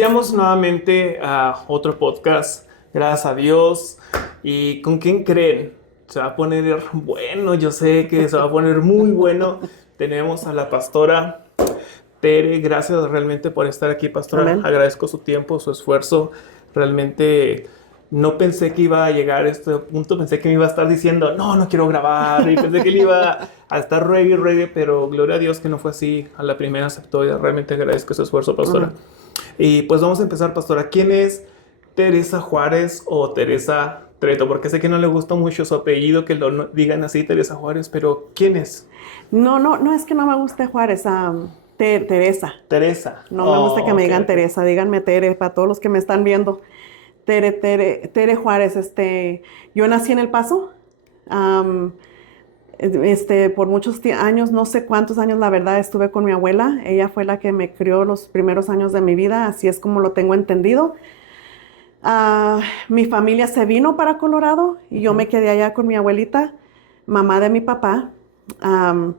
Iniciamos nuevamente a otro podcast, gracias a Dios. ¿Y con quién creen? Se va a poner bueno, yo sé que se va a poner muy bueno. Tenemos a la pastora Tere. Gracias realmente por estar aquí, pastora. Amén. Agradezco su tiempo, su esfuerzo. Realmente no pensé que iba a llegar a este punto. Pensé que me iba a estar diciendo, no, no quiero grabar. Y pensé que él iba a estar ruegue, pero gloria a Dios que no fue así. A la primera aceptó y realmente agradezco su esfuerzo, pastora. Amén. Y pues vamos a empezar, pastora. ¿Quién es Teresa Juárez o Teresa Treto? Porque sé que no le gusta mucho su apellido, que lo digan así, Teresa Juárez, pero ¿quién es? No es que no me guste Juárez, Teresa. Teresa. No me gusta que me digan Ok. Teresa, díganme Tere, para todos los que me están viendo. Tere Juárez, yo nací en El Paso, am, por muchos años, no sé cuántos años, la verdad, estuve con mi abuela. Ella fue la que me crió los primeros años de mi vida, así es como lo tengo entendido. Mi familia se vino para Colorado y yo me quedé allá con mi abuelita, mamá de mi papá, am,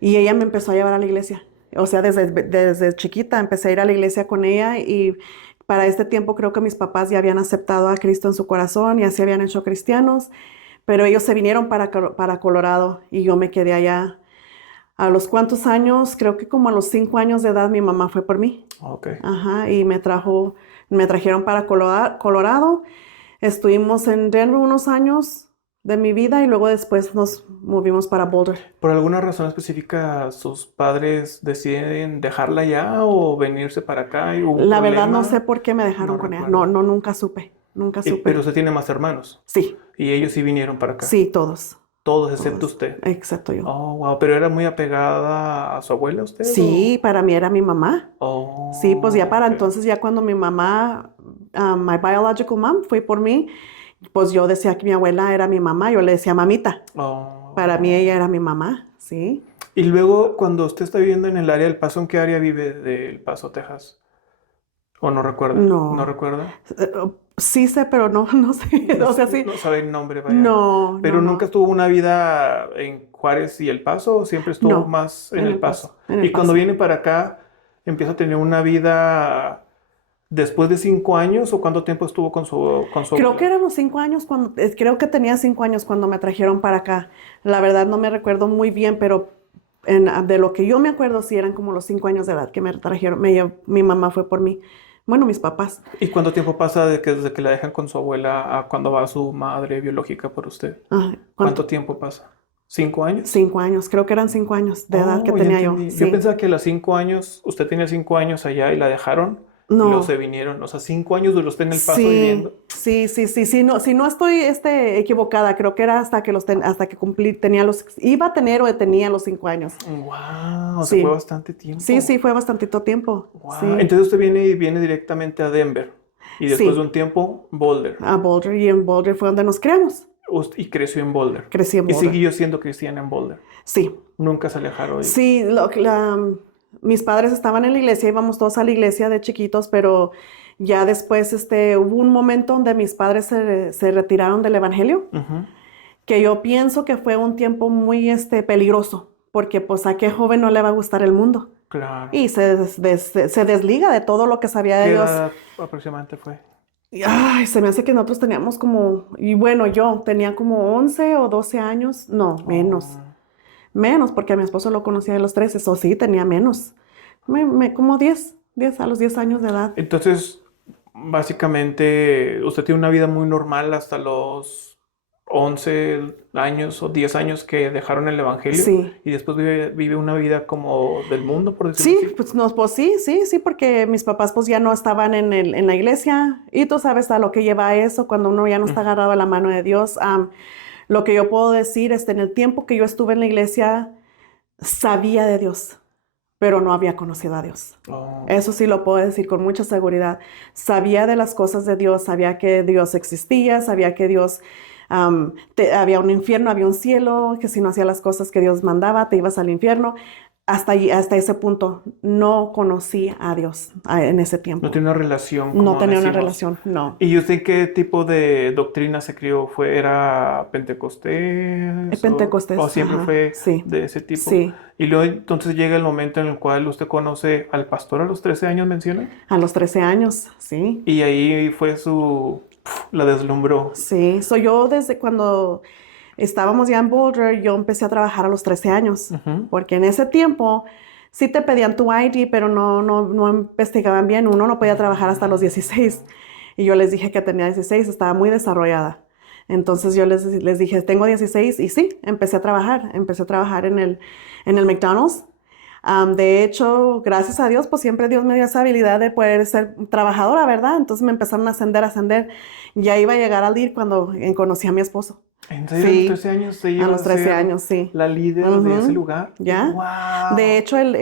y ella me empezó a llevar a la iglesia. O sea, desde chiquita empecé a ir a la iglesia con ella y para este tiempo creo que mis papás ya habían aceptado a Cristo en su corazón, ya se habían hecho cristianos, pero ellos se vinieron para Colorado y yo me quedé allá. A los cuantos años, creo que como a los 5 años de edad, mi mamá fue por mí. Ok. Ajá, y me trajeron para Colorado. Estuvimos en Denver unos años de mi vida y luego después nos movimos para Boulder. ¿Por alguna razón específica sus padres deciden dejarla ya o venirse para acá y hubo un La verdad no problema? sé por qué me dejaron No con ella. recuerdo. Nunca supe. Nunca Pero supe. usted tiene más hermanos Sí, y ellos sí vinieron para acá. sí, todos. Todos excepto Todos. usted. Excepto yo. Oh, wow. ¿Pero era muy apegada a su abuela usted Sí, o...? para mí era mi mamá. Sí, pues ya Oh, para ok. entonces, ya cuando mi mamá, my biological mom, fue por mí, pues yo decía que mi abuela era mi mamá, yo le decía mamita. Para mí ella Oh. era mi mamá, ¿sí? Y luego, cuando usted está viviendo en el área del Paso, ¿en qué área vive del Paso, Texas? ¿O no recuerda? ¿No No. recuerda? Sí sé, pero no, no sé. No, O sea, sí. no sabe el nombre, vaya. No, no, Pero nunca no. estuvo una vida en Juárez y El Paso, ¿o siempre estuvo No, más en en El El Paso, Paso? en El Y cuando Paso. viene para acá, empieza a tener una vida después de 5 años, ¿o cuánto tiempo estuvo con su Creo que abuela? eran los 5 años creo que tenía 5 años cuando me trajeron para acá. La verdad no me recuerdo muy bien, pero de lo que yo me acuerdo sí eran como los 5 años de edad que me trajeron. Mi mamá fue por mí. Bueno, mis papás. ¿Y cuánto tiempo pasa desde que la dejan con su abuela a cuando va su madre biológica por usted? ¿Cuánto ¿Cuánto? tiempo pasa? ¿5 años? 5 años. Creo que eran 5 años de edad que Oh, ya tenía yo. entendí. Yo Sí. pensaba que a los 5 años, usted tenía 5 años allá y la dejaron y luego se No. vinieron. O sea, 5 años duró usted en El Paso Sí, viviendo. sí. Si no estoy equivocada, creo que era hasta que iba a tener o tenía los 5 años. Wow, o sea, fue Sí, bastante sí, tiempo. fue bastantito tiempo. Wow. Sí, Entonces usted viene directamente a Denver y después de sí, un tiempo, Boulder. a Boulder y en Boulder fue donde nos criamos. Y creció en Boulder. Crecí en Y Boulder. siguió siendo cristiana en Boulder. Sí, Nunca se alejaron. sí, mis padres estaban en la iglesia, íbamos todos a la iglesia de chiquitos, pero ya después hubo un momento donde mis padres se retiraron del evangelio. Ujú. Que yo pienso que fue un tiempo muy peligroso, porque pues a qué joven no le va a gustar el mundo. Claro. Y se desliga de todo lo que sabía de ¿Qué Dios. edad aproximadamente fue? Y, ay, se me hace que nosotros teníamos y bueno, yo tenía como 11 o 12 años, no, menos, Oh. menos, porque a mi esposo lo conocía de los 13, eso sí, tenía menos, como 10 a los 10 años de edad. Entonces, básicamente, usted tiene una vida muy normal hasta los 11 años o 10 años que dejaron el evangelio Sí. y después vive una vida como del mundo, por decirlo Sí, así. pues, no, pues sí, porque mis papás pues ya no estaban en la iglesia y tú sabes a lo que lleva eso cuando uno ya no está Ujú. agarrado a la mano de Dios. Lo que yo puedo decir es en el tiempo que yo estuve en la iglesia sabía de Dios, pero no había conocido a Dios. Oh, Eso sí lo puedo decir con mucha seguridad. Sabía de las cosas de Dios, sabía que Dios existía, sabía que Dios había un infierno, había un cielo, que si no hacías las cosas que Dios mandaba, te ibas al infierno. hasta ese punto no conocí a Dios en ese No tiempo. tiene una relación, No como tenía una decimos. relación, no. ¿Y usted qué tipo de doctrina se crió? ¿Era pentecostés Pentecostés, o siempre ajá, fue sí, de ese tipo? sí. Y luego entonces llega el momento en el cual usted conoce al pastor a los 13 años, menciona, A los 13 años, sí. y ahí fue la deslumbró. Sí, soy yo desde cuando estábamos ya en Boulder, yo empecé a trabajar a los 13 años, Ujú. porque en ese tiempo sí te pedían tu ID, pero no investigaban bien, uno no podía trabajar hasta los 16. Y yo les dije que tenía 16, estaba muy desarrollada. Entonces yo les dije, tengo 16 y sí, empecé a trabajar en el McDonald's. De hecho, gracias a Dios, pues siempre Dios me dio esa habilidad de poder ser trabajadora, ¿verdad? Entonces me empezaron a ascender. Ya iba a llegar al DIR cuando conocí a mi esposo. ¿En serio a los Sí, 13 años se a iba los a 13 ser años, sí. la líder de ese Ujú, lugar? ¿ya? De ¡Wow! hecho, el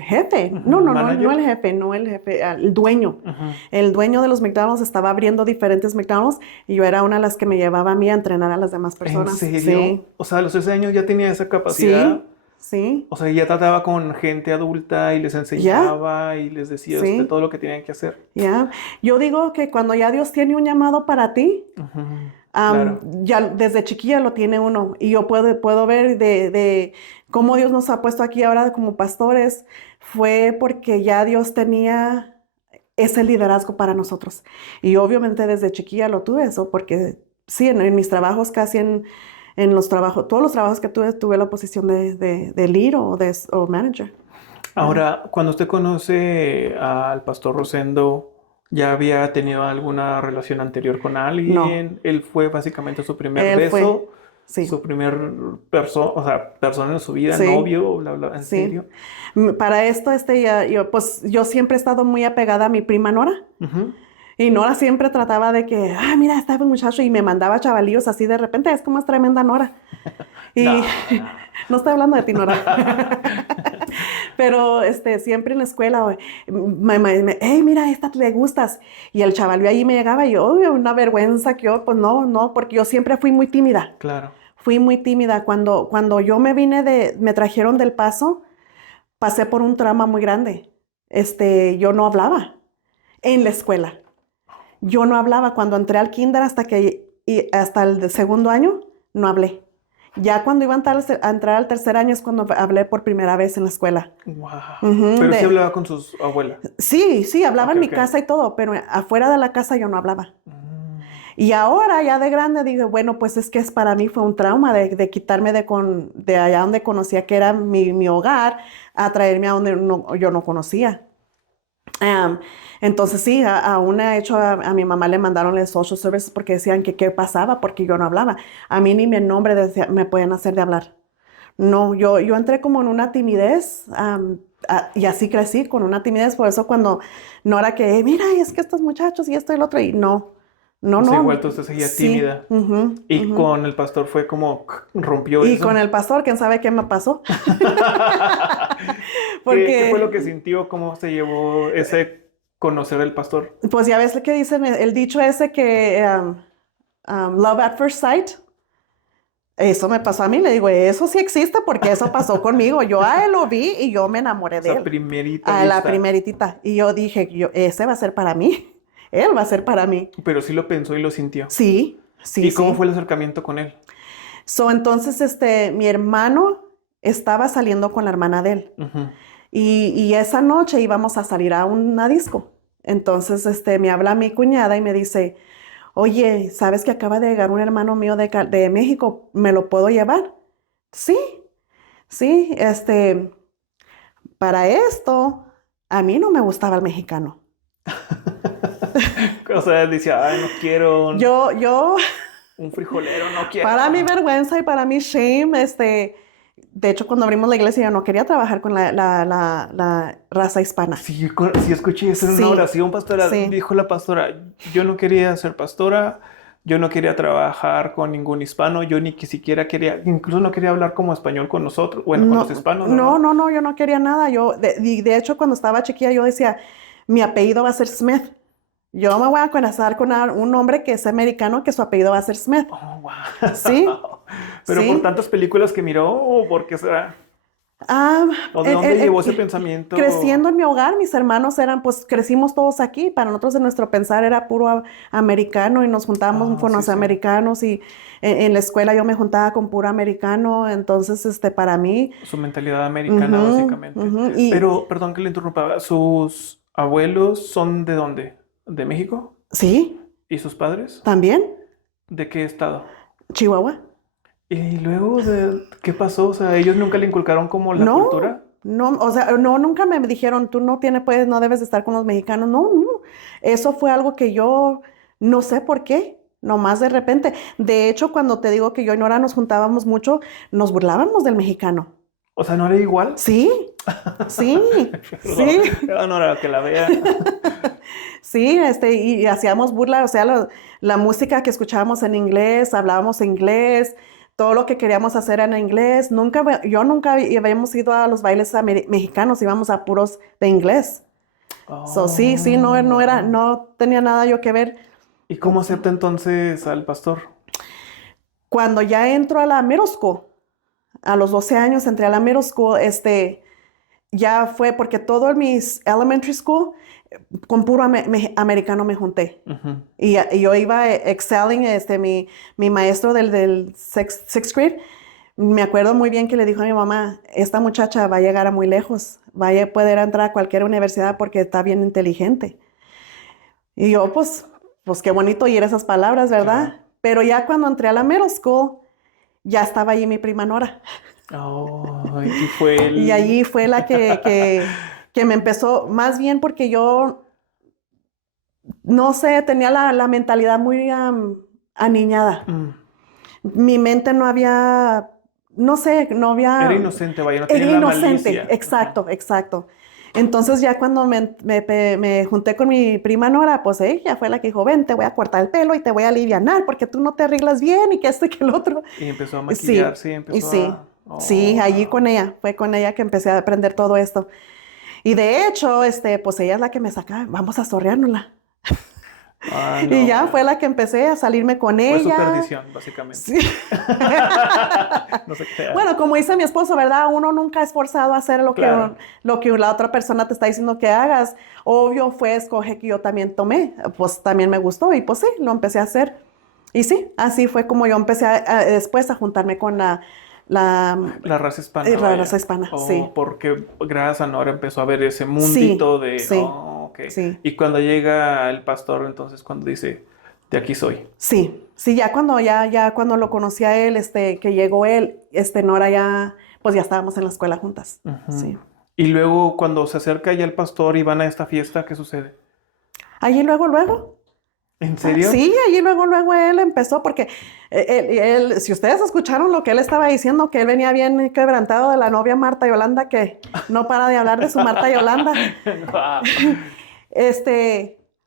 jefe, no ¿Manager? el jefe, no el jefe, el dueño. Ujú. El dueño de los McDonald's estaba abriendo diferentes McDonald's y yo era una de las que me llevaba a mí a entrenar a las demás ¿En personas. serio? Sí, O sea, a los 13 años ya tenía esa capacidad. sí, sí, O sea, ya trataba con gente adulta y les ya, enseñaba y les decía sí. todo lo que tenían que hacer. Ya, yo digo que cuando ya Dios tiene un llamado para ti, Ujú. Claro. ya desde chiquilla lo tiene uno. Y yo puedo ver de cómo Dios nos ha puesto aquí ahora como pastores, fue porque ya Dios tenía ese liderazgo para nosotros. Y obviamente desde chiquilla lo tuve eso, porque sí, en mis trabajos, en los trabajos, todos los trabajos que tuve la posición de lead o manager. Ya. Ahora, cuando usted conoce al pastor Rosendo, ¿ya había tenido alguna relación anterior con No, alguien? Él fue básicamente su primer él fue, beso, sí, su primer persona en su vida, sí. novio, bla, bla, ¿en Sí. serio? Para esto, pues yo siempre he estado muy apegada a mi prima Nora. Ujú. Y Nora siempre trataba de que, mira, está el muchacho y me mandaba chavalillos así de repente, es como es tremenda Nora. Y No, no. no estoy hablando de ti, Nora. Pero siempre en la escuela, hey, mira, esta le gustas. Y el chavalillo ahí me llegaba y yo, uy, una vergüenza que yo, pues no, porque yo siempre fui muy tímida. Claro. Fui muy tímida. Cuando yo me trajeron del Paso, pasé por un trauma muy grande. Yo no hablaba en la escuela. Yo no hablaba cuando entré al kinder y hasta el segundo año, no hablé. Ya cuando iba a entrar al tercer año es cuando hablé por primera vez en la escuela. Wow. Ujú, Pero sí hablaba con sus abuelas. sí, hablaba Ok, en mi ok. casa y todo, pero afuera de la casa yo no hablaba. Mm. Y ahora, ya de grande, digo, bueno, pues es que para mí fue un trauma de quitarme de allá donde conocía que era mi hogar, a traerme a donde yo no conocía. Am, entonces sí, aún he hecho a mi mamá le mandaron el social services porque decían que qué pasaba porque yo no hablaba. A mí ni mi nombre me pueden hacer de hablar. No, yo entré como en una timidez y así crecí con una timidez. Por eso cuando no era que, mira, es que estos muchachos y esto y lo otro, y O sea, igual no, tú seguía sí. tímida. Ujú, Y ujú. con el pastor fue como rompió Y con eso. el pastor, quién sabe qué me pasó. ¿Qué fue lo Porque que sintió? ¿Cómo se llevó ese conocer al pastor? pues ya ves lo que dicen, el dicho ese que love at first sight, eso me pasó a mí, le digo, eso sí existe porque eso pasó conmigo. Yo a él lo vi y yo me enamoré O de sea, él, primerita a la vista. primeritita. Y yo dije, ese va a ser para mí, él va a ser para mí. Pero sí lo pensó y lo sintió. Sí, sí, ¿Y cómo sí. fue el acercamiento con él? Entonces, mi hermano estaba saliendo con la hermana de él. Ujú. Y esa noche íbamos a salir a una disco. Entonces, me habla mi cuñada y me dice, oye, ¿sabes que acaba de llegar un hermano mío de México? ¿Me lo puedo llevar? Sí, sí, para esto, a mí no me gustaba el mexicano. O sea, decía, ay, no quiero Yo, un frijolero, no quiero. para mi vergüenza y para mi shame, de hecho, cuando abrimos la iglesia, yo no quería trabajar con la raza hispana. Sí, sí escuché eso en una Sí, oración, pastora. sí. Dijo la pastora, yo no quería ser pastora, yo no quería trabajar con ningún hispano, yo ni que siquiera quería, incluso no quería hablar como español con nosotros, bueno, con los No, hispanos, ¿verdad? no, yo no quería nada. Y de hecho, cuando estaba chiquilla, yo decía, mi apellido va a ser Smith. Yo me voy a casar con un hombre que es americano, que su apellido va a ser Smith. Oh, ¿Sí? wow. ¿Pero por Sí. tantas películas que miró o por qué será? Ah, ¿O de dónde llevó ese pensamiento? creciendo en mi hogar, mis hermanos eran, pues crecimos todos aquí. Para nosotros en nuestro pensar era puro americano y nos juntábamos Ah, con sí, los sí. americanos y en la escuela yo me juntaba con puro americano. Entonces, para mí, Su mentalidad americana, ujú, básicamente. ujú, y Pero, perdón que le interrumpa, ¿sus abuelos son de dónde? ¿De México? sí, ¿Y sus padres? también, ¿De qué estado? Chihuahua. Y luego, ¿qué pasó? O sea, ¿ellos nunca le inculcaron como la No, cultura? no, o sea, no, nunca me dijeron, tú no tienes, pues, no debes de estar con los mexicanos. No, no, eso fue algo que yo no sé por qué, nomás de repente. De hecho, cuando te digo que yo y Nora nos juntábamos mucho, nos burlábamos del mexicano. O sea, ¿no era igual? Sí, sí, Perdón, sí, no era que la vea. sí, y hacíamos burla, o sea, la música que escuchábamos en inglés, hablábamos inglés, todo lo que queríamos hacer era en inglés. Yo nunca habíamos ido a los bailes mexicanos, íbamos a puros de inglés. So, sí, sí, Oh. no tenía nada yo que ver. ¿Y cómo acepta entonces al pastor? Cuando ya entro a la middle school, a los 12 años entré a la middle school, ya fue porque todo en mis elementary school, con puro americano me junté. Ujú. Y yo iba excelling, mi maestro del sixth grade, me acuerdo muy bien que le dijo a mi mamá, esta muchacha va a llegar a muy lejos, va a poder entrar a cualquier universidad porque está bien inteligente. Y yo, pues qué bonito oír esas palabras, Claro. ¿verdad? Pero ya cuando entré a la middle school, ya estaba allí mi prima Nora. Oh, y fue Y allí el... fue la que me empezó, más bien porque yo, no sé, tenía la mentalidad muy aniñada. Mm. Mi mente no había, no sé, no Era había, inocente, vaya, no era tenía la inocente, malicia. Ujú. exacto, exacto. Entonces ya cuando me junté con mi prima Nora, pues ella fue la que dijo, ven, te voy a cortar el pelo y te voy a alivianar porque tú no te arreglas bien y que esto y que el otro. Y empezó a Sí, maquillarse y y empezó sí, a... sí, Oh, allí wow. con ella, fue con ella que empecé a aprender todo esto. Y de hecho, pues ella es la que me sacaba, vamos a sorreárnosla. Ah, Y no. ya fue la que empecé a salirme con Fue su ella. perdición, básicamente. Sí. No se crea. Bueno, como dice mi esposo, ¿verdad? Uno nunca es forzado a hacer Claro. lo que la otra persona te está diciendo que hagas. Obvio fue escoge que yo también tomé, pues también me gustó y pues sí, lo empecé a hacer. Y sí, así fue como yo empecé después a juntarme con la La raza hispana, la raza vaya. hispana. Sí, Oh, porque gracias a Nora empezó a ver ese sí, mundito de... sí, Oh, ok. sí. Y cuando llega el pastor, entonces cuando dice, de aquí soy. Sí, sí, ya cuando lo conocí a él, que llegó él, Nora ya, pues ya estábamos en la escuela juntas. Ujú. Sí. Y luego cuando se acerca ya el pastor y van a esta fiesta, ¿qué sucede? Allí luego. ¿En serio? Sí, allí luego él empezó, porque si ustedes escucharon lo que él estaba diciendo, que él venía bien quebrantado de la novia Marta Yolanda, que no para de hablar de su Marta Yolanda. Wow.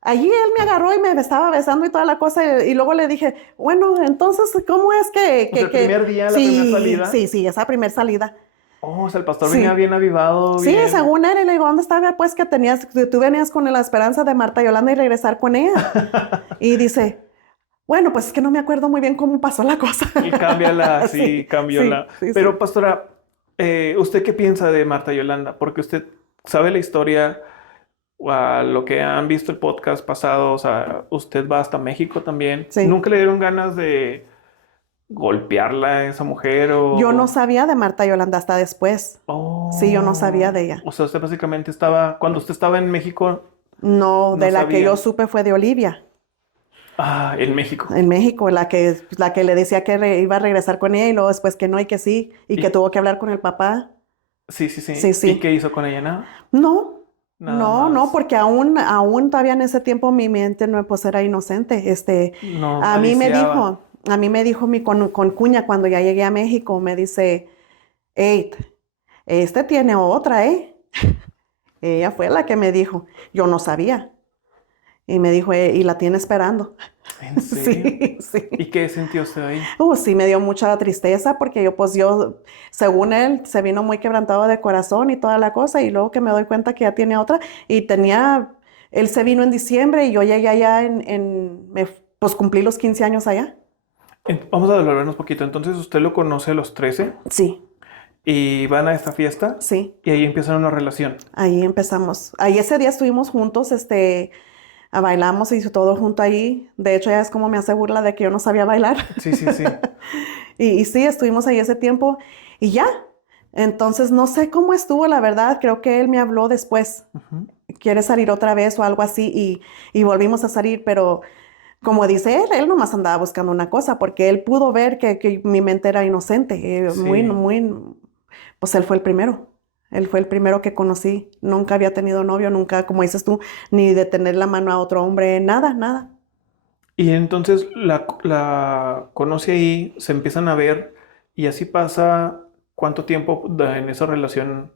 Allí él me agarró y me estaba besando y toda la cosa, y luego le dije, bueno, entonces, ¿cómo es O sea, el primer día, la primera Sí, salida. sí, sí, esa primera salida. Oh, o sea, el pastor venía Sí, bien avivado, sí, bien. según él, y le digo, ¿dónde estaba pues que tú venías con la esperanza de Marta Yolanda y regresar con ella? Y dice, bueno, pues es que no me acuerdo muy bien cómo pasó la cosa. Y cámbiala, sí, Sí, cámbiala. sí, sí, Pero, sí. pastora, ¿usted qué piensa de Marta Yolanda? Porque usted sabe la historia, o a lo que han visto el podcast pasado, o sea, usted va hasta México también. Sí. ¿Nunca le dieron ganas de golpearla a esa mujer Yo no o... sabía de Marta Yolanda hasta después. Sí, yo no sabía Oh, de ella. o sea, usted básicamente estaba, cuando usted estaba en México, No, no de la que yo sabía. supe fue de Olivia, Ah, en México. en México, la que le decía que iba a regresar con ella y luego después que no y que sí, y que Y, tuvo que hablar con el papá. sí, sí, Sí, sí. ¿Y sí. qué hizo con ella? Nada. No, Nada no, más. porque aún todavía en ese tiempo mi mente no pues era inocente. No maliciaba. A mí me dijo mi cuña cuando ya llegué a México, me dice, hey, este tiene otra, ¿eh? Ella fue la que me dijo, yo no sabía. Y me dijo, y la tiene esperando. ¿En serio? Sí, sí. ¿Y qué sintió usted ahí? Sí, me dio mucha tristeza porque yo, según él, se vino muy quebrantado de corazón y toda la cosa, y luego que me doy cuenta que ya tiene otra, y él se vino en diciembre y yo llegué allá pues cumplí los 15 años allá. Vamos a volvernos un poquito. Entonces usted lo conoce a los 13 Sí, y van a esta fiesta sí. y ahí empiezan una relación. Ahí empezamos. Ahí ese día estuvimos juntos, bailamos y todo junto ahí. De hecho, ella es como me hace burla de que yo no sabía bailar. Sí, sí, sí. Y sí, estuvimos ahí ese tiempo y ya. Entonces, no sé cómo estuvo, la verdad. Creo que él me habló después. Ujú. ¿Quiere salir otra vez o algo así? Y volvimos a salir, pero como dice él nomás andaba buscando una cosa porque él pudo ver que mi mente era inocente. Muy, Sí. muy, pues él fue el primero. Él fue el primero que conocí. Nunca había tenido novio, nunca, como dices tú, ni de tener la mano a otro hombre, nada, nada. Y entonces la conoce ahí, se empiezan a ver y así pasa cuánto tiempo en esa relación,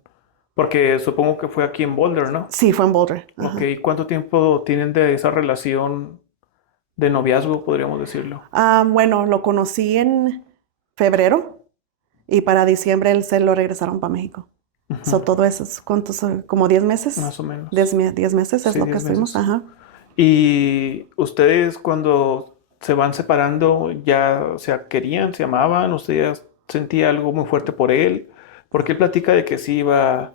porque supongo que fue aquí en Boulder, ¿no? Sí, fue en Boulder. Ok, Ajá. ¿cuánto tiempo tienen de esa relación de noviazgo, podríamos decirlo? Bueno, lo conocí en febrero y para diciembre él se lo regresaron para México. Ujú. Todo eso, ¿cuántos? Como 10 meses. Más o menos. 10 meses es Sí, lo que 10 estuvimos. meses. Ajá. Y ustedes cuando se van separando, ya se querían, se amaban, usted ya sentía algo muy fuerte por él, porque él platica de que sí iba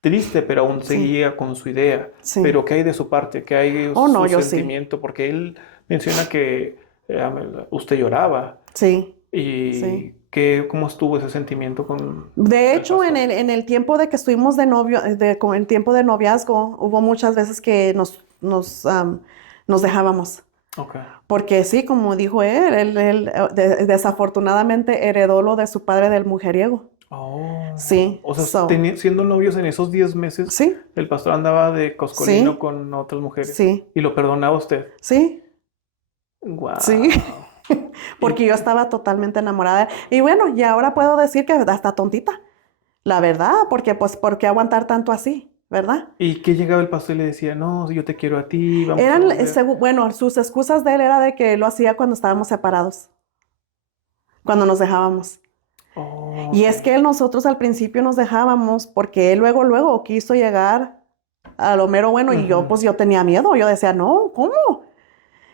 triste, pero aún Sí, seguía con su idea. sí. Pero ¿qué hay de su parte? ¿Qué hay de Oh, no, su yo sí. sentimiento? Porque él menciona que usted lloraba. Sí, ¿Y sí. cómo estuvo ese sentimiento con De el hecho, pastor? en el tiempo de que estuvimos de novio, con el tiempo de noviazgo, hubo muchas veces que nos dejábamos. Ok. Porque sí, como dijo desafortunadamente heredó lo de su padre del mujeriego. Oh, Sí, o sea, siendo novios en esos 10 meses, sí, el pastor andaba de coscolino sí, con otras mujeres sí, y lo perdonaba usted. sí, sí, Wow. porque ¿Y, yo estaba totalmente enamorada. Y bueno, y ahora puedo decir que hasta tontita, la verdad, porque pues, ¿por qué aguantar tanto así, verdad? y que llegaba el pastor y le decía, no, yo te quiero a ti, vamos a volver? Bueno, sus excusas de él era de que lo hacía cuando estábamos separados, cuando nos dejábamos. Oh, Y ok. es que nosotros al principio nos dejábamos porque él luego quiso llegar a lo mero bueno y yo Ujú. pues yo tenía miedo, yo decía, no, ¿cómo?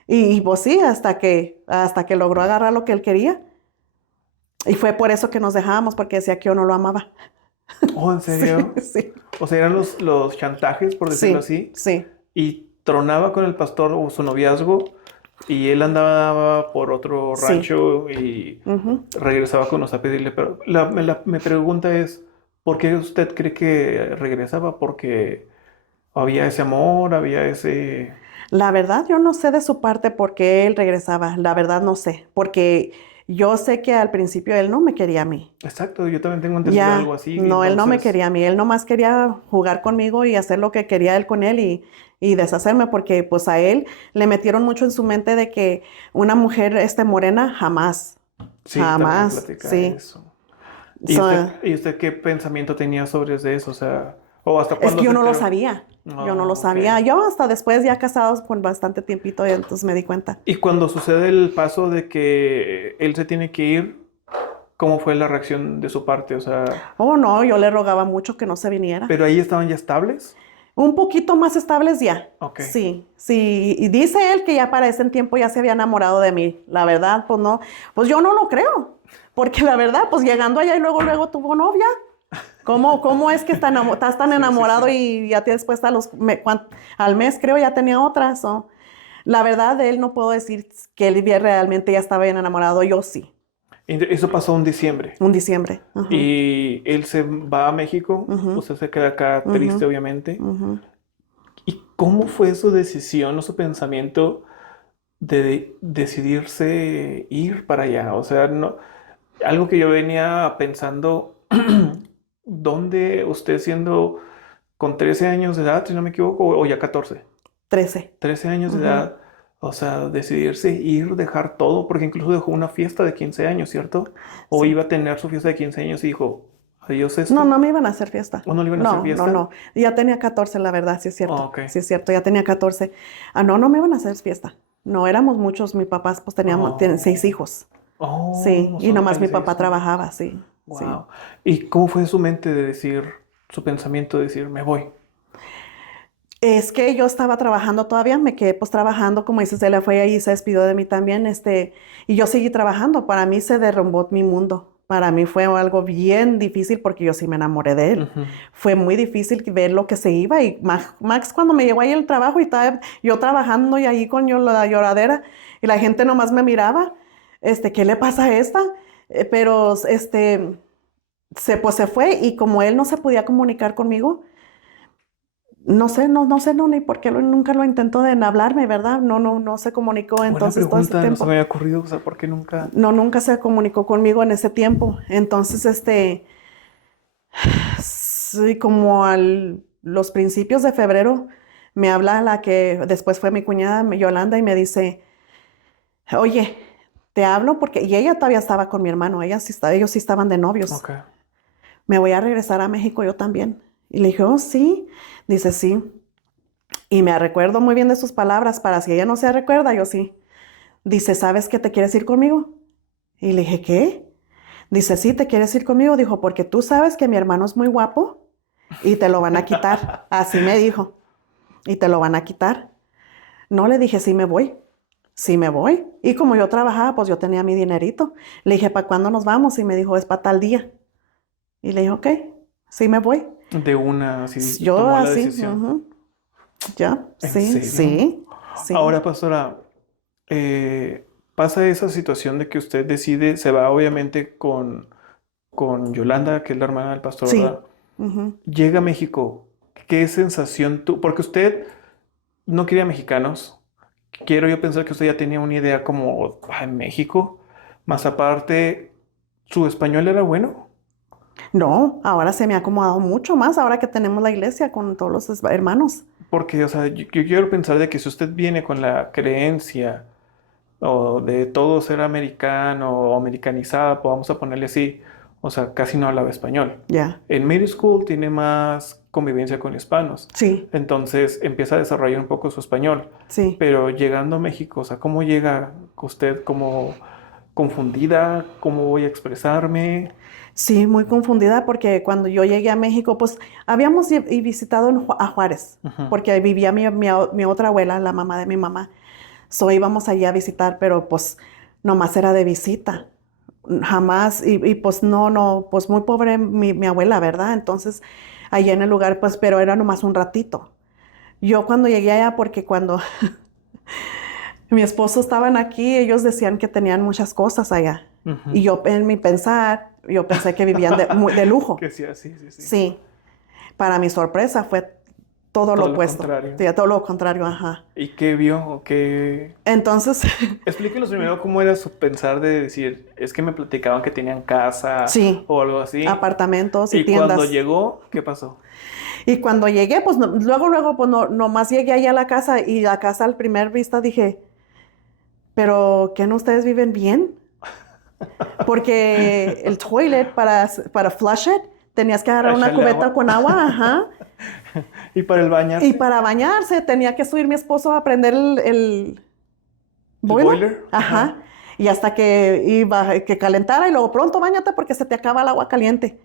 Y pues sí, hasta que logró agarrar lo que él quería. Y fue por eso que nos dejábamos, porque decía que yo no lo amaba. Oh, ¿en Sí, serio? sí, O sea, eran los chantajes, por decirlo sí, así, sí, y tronaba con el pastor o su noviazgo y él andaba por otro sí. rancho y Ujú. regresaba con nosotros a pedirle, pero mi pregunta es, ¿por qué usted cree que regresaba? Porque había ese amor, había ese... La verdad, yo no sé de su parte por qué él regresaba. La verdad, no sé. Porque yo sé que al principio él no me quería a mí. Exacto, yo también tengo entendido algo Ya, así, y no, él no me entonces, quería a mí. Él nomás quería jugar conmigo y hacer lo que quería él con él y deshacerme, porque pues a él le metieron mucho en su mente de que una mujer morena jamás, sí, también me jamás, platica sí. eso. So, Y usted qué pensamiento tenía sobre eso? O sea, ¿o hasta es que cuándo yo se no lo enteró? sabía. Yo no lo Oh, ok. sabía. Yo hasta después, ya casados con bastante tiempito, y entonces me di cuenta. Y cuando sucede el paso de que él se tiene que ir, ¿cómo fue la reacción de su parte? O sea, Oh, no, yo le rogaba mucho que no se viniera. ¿pero ahí estaban ya estables? Un poquito más estables ya. Ok. Sí, sí. Y dice él que ya para ese tiempo ya se había enamorado de mí. La verdad, pues no, pues yo no lo creo. Porque la verdad, pues llegando allá y luego tuvo novia. ¿Cómo es que estás tan Sí, sí, enamorado sí. y ya después al mes creo ya tenía otras? La verdad, de él no puedo decir que él realmente ya estaba bien enamorado. Yo sí, Y eso pasó en diciembre. un diciembre. Ajá, Y él se va a México, ujú, usted se queda acá ujú, triste, obviamente. ujú. ¿Y cómo fue su decisión o su pensamiento de decidirse ir para allá? O sea, no, algo que yo venía pensando, ¿dónde usted siendo con 13 años de edad, si no me equivoco, o ya 14? 13. 13 años de Ujú. edad, o sea, decidirse ir, dejar todo, porque incluso dejó una fiesta de 15 años, ¿cierto? O Sí. iba a tener su fiesta de 15 años y dijo, adiós No, esto, no me iban a hacer fiesta. o no le iban a hacer No, no, fiesta. no. Ya tenía 14, la verdad, sí es Oh, cierto. ok. Sí es cierto, ya tenía 14. No, no me iban a hacer fiesta. No éramos muchos, mi papá pues tienen 6 Oh, hijos. Sí, oh, y son nomás mi apenas papá 6. trabajaba, sí, sí. Wow. ¿Y cómo fue su mente de decir, su pensamiento de decir, me voy? Es que yo estaba trabajando todavía, me quedé pues trabajando, como dices, ella fue ahí y se despidió de mí también, y yo seguí trabajando. Para mí se derrumbó mi mundo. Para mí fue algo bien difícil porque yo sí me enamoré de él. Ujú. Fue muy difícil ver lo que se iba y Max cuando me llegó ahí el trabajo y estaba yo trabajando y ahí con la lloradera y la gente nomás me miraba, ¿qué le pasa a esta? Pero pues se fue y como él no se podía comunicar conmigo, no sé, no, ni por qué nunca lo intentó de hablarme, ¿verdad? No se comunicó Buena entonces todo ese pregunta, no se me tiempo. había ocurrido, o sea, ¿por qué nunca? No, nunca se comunicó conmigo en ese tiempo. Entonces, sí, como los principios de febrero, me habla la que después fue mi cuñada, Yolanda, y me dice, oye, te hablo porque, y ella todavía estaba con mi hermano, ellos sí estaban de novios. Ok. Me voy a regresar a México yo también. Y le dije, oh, sí. Dice, sí. Y me recuerdo muy bien de sus palabras, para si ella no se recuerda, yo sí. Dice, ¿sabes que te quieres ir conmigo? Y le dije, ¿qué? Dice, sí, te quieres ir conmigo. Dijo, porque tú sabes que mi hermano es muy guapo y te lo van a quitar. Así me dijo. Y te lo van a quitar. No, le dije, sí me voy. Sí me voy. Y como yo trabajaba, pues yo tenía mi dinerito. Le dije, ¿para cuándo nos vamos? Y me dijo, es para tal día. Y le dije, ok, sí me voy. De una, así Yo tomó la así, decisión. ya, ¿En sí, serio? sí, sí, Ahora, pastora, pasa esa situación de que usted decide, se va obviamente con Yolanda, que es la hermana del pastor, sí. ¿verdad? Ujú. Llega a México, ¿qué sensación tú? Porque usted no quería mexicanos. Quiero yo pensar que usted ya tenía una idea como, en México, más aparte, ¿su español era bueno? No, ahora se me ha acomodado mucho más, ahora que tenemos la iglesia con todos los hermanos. Porque, o sea, yo quiero pensar de que si usted viene con la creencia o de todo ser americano o americanizada, pues vamos a ponerle así, o sea, casi no hablaba español. Ya, En middle school tiene más convivencia con hispanos, sí, entonces empieza a desarrollar un poco su español, sí. pero llegando a México, o sea, ¿cómo llega usted como confundida? ¿Cómo voy a expresarme? Sí, muy confundida porque cuando yo llegué a México, pues habíamos y visitado a Juárez, Ujú. porque ahí vivía mi otra abuela, la mamá de mi mamá. So íbamos allí a visitar, pero pues nomás era de visita. Jamás, pues no, pues muy pobre mi abuela, ¿verdad? Entonces, allá en el lugar, pues, pero era nomás un ratito. Yo cuando llegué allá, porque cuando mi esposo estaban aquí, ellos decían que tenían muchas cosas allá. Ujú. Y yo en mi pensar, yo pensé que vivían de lujo. Que sí, sí, sí, sí. Sí, para mi sorpresa fue todo lo Todo lo opuesto. contrario. Sí, todo lo contrario, ajá. ¿Y qué vio o qué? Entonces, Explíquenos primero cómo era su pensar de decir, es que me platicaban que tenían casa sí, o algo así. apartamentos y Y cuando tiendas. llegó, ¿qué pasó? Y cuando llegué, pues luego, pues no, nomás llegué allá a la casa y la casa al primer vista dije, pero ¿qué no ustedes viven bien? Porque el toilet para flush it, tenías que agarrar A una echarle cubeta agua. con agua, ajá. Y para el Y bañarse, para bañarse tenía que subir mi esposo a prender el el boiler, boiler. Ajá. ajá. Y hasta que iba, que calentara y luego pronto bañate porque se te acaba el agua caliente.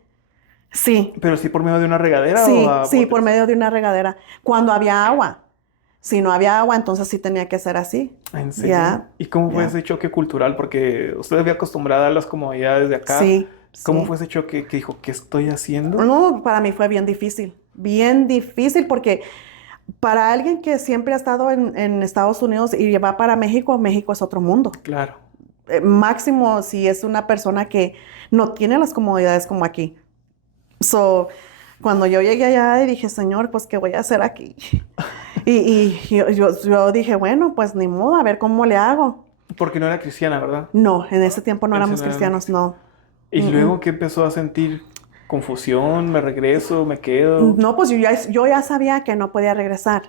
Sí, Pero sí por medio de una regadera o sí, a sí, por botes. medio de una regadera. Cuando había agua. Si no había agua, entonces sí tenía que ser así. ¿En serio? Ya, ¿Y cómo fue ya. ese choque cultural? Porque usted había acostumbrada a las comodidades de acá. Sí, ¿Cómo sí. fue ese choque que dijo, ¿qué estoy haciendo? No, para mí fue bien difícil porque para alguien que siempre ha estado en Estados Unidos y va para México, México es otro mundo. Claro. Máximo si es una persona que no tiene las comodidades como aquí. So, cuando yo llegué allá y dije, Señor, pues, ¿qué voy a hacer aquí? Y yo dije, bueno, pues ni modo, a ver cómo le hago. Porque no era cristiana, ¿verdad? No, en ese tiempo no Él sí éramos no era cristianos, cristiano. no. Y Mm, luego mm. que empezó a sentir confusión, me regreso, me quedo. No, pues yo ya sabía que no podía regresar.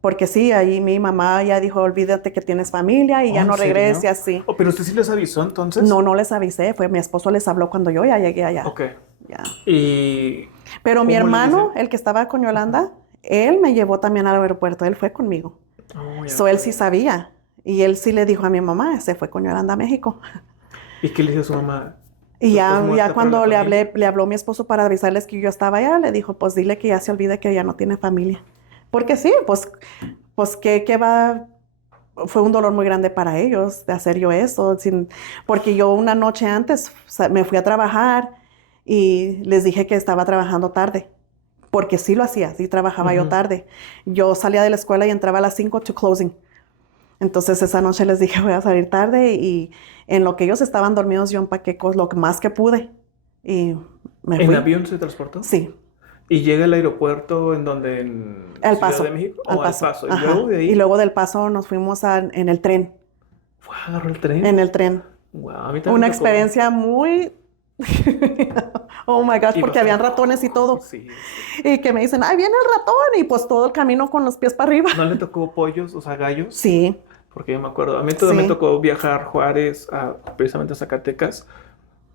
Porque sí, ahí mi mamá ya dijo, olvídate que tienes familia y Oh, ya ¿en no regrese serio? así. Oh, pero usted sí les avisó No, entonces. no les avisé, fue mi esposo les habló cuando yo ya llegué allá. Ok. Ya. ¿Y Pero mi cómo les hermano, dice? el que estaba con Ujú. Yolanda, él me llevó también al aeropuerto, él fue conmigo. Oh, ya. So, él sí sabía. Y él sí le dijo a mi mamá, se fue con Yolanda a México. ¿Y qué le dice a su mamá? Y ¿Tú estás ya muerta para la cuando familia? le habló mi esposo para avisarles que yo estaba allá, le dijo, pues dile que ya se olvide que ya no tiene familia. Porque sí, pues ¿qué va? Fue un dolor muy grande para ellos de hacer yo eso, porque yo una noche antes me fui a trabajar y les dije que estaba trabajando tarde, porque sí lo hacía, sí trabajaba yo Ujú. tarde. Yo salía de la escuela y entraba a las 5 to closing. Entonces esa noche les dije voy a salir tarde y en lo que ellos estaban dormidos yo empaqué lo más que pude y me ¿En fui. avión se transportó? Sí, ¿Y llega al aeropuerto en donde, en al Ciudad de Paso, México al o al Paso, Paso? Y luego ajá. de Y ahí, luego del Paso nos fuimos en el tren, fue, agarró el tren. en el tren. Wow, a mí también Una me tocó. experiencia muy... Oh my gosh, Iba porque hasta habían ratones y todo. sí, sí. Y que me dicen, ¡ay, viene el ratón! Y pues todo el camino con los pies para arriba. ¿No le tocó pollos, o sea, gallos? Sí, Porque yo me acuerdo, a mí también me sí. tocó viajar Juárez, precisamente a Zacatecas,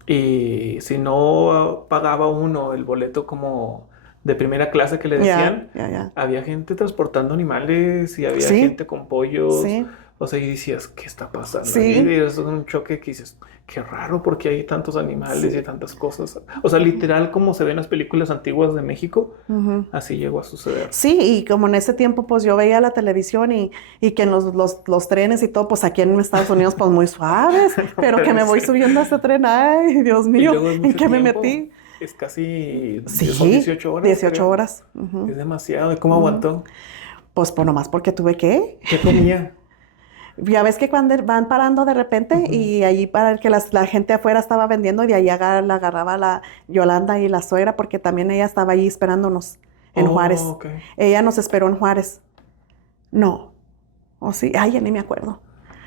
y si no pagaba uno el boleto como de primera clase que le Ya, decían, ya, ya. había gente transportando animales y había Sí, gente con pollos, sí, o sea, y decías, ¿qué está pasando? Y sí. es un choque que dices, qué raro porque hay tantos animales y tantas cosas. O sea, literal como se ve en las películas antiguas de México, Ujú. así llegó a suceder. Sí, y como en ese tiempo, pues yo veía la televisión y que en los trenes y todo, pues aquí en Estados Unidos, pues muy suaves, pero que me voy Sí. subiendo a este tren, ay, Dios Y mío, luego es ¿en mucho qué me tiempo. metí? Es casi, son Sí, 18 horas, 18 creo. horas. Es Ujú, demasiado. ¿Y cómo ujú. aguantó? Pues nomás porque tuve que. ¿Qué comía? Ya ves que cuando van parando de repente Ujú. y allí para que la gente afuera estaba vendiendo y de ahí la agarraba la Yolanda y la suegra porque también ella estaba allí esperándonos en Oh, Juárez. ok. Ella nos esperó en Juárez. No, o sí, ay, ya ni me acuerdo.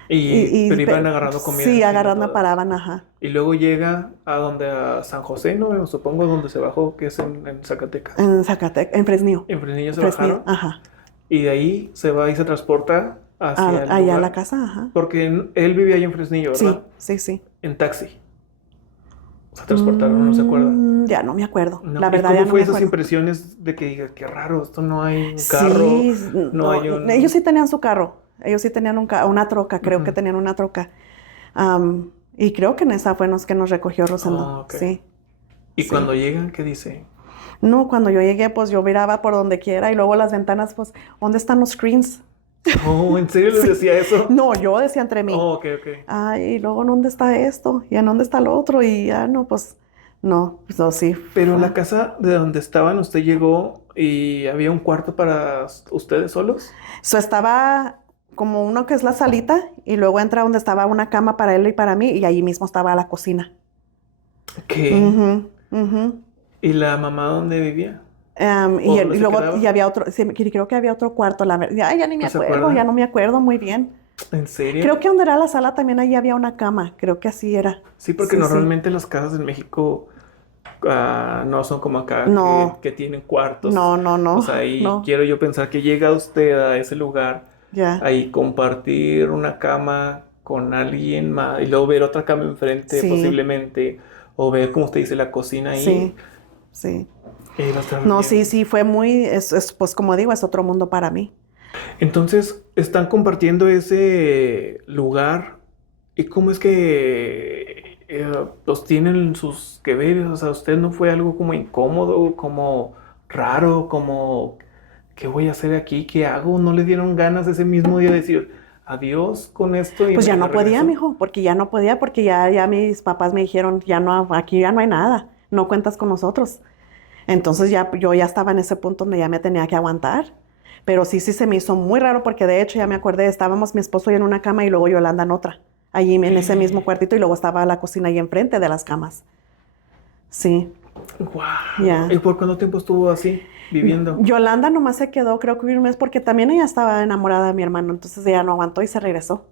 Pero iban agarrando comida Sí, encima agarrando todas. paraban, ajá. Y luego llega a donde, a San José, ¿no? Supongo donde se bajó, que es en Zacatecas. En Zacatecas, en Fresnillo. En Fresnillo se Fresnillo, bajaron. ajá. Y de ahí se va y se transporta hacia el Allá a la lugar. casa, ajá. Porque él vivía ahí en Fresnillo, ¿verdad? Sí, sí, sí. En taxi. Se transportaron, no se acuerda. Ya no me acuerdo. No. La ¿Y verdad, ya cómo no fue me esas acuerdo. impresiones de que diga, qué raro, esto no hay un carro, Sí, no no, hay ellos un... sí tenían su carro. Ellos sí tenían una troca, creo que Ujú. tenían una troca. Y creo que en esa fue que nos recogió Rosendo. Oh, ok. Sí, Y sí. cuando llegan, ¿qué dice? No, cuando yo llegué, pues yo miraba por donde quiera y luego las ventanas, pues, ¿dónde están los screens? Oh, ¿en serio les Sí. decía eso? No, yo decía entre mí. Oh, ok, ok. Ay, y luego, ¿dónde está esto? ¿Y en dónde está lo otro? Y ya, no, pues no, sí. Pero la casa de donde estaban, usted llegó y había un cuarto para ustedes solos. So, estaba como uno que es la salita y luego entra donde estaba una cama para él y para mí y ahí mismo estaba la cocina. ¿Qué? Ujú, ujú. ¿Y la mamá dónde vivía? Y, ¿O dónde y se luego y quedaba? había otro, sí, creo que había otro cuarto, la verdad. Ya ni me ¿No se acuerdo, ya acuerda? no me acuerdo muy bien. ¿En serio? Creo que donde era la sala también ahí había una cama, creo que así era. Sí, porque Sí, sí. normalmente las casas en México no son como acá No, que tienen cuartos. no, no, O no, sea, ahí no, quiero yo pensar que llega usted a ese lugar, ya, ahí compartir una cama con alguien más y luego ver otra cama enfrente sí, posiblemente, o ver, como usted dice, la cocina ahí, sí, sí. y va a estar No, sí, bien. sí, fue muy, pues como digo, es otro mundo para mí. Entonces, están compartiendo ese lugar. ¿Y cómo es que los tienen sus que ver? O sea, ¿usted no fue algo como incómodo, como raro, como ¿qué voy a hacer aquí? ¿Qué hago? ¿No le dieron ganas ese mismo día de decir adiós con esto y Pues ya me no podía, regreso? mijo, porque ya no podía, porque ya mis papás me dijeron, ya no, aquí ya no hay nada, no cuentas con nosotros. Entonces ya yo ya estaba en ese punto donde ya me tenía que aguantar. Pero sí, sí se me hizo muy raro porque de hecho ya me acordé, estábamos mi esposo y en una cama y luego Yolanda en otra, allí en ese mismo cuartito y luego estaba la cocina ahí enfrente de las camas. Sí, ¡Wow! ya. ¿Y por cuánto tiempo estuvo así, viviendo? Yolanda nomás se quedó creo que un mes porque también ella estaba enamorada de mi hermano, entonces ella no aguantó y se regresó.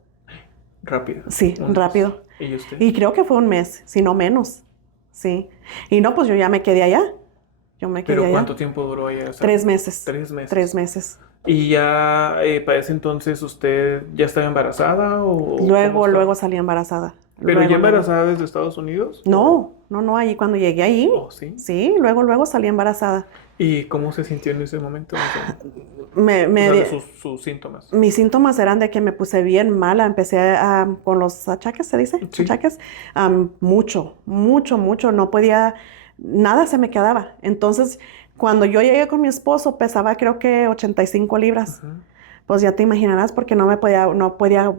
Rápido, Sí, un mes. rápido. ¿Y usted? Y creo que fue un mes, si no menos. Sí. Y no, pues yo ya me quedé allá. Yo me quedé ¿Pero allá. cuánto tiempo duró allá? O sea, 3 meses. 3 3 meses. meses. ¿Y ya para ese entonces usted ya estaba embarazada o cómo Luego estaba? salí embarazada. ¿Pero ya Luego. embarazada desde Estados Unidos? No, no, no, allí cuando llegué ahí. ¿O sí? Sí, luego salí embarazada. ¿Y cómo se sintió en ese momento? Me, O me sea, di- de sus síntomas. Mis síntomas eran de que me puse bien mala. Empecé con los achaques, ¿se dice? Sí. Achaques. Mucho, mucho, mucho. No podía, nada se me quedaba. Entonces, Cuando yo llegué con mi esposo pesaba creo que 85 libras. Ajá. Pues ya te imaginarás porque no podía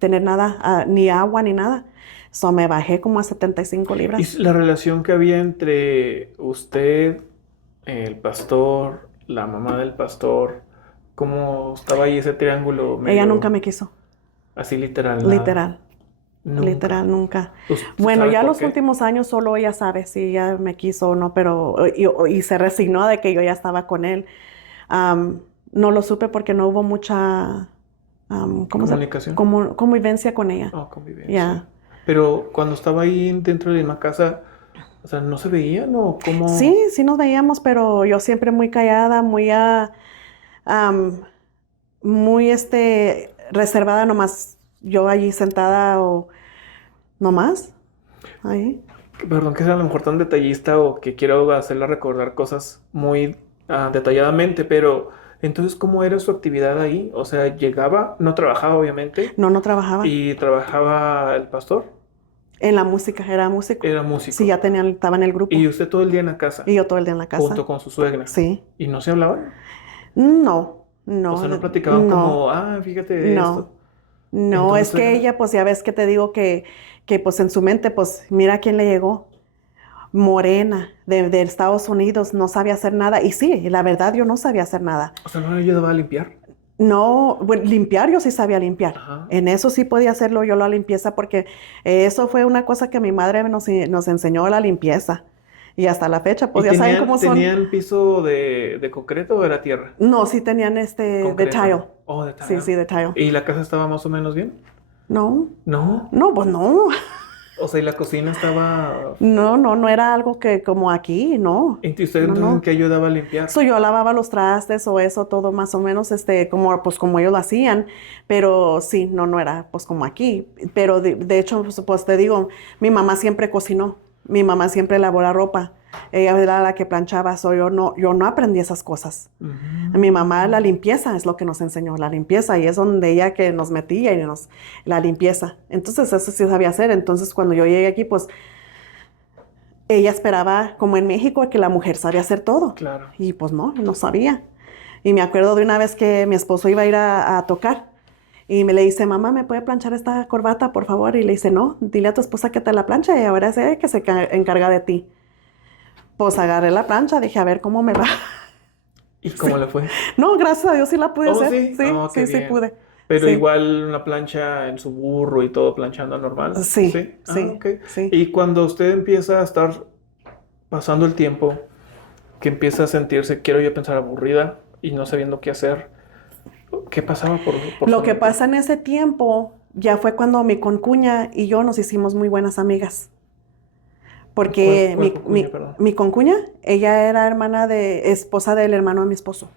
tener nada, ni agua ni nada. So me bajé como a 75 libras. Y la relación que había entre usted, el pastor, la mamá del pastor, ¿cómo estaba ahí ese triángulo Ella nunca medio me quiso, así literal? Nada. literal, Nunca. literal, nunca. ¿Usted Bueno, sabe ya por los qué? últimos años solo ella sabe si ella me quiso o no, pero y se resignó de que yo ya estaba con él. Am, no lo supe porque no hubo mucha Comunicación. convivencia con ella. Oh, convivencia. Ya. Pero cuando estaba ahí dentro de una casa, o sea, ¿no se veían o cómo? Sí, sí nos veíamos, pero yo siempre muy callada, am, muy reservada nomás. Yo allí sentada o nomás, ahí. Perdón que sea a lo mejor tan detallista o que quiero hacerla recordar cosas muy detalladamente, pero entonces, ¿cómo era su actividad ahí? O sea, llegaba, no trabajaba obviamente, No, no trabajaba. y trabajaba el pastor, En la música, era músico. era Sí, músico, ya estaba en el grupo. y usted todo el día en la casa, Y yo todo el día en la casa. junto con su suegra, Sí. y no se hablaban. No, O no, sea, no platicaban no, como, fíjate esto. no. No, es Entonces que era, ella, pues ya ves que te digo que pues en su mente, pues mira quién le llegó. Morena, de Estados Unidos, no sabía hacer nada. Y sí, la verdad, yo no sabía hacer nada. o sea, no le ayudaba a limpiar. No, bueno, limpiar yo sí sabía limpiar. Ajá. En eso sí podía hacerlo yo la limpieza porque eso fue una cosa que mi madre nos enseñó, la limpieza. Y hasta la fecha, pues ¿Y ya saben cómo son. tenían piso de concreto o era tierra? No, sí tenían de Concreto. tile. Oh, de Sí, tile. sí, de tile. ¿Y la casa estaba más o menos bien? No, No. no, pues no. O sea, y la cocina estaba. No, no, no era algo que como aquí, no. ¿Y usted No, entonces en no. qué ayudaba a limpiar? So, yo lavaba los trastes o eso, todo más o menos, como ellos lo hacían, pero sí, no, no era, pues, como aquí. Pero de hecho, pues, te digo, mi mamá siempre cocinó, mi mamá siempre lavó la ropa, ella era la que planchaba, yo no aprendí esas cosas. Mi mamá, la limpieza es lo que nos enseñó, la limpieza, y es donde ella que nos metía la limpieza. Entonces, eso sí sabía hacer. Entonces, cuando yo llegué aquí, pues, ella esperaba, como en México, que la mujer sabía hacer todo. Claro. Y pues no sabía. Y me acuerdo de una vez que mi esposo iba a ir a tocar y me le dice, mamá, ¿me puede planchar esta corbata, por favor? Y le dice, no, dile a tu esposa que te la planche y ahora es ella que encarga de ti. Pues agarré la plancha, dije, a ver cómo me va. ¿Y cómo le fue? No, gracias a Dios sí la pude Oh, hacer. sí. Sí, Oh, qué sí, sí bien. pude. Pero Sí. igual una plancha en su burro y todo planchando normal. Sí, Sí. sí, Ok. sí. Y cuando usted empieza a estar pasando el tiempo, que empieza a sentirse, quiero yo pensar, aburrida y no sabiendo qué hacer, ¿qué pasaba por Lo su que mente? pasa en ese tiempo ya fue cuando mi concuña y yo nos hicimos muy buenas amigas. Porque ¿Cuál concuña, perdón? mi concuña, ella era esposa del hermano de mi esposo.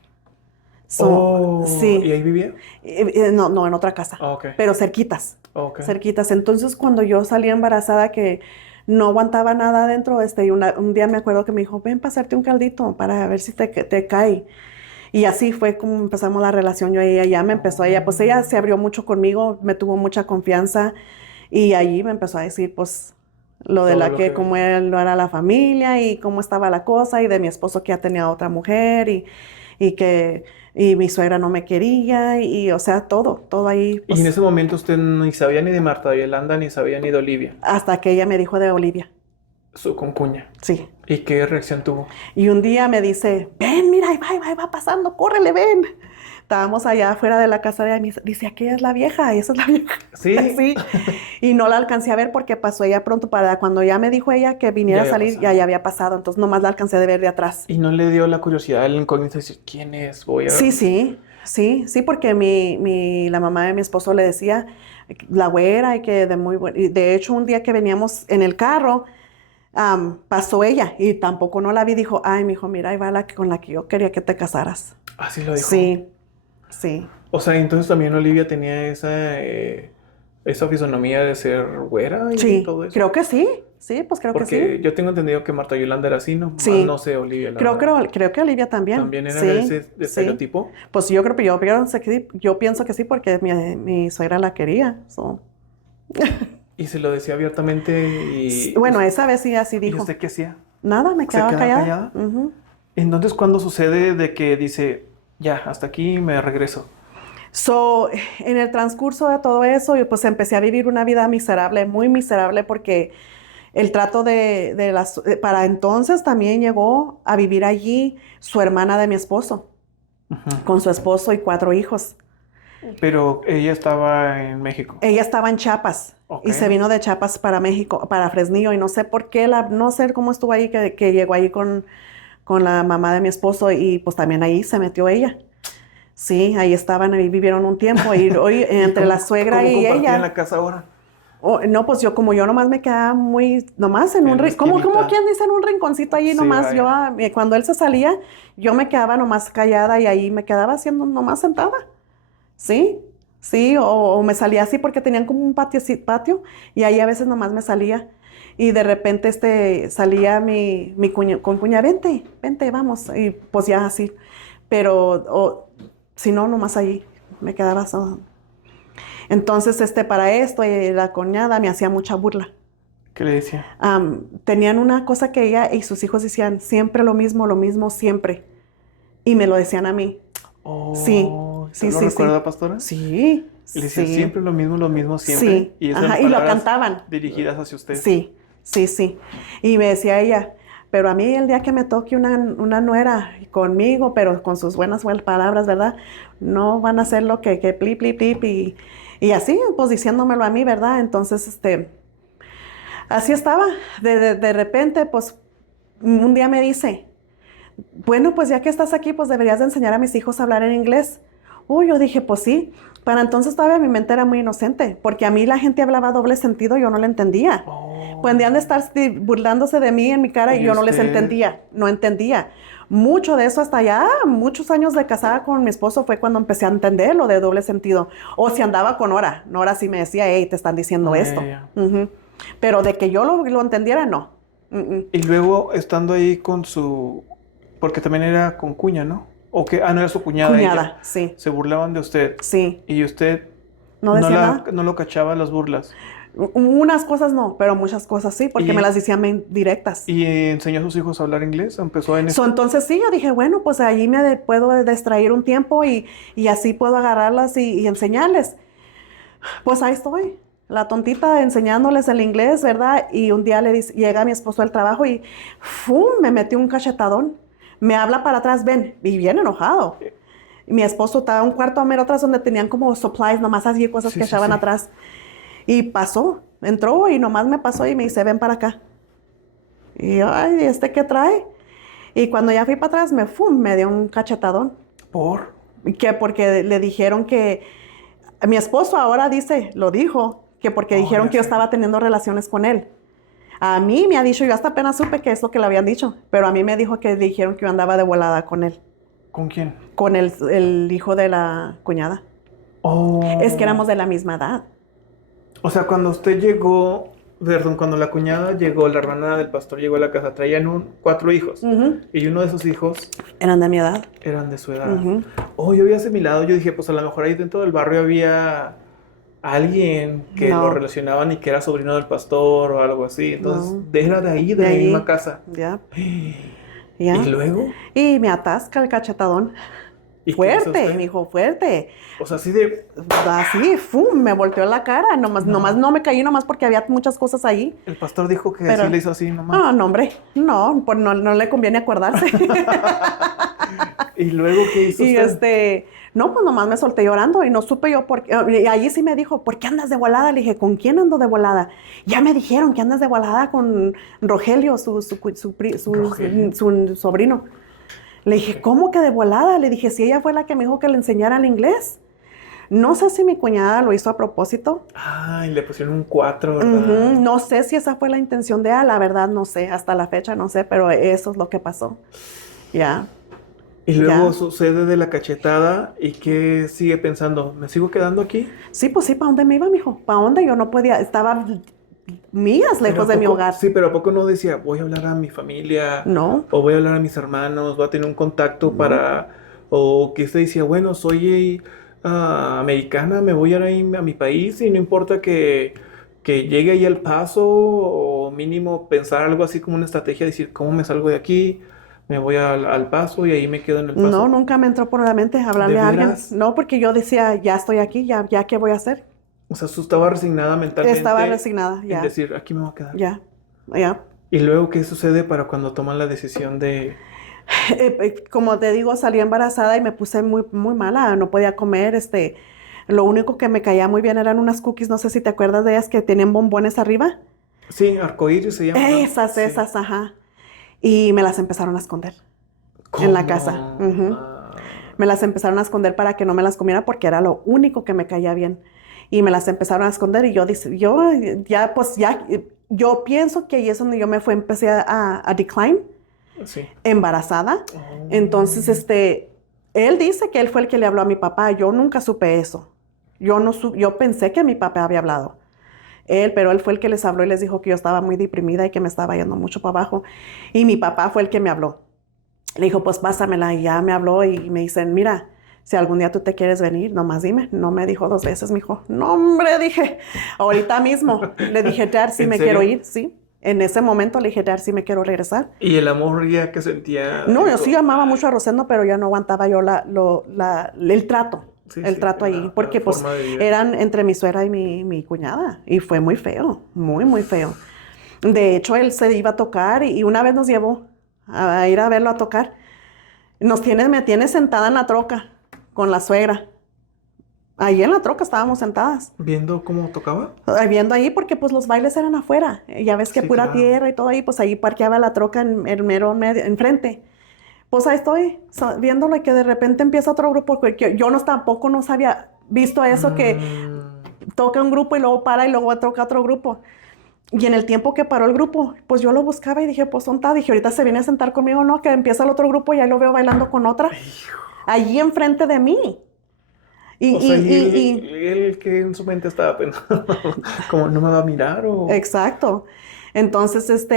Oh, Sí. ¿y ahí vivía? No, en otra casa. Ah, ok. Pero cerquitas. Ok. Cerquitas. Entonces, cuando yo salí embarazada, que no aguantaba nada adentro, y un día me acuerdo que me dijo, ven para hacerte un caldito para ver si te cae. Y así fue como empezamos la relación. Yo y ella me empezó, pues ella se abrió mucho conmigo, me tuvo mucha confianza y allí me empezó a decir, pues, lo de Todo lo que cómo venía. él no era la familia y cómo estaba la cosa y de mi esposo que ya tenía otra mujer y mi suegra no me quería o sea, todo ahí, Y pues, en ese momento usted ni sabía ni de Marta Yolanda, ni sabía ni de Olivia, hasta que ella me dijo de Olivia, su concuña. sí. ¿Y qué reacción tuvo? Y un día me dice, ven, mira, ahí va pasando, córrele, ven. Estábamos allá afuera de la casa de ella y me dice, aquella es la vieja, esa es la vieja. Sí. Sí. Y no la alcancé a ver porque pasó ella pronto para cuando ya me dijo ella que viniera a Ya había salir, pasado. ya había pasado. Entonces nomás la alcancé de ver de atrás. ¿Y no le dio la curiosidad, el incógnito de decir, quién es? Voy a Sí, ver. sí, porque la mamá de mi esposo le decía la güera y que de muy buena. Y de hecho, un día que veníamos en el carro, pasó ella y tampoco no la vi. Dijo, ay, mijo, mira, ahí va con la que yo quería que te casaras. Así lo dijo. Sí, sí. O sea, entonces también Olivia tenía esa fisonomía de ser güera y Sí, todo eso. creo que sí. Sí, pues creo que Porque sí. yo tengo entendido que Marta Yolanda era así, ¿no? Sí. No sé, Olivia, la verdad. Creo que Olivia también. ¿También era Sí, ese sí. estereotipo? Pues yo pienso que sí porque mi suegra la quería. So. Y se lo decía abiertamente y... Bueno, esa vez sí así ¿Y dijo. usted qué hacía? Nada, me ¿Se quedaba quedaba callada. callada? Ujú. Entonces, ¿cuándo sucede de que dice, ya, hasta aquí me regreso? So, en el transcurso de todo eso, yo pues empecé a vivir una vida miserable, muy miserable, porque el trato para entonces también llegó a vivir allí su hermana de mi esposo, Ujú. con su esposo y 4 hijos. Pero ella estaba en México. Ella estaba en Chiapas Ok. y se vino de Chiapas para México, para Fresnillo, y no sé por qué, no sé cómo estuvo ahí, que llegó ahí con la mamá de mi esposo y pues también ahí se metió ella. Sí, ahí estaban, ahí vivieron un tiempo, y hoy ¿Y entre la suegra cómo y compartían la ella. casa ahora? Oh, no, pues como yo nomás me quedaba nomás en un En la como esquinita. quien dice, en un rinconcito allí Sí, nomás, vaya. cuando él se salía, yo me quedaba nomás callada y ahí me quedaba haciendo nomás sentada, ¿sí? Sí, o me salía así porque tenían como un patio, y ahí a veces nomás me salía, y de repente salía con cuña, vente, vente, vamos, y pues ya así, pero si no, nomás ahí me quedaba sola. Entonces, para esto, la cuñada me hacía mucha burla. ¿Qué le decía? Tenían una cosa que ella y sus hijos decían, siempre lo mismo, siempre. Y me lo decían a mí. Sí, Oh, ¿usted sí, lo sí, sí. recuerda, pastora? Sí, Y le decía sí, siempre lo mismo, siempre. sí. Y esas Ajá, y lo palabras cantaban. dirigidas hacia usted. Sí, sí, sí. Y me decía ella, pero a mí el día que me toque una nuera conmigo, pero con sus buenas palabras, ¿verdad? No van a hacer lo que plip, plip, plip, y así, pues diciéndomelo a mí, ¿verdad? Entonces, así estaba. De repente, pues, un día me dice, bueno, pues ya que estás aquí, pues deberías de enseñar a mis hijos a hablar en inglés. Yo dije, pues sí. Para entonces todavía mi mente era muy inocente, porque a mí la gente hablaba doble sentido, yo no le entendía. Podían Oh. estar burlándose de mí en mi cara y Y yo no les usted, entendía, no entendía. Mucho de eso hasta ya, muchos años de casada con mi esposo fue cuando empecé a entender lo de doble sentido. O si andaba con Nora, Nora sí me decía, hey, te están diciendo oh, ya, ya, esto. ya. Ujú. Pero de que yo lo entendiera, no. Mm, mm. Y luego estando ahí con su, porque también era con cuña, ¿no? O que, no era su cuñada ella. Cuñada, sí, Se burlaban de usted. sí. Y usted No decía nada. no lo cachaba las burlas. Unas cosas no, pero muchas cosas sí, porque me las Y, decían directas. y enseñó a sus hijos a hablar inglés. Empezó en esto. Entonces sí, yo dije, bueno, pues allí puedo distraer un tiempo, y así puedo agarrarlas y enseñarles. Pues ahí estoy, la tontita enseñándoles el inglés, ¿verdad? Y un día llega mi esposo al trabajo y ¡fum! Me metió un cachetadón. Me habla para atrás, ven, y bien enojado. Y mi esposo estaba en un cuarto a ver atrás donde tenían como supplies, nomás así cosas Sí, que sí, echaban sí. atrás. Y pasó, entró y nomás me pasó y me dice, ven para acá. Y yo, ay, ¿este qué trae? Y cuando ya fui para atrás, me dio un cachetadón. ¿Por? Que porque le dijeron que, mi esposo ahora lo dijo, que porque Oh, dijeron ya que yo sé. estaba teniendo relaciones con él. A mí me ha dicho, yo hasta apenas supe que es lo que le habían dicho, pero a mí me dijo que dijeron que yo andaba de volada con él, ¿Con quién? con el hijo de la cuñada. Es que Oh. éramos de la misma edad. O sea, cuando usted llegó, perdón, cuando la cuñada llegó, la hermana del pastor llegó a la casa, traían 4 hijos. Ujú. Y uno de esos hijos Eran de mi edad. eran de su edad. Ujú. Oh, yo había asimilado, yo dije, pues a lo mejor ahí dentro del barrio había alguien que lo No, relacionaban y que era sobrino del pastor o algo así. Entonces, no, era de ahí, de de la misma allí, casa. ya, ¿Y ya. luego? Y me atasca el cachetadón. ¿Y qué hizo Fuerte, usted? me dijo, fuerte. O sea, así de... Así, ¡fum! Me volteó la cara. Nomás No. no me caí, nomás porque había muchas cosas ahí. El pastor dijo que así Pero, le hizo así nomás. no, no, hombre, no, pues no le conviene acordarse. ¿Y luego qué hizo Y usted? no, pues nomás me solté llorando y no supe yo por qué. Y allí sí me dijo, ¿por qué andas de volada? Le dije, ¿con quién ando de volada? Ya me dijeron que andas de volada con Rogelio, Rogelio. su sobrino. Le dije, ¿cómo que de volada? Le dije, si ella fue la que me dijo que le enseñara el inglés. No sé si mi cuñada lo hizo a propósito. Ay, le pusieron un 4, ¿verdad? Ujú. No sé si esa fue la intención de ella, la verdad no sé, hasta la fecha no sé, pero eso es lo que pasó. Ya, Y luego ya. sucede de la cachetada y que sigue pensando, ¿me sigo quedando aquí? Sí, pues sí, ¿para dónde me iba, mijo? ¿Para dónde? Yo no podía, estaba millas Pero lejos ¿a de mi poco, hogar. sí, pero ¿a poco no decía, voy a hablar a mi familia No, o voy a hablar a mis hermanos, voy a tener un contacto no. para, o que usted decía, bueno, soy americana, me voy a ir a mi país y no importa que llegue ahí al paso o mínimo pensar algo así como una estrategia, decir, ¿cómo me salgo de aquí? me voy al Paso y ahí me quedo en el No, Paso. nunca me entró por la mente hablarle ¿De a alguien. veras? No, porque yo decía, ya estoy aquí, ya qué voy a hacer. O sea, tú estabas resignada mentalmente Estaba resignada, en ya, decir, aquí me voy a quedar. ya, ya. ¿Y luego qué sucede para cuando toman la decisión de... Como te digo, salí embarazada y me puse muy, muy mala, no podía comer, lo único que me caía muy bien eran unas cookies, no sé si te acuerdas de ellas que tenían bombones arriba. Sí, arcoíris se llama, ¿no? Esas, Sí. ajá. Y me las empezaron a esconder en la casa. ¿Cómo? Ujú. Me las empezaron a esconder para que no me las comiera porque era lo único que me caía bien. Y me las empezaron a esconder y yo pienso que ahí es donde yo empecé a decline, Sí. embarazada. Oh. Entonces, él dice que él fue el que le habló a mi papá. Yo nunca supe eso. Yo pensé que mi papá había hablado. Pero él fue el que les habló y les dijo que yo estaba muy deprimida y que me estaba yendo mucho para abajo. Y mi papá fue el que me habló. Le dijo, pues pásamela. Y ya me habló y me dicen, mira, si algún día tú te quieres venir, nomás dime. No me dijo 2 veces, me dijo, no, hombre, dije, ahorita mismo. Le dije, Dad, sí ¿En me serio? quiero ir, sí. En ese momento le dije, Dad, sí me quiero regresar. ¿Y el amor ya que sentía? No, yo dijo, sí amaba mucho a Rosendo, pero ya no aguantaba yo el trato. Sí, El sí, trato ahí, la porque pues forma de vida. eran entre mi suegra y mi cuñada, y fue muy feo, muy, muy feo. De hecho, él se iba a tocar y una vez nos llevó a ir a verlo a tocar. Me tiene sentada en la troca con la suegra. Ahí en la troca estábamos sentadas, ¿Viendo cómo tocaba? viendo ahí porque pues los bailes eran afuera. Ya ves que Sí, pura claro. tierra y todo ahí, pues ahí parqueaba la troca en el mero medio, enfrente. Pues ahí estoy, viéndolo y que de repente empieza otro grupo, que yo tampoco nos había visto eso, que toca un grupo y luego para y luego toca otro grupo. Y en el tiempo que paró el grupo, pues yo lo buscaba y dije, pues ¿dónde está? Dije, ahorita se viene a sentar conmigo, ¿no? Que empieza el otro grupo y ahí lo veo bailando con otra, allí enfrente de mí. O sea, ¿y Y él que en su mente estaba pensando? ¿Como no me va a mirar o...? exacto. Entonces,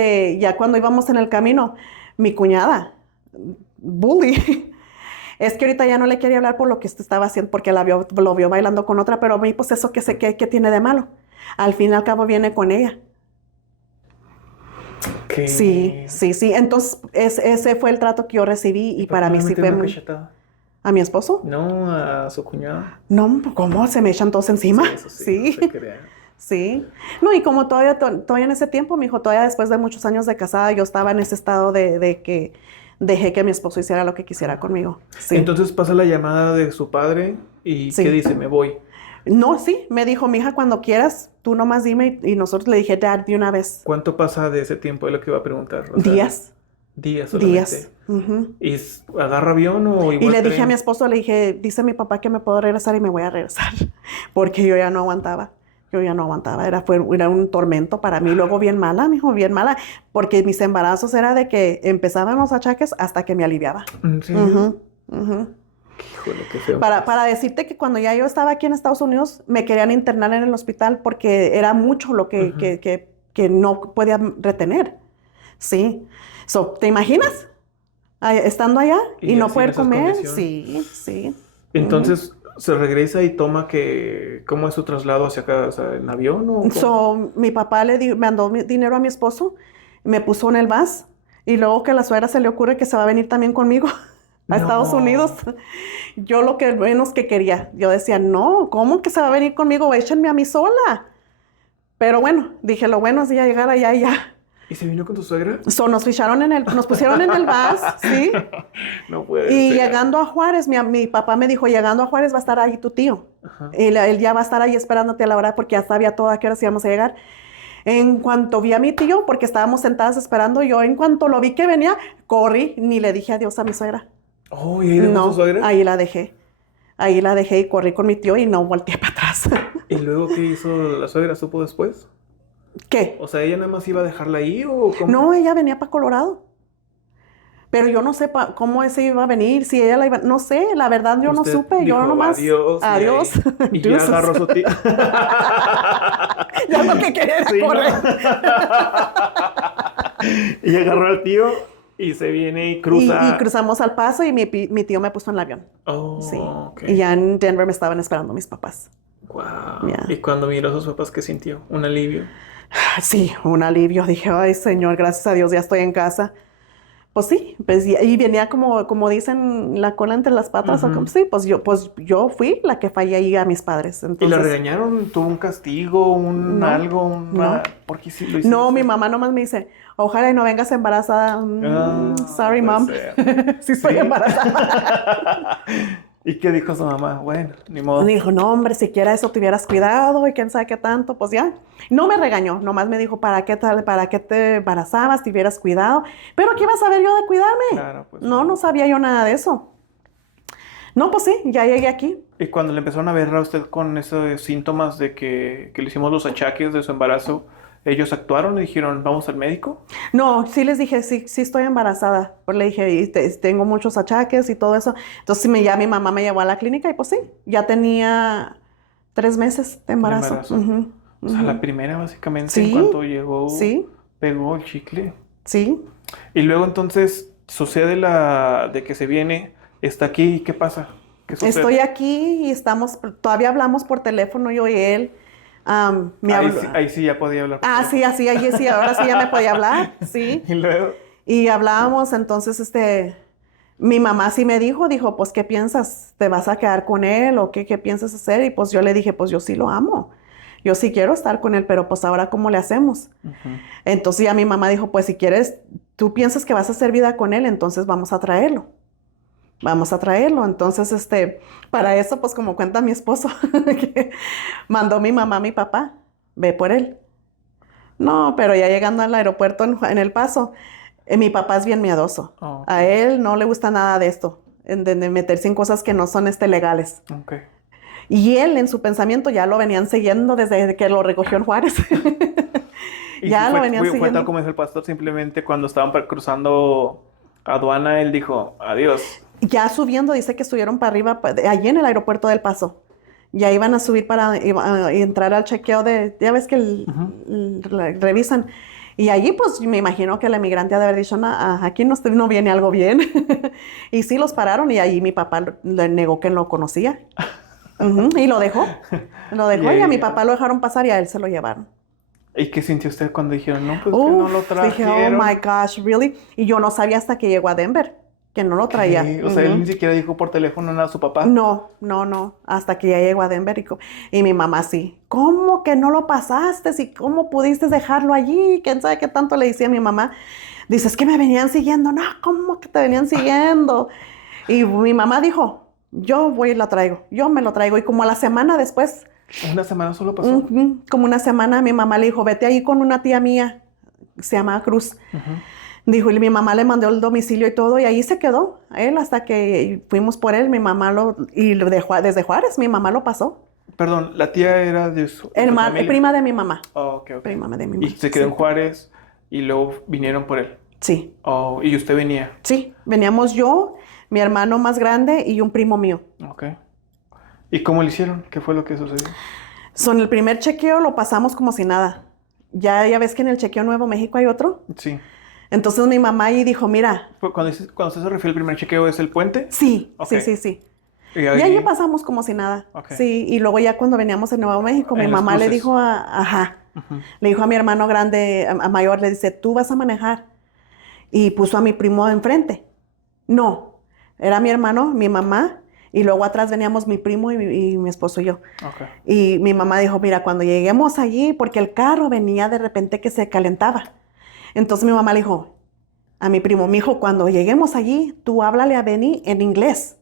ya cuando íbamos en el camino, mi cuñada, bully, es que ahorita ya no le quería hablar por lo que usted estaba haciendo, porque lo vio bailando con otra, pero a mí, pues eso ¿qué tiene de malo? Al fin y al cabo viene con ella. ¿Qué? Sí. Entonces, ese fue el trato que yo recibí y por para qué mí le sí meten fue una muy... cachetada? ¿A mi esposo? No, a su cuñada. No, ¿cómo? ¿Se me echan todos encima? Sí, eso sí, no se crea. Sí. No, y como todavía en ese tiempo, mi hijo, todavía después de muchos años de casada, yo estaba en ese estado de que dejé que mi esposo hiciera lo que quisiera conmigo. Sí. Entonces pasa la llamada de su padre y Sí. ¿qué dice? Me voy. No, sí, me dijo, mija, cuando quieras, tú nomás dime. Y nosotros le dije, Dad, de una vez. ¿Cuánto pasa de ese tiempo? Es lo que iba a preguntar. O sea, Días. días solamente. Días. Ujú. ¿Y agarra avión o igual Y le dije a tren? mi esposo, le dije, dice mi papá que me puedo regresar y me voy a regresar. Porque yo ya no aguantaba. Era un tormento para mí. Luego bien mala, mijo, bien mala. Porque mis embarazos era de que empezaban los achaques hasta que me aliviaba. ¿En serio? Ujú, ujú. Híjole, qué feo. Para decirte que cuando ya yo estaba aquí en Estados Unidos, me querían internar en el hospital porque era mucho lo que, Ujú. que no podía retener. Sí. ¿Te imaginas? Estando allá Y y no así en poder esas comer. condiciones. Sí. Entonces se regresa y toma ¿cómo es su traslado hacia acá? O sea, ¿en avión o cómo? Mi papá me mandó dinero a mi esposo, me puso en el bus y luego que a la suegra se le ocurre que se va a venir también conmigo a Estados No. Unidos. Yo lo que menos que quería, yo decía, no, ¿cómo que se va a venir conmigo? Échenme a mí sola. Pero bueno, dije, lo bueno es ya llegar allá y ya. ¿Y se vino con tu suegra? Nos pusieron en el bus, ¿sí? No puede Y ser. llegando a Juárez, mi papá me dijo, llegando a Juárez va a estar ahí tu tío. Ajá. Y él ya va a estar ahí esperándote a la hora porque ya sabía todo a qué horas íbamos a llegar. En cuanto vi a mi tío, porque estábamos sentadas esperando, yo en cuanto lo vi que venía, corrí, ni le dije adiós a mi suegra. Oh, ¿y ahí dejó No, su suegra? ahí la dejé. Ahí la dejé y corrí con mi tío y no volteé para atrás. ¿Y luego qué hizo la suegra? ¿Supo después? ¿Qué? O sea, ¿ella nada más iba a dejarla ahí o cómo? No, ella venía para Colorado. Pero yo no sé cómo ese iba a venir, si ella la iba... No sé, la verdad yo no Usted supe. Yo dijo, nomás... adiós. Adiós. Y ya Deuces. agarró su tío. Ya lo que quería era Sí, ¿no? correr. Y agarró al tío y se viene y cruza. Y cruzamos al paso y mi tío me puso en el avión. Oh, Sí. ok. Y ya en Denver me estaban esperando mis papás. Wow. Ya. Y cuando miró a sus papás, ¿qué sintió? Un alivio. Sí, un alivio. Dije, ay, Señor, gracias a Dios, ya estoy en casa. Pues sí, pues y venía como dicen, la cola entre las patas, o como, sí, pues yo fui la que fallé ahí a mis padres. ¿Y la Entonces, regañaron? ¿Tuvo un castigo, no, algo, no. ¿por qué sí lo hiciste? No, mi mamá nomás me dice, ojalá y no vengas embarazada. Sorry, puede mom. ser. Sí estoy embarazada. ¿Y qué dijo su mamá? Bueno, ni modo. Me dijo, no, hombre, siquiera eso te hubieras cuidado y quién sabe qué tanto, pues ya. No me regañó, nomás me dijo, para qué te embarazabas, te hubieras cuidado? Pero ¿qué iba a saber yo de cuidarme? Claro, pues. No sabía yo nada de eso. No, pues sí, ya llegué aquí. Y cuando le empezaron a ver a usted con esos síntomas de que le hicimos los achaques de su embarazo, ¿ellos actuaron y dijeron, vamos al médico? No, sí les dije, sí estoy embarazada. Pues le dije, y tengo muchos achaques y todo eso. Entonces ya mi mamá me llevó a la clínica y pues sí, ya tenía 3 meses de embarazo. Ujú, O sea, ujú. la primera básicamente en Sí, cuanto llegó, sí, pegó el chicle. sí. Y luego entonces sucede de que se viene, está aquí, ¿y qué pasa? ¿Qué sucede? Estoy aquí y todavía hablamos por teléfono yo y él. Me Ahí, habló. ahí sí ya podía hablar. Sí, así, ahí sí, ahora sí ya me podía hablar, sí. Y luego, Y hablábamos, entonces, mi mamá sí me dijo, pues, ¿qué piensas? ¿Te vas a quedar con él o qué piensas hacer? Y pues yo le dije, pues yo sí lo amo. Yo sí quiero estar con él, pero pues ahora, ¿cómo le hacemos? Entonces ya mi mamá dijo, pues si quieres, tú piensas que vas a hacer vida con él, entonces vamos a traerlo. Vamos a traerlo. Entonces, para eso, pues como cuenta mi esposo, que mandó mi mamá a mi papá, ve por él. No, pero ya llegando al aeropuerto en El Paso, mi papá es bien miedoso. Ok. A él no le gusta nada de esto, de meterse en cosas que no son legales. ok. Y él en su pensamiento ya lo venían siguiendo desde que lo recogió en Juárez. Y Ya sí lo venían fue tal siguiendo. como dice el pastor, simplemente cuando estaban cruzando aduana, él dijo, adiós. Ya subiendo, dice que subieron para arriba, allí en el aeropuerto del Paso. Ya iban a subir para entrar al chequeo ya ves que revisan. Y allí, pues, me imagino que el emigrante ha de haber dicho, aquí no viene algo bien. Y sí, los pararon y allí mi papá le negó que lo conocía. Y lo dejó. Lo dejó y a mi papá lo dejaron pasar y a él se lo llevaron. ¿Y qué sintió usted cuando dijeron, no, pues que no lo Dije, oh trajeron? my gosh, really? Y yo no sabía hasta que llegó a Denver que no lo traía. ¿Qué? O sea, él ni siquiera dijo por teléfono nada a su papá. No, hasta que ya llegó a Denver y mi mamá sí. ¿Cómo que no lo pasaste? ¿Y cómo pudiste dejarlo allí? ¿Quién sabe qué tanto le decía a mi mamá? Dice, es que me venían siguiendo. No, ¿cómo que te venían siguiendo? Y mi mamá dijo, yo voy y lo traigo, yo me lo traigo. Y como a la semana después, ¿Una semana solo pasó? como una semana, mi mamá le dijo, vete ahí con una tía mía, se llama Cruz. Dijo, y mi mamá le mandó el domicilio y todo, y ahí se quedó él hasta que fuimos por él. Mi mamá desde Juárez, mi mamá lo pasó. Perdón, la tía era de su familia. Prima de mi mamá. Oh, ok. Prima de mi mamá. Y se quedó sí. en Juárez y luego vinieron por él. Sí, Oh, y usted venía. sí. Veníamos yo, mi hermano más grande y un primo mío. Ok. ¿Y cómo le hicieron? ¿Qué fue lo que sucedió? El primer chequeo lo pasamos como si nada. Ya ves que en el chequeo Nuevo México hay otro. Sí. Entonces mi mamá ahí dijo, mira. Cuando usted se refiere al primer chequeo, ¿es el puente? Sí, Okay. sí. Y ahí ya pasamos como si nada. Okay. Sí, y luego ya cuando veníamos en Nuevo México, mi mamá le dijo le dijo a mi hermano grande, a mayor, le dice, tú vas a manejar. Y puso a mi primo enfrente. No, era mi hermano, mi mamá, y luego atrás veníamos mi primo y mi esposo y yo. Okay. Y mi mamá dijo, mira, cuando lleguemos allí, porque el carro venía de repente que se calentaba. Entonces mi mamá le dijo a mi primo, mijo, cuando lleguemos allí, tú háblale a Benny en inglés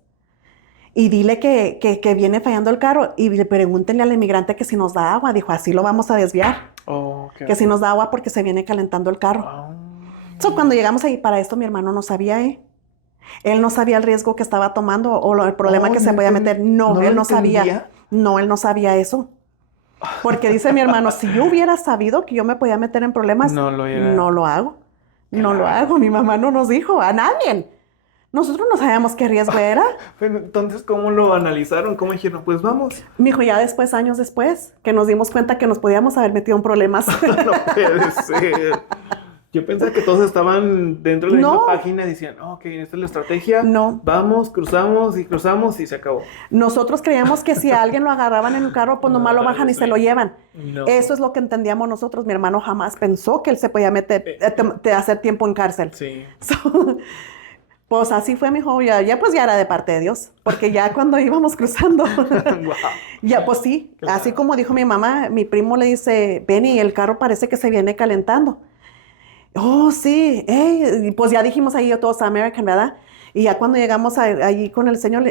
y dile que viene fallando el carro y pregúntenle al inmigrante que si nos da agua. Dijo, así lo vamos a desviar. Okay. Que si nos da agua porque se viene calentando el carro. Entonces, cuando llegamos ahí, para esto mi hermano no sabía, Él no sabía el riesgo que estaba tomando o el problema que se podía meter. No, él no sabía. No, él no sabía eso. Porque dice mi hermano, si yo hubiera sabido que yo me podía meter en problemas, no lo hago. No lo hago. Mi mamá no nos dijo, a nadie. Nosotros no sabíamos qué riesgo era. Pero entonces, ¿cómo lo analizaron? ¿Cómo dijeron? Pues vamos. Mijo, ya después, años después, que nos dimos cuenta que nos podíamos haber metido en problemas. No puede ser. Yo pensaba que todos estaban dentro de la No. misma página y decían, ok, esta es la estrategia. No. Vamos, cruzamos y se acabó. Nosotros creíamos que si a alguien lo agarraban en un carro, pues nomás lo No, bajan y Dios se lo mío. llevan. No. Eso es lo que entendíamos nosotros. Mi hermano jamás pensó que él se podía meter, hacer tiempo en cárcel. Sí. So, pues así fue, mijo. Ya pues ya era de parte de Dios. Porque ya cuando íbamos cruzando, Wow. ya pues sí, Claro. así como dijo mi mamá, mi primo le dice, Benny, el carro parece que se viene calentando. Oh, sí, y pues ya dijimos ahí todos American, ¿verdad? Y ya cuando llegamos allí con el señor,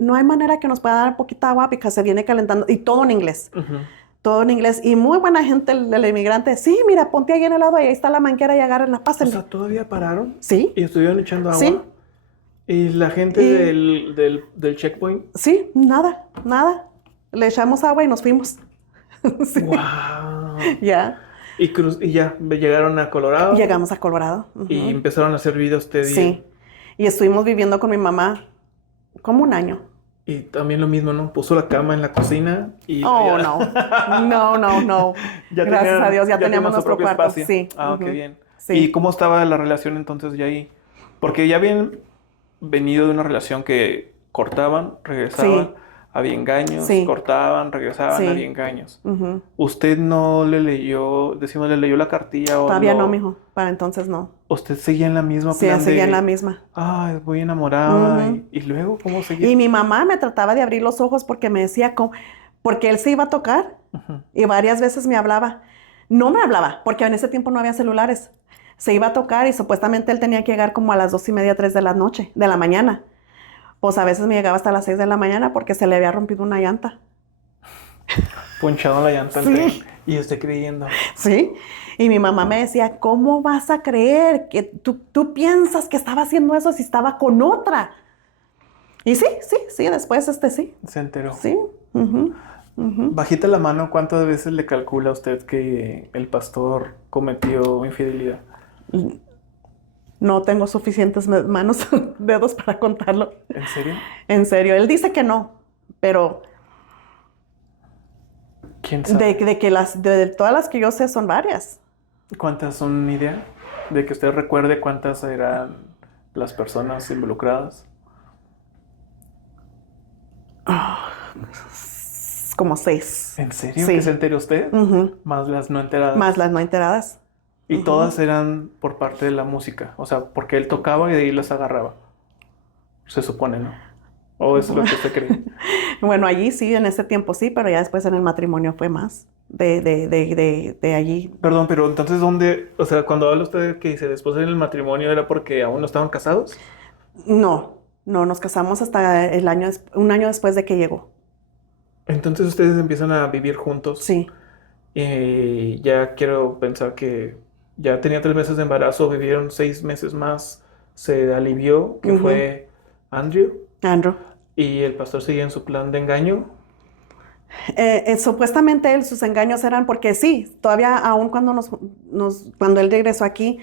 no hay manera que nos pueda dar poquita agua porque se viene calentando. Y todo en inglés, Ujú. todo en inglés. Y muy buena gente el inmigrante. Sí, mira, ponte ahí en el lado, ahí está la manguera y agárrenla, O pásenle. sea, ¿todavía pararon? Sí, ¿Y estuvieron echando agua? sí, ¿Y la gente Y- del checkpoint? sí, nada, nada. Le echamos agua y nos fuimos. Sí, ¡Wow! ya. Y ya, llegaron a Colorado Llegamos a Colorado. y Ujú. empezaron a hacer vida usted Sí. Y estuvimos viviendo con mi mamá como un año. y también lo mismo, ¿no? Puso la cama en la cocina y Oh, allá- no. Ya Gracias tenían- a Dios, ya tenían teníamos su nuestro propio cuarto. espacio. Sí. Ah, qué ujú, bien. Sí. ¿Y cómo estaba la relación entonces ya ahí? Porque ya habían venido de una relación que cortaban, regresaban, Sí. había engaños, Sí. cortaban, regresaban, Sí. había engaños. Ujú. ¿Usted no le leyó, decimos, le leyó la cartilla o Todavía no? no, mijo. Para entonces no. ¿Usted seguía en la misma Sí, plan seguía en la de, misma. ay, voy enamorada? Ujú. Y luego cómo seguía? Y mi mamá me trataba de abrir los ojos porque me decía, porque él se iba a tocar Ujú. y varias veces me hablaba. No me hablaba, porque en ese tiempo no había celulares. Se iba a tocar y supuestamente él tenía que llegar como a las 2:30, 3 de la mañana. Pues a veces me llegaba hasta las 6 de la mañana porque se le había rompido una llanta. Ponchado la llanta al Sí. tren. Y usted creyendo. ¿Sí? Y mi mamá me decía, ¿cómo vas a creer que tú piensas que estaba haciendo eso si estaba con otra? Y sí, después sí. Se enteró. Sí. ujú, ujú. Bajita la mano, ¿cuántas veces le calcula a usted que el pastor cometió infidelidad? No tengo suficientes manos, dedos para contarlo. ¿En serio? En serio, él dice que no, pero ¿Quién sabe? de que de todas las que yo sé son varias. ¿Cuántas son una idea? De que usted recuerde cuántas eran las personas involucradas. Como 6. ¿En serio? Sí. ¿Que se enteró usted? Ujú. Más las no enteradas. Más las no enteradas. Y Ujú. todas eran por parte de la música. O sea, porque él tocaba y de ahí las agarraba. Se supone, ¿no? ¿O eso es lo que usted cree? Bueno, allí sí, en ese tiempo sí, pero ya después en el matrimonio fue más de allí. Perdón, pero entonces, ¿dónde? O sea, cuando habla usted que dice después en el matrimonio, ¿era porque aún no estaban casados? No, nos casamos hasta un año después de que llegó. Entonces ustedes empiezan a vivir juntos. Sí, Y ya quiero pensar que ya tenía 3 meses de embarazo, vivieron 6 meses más, se alivió, que Ujú. fue Andrew, Andrew. y el pastor seguía en su plan de engaño. Supuestamente sus engaños eran porque sí, todavía aún cuando cuando él regresó aquí,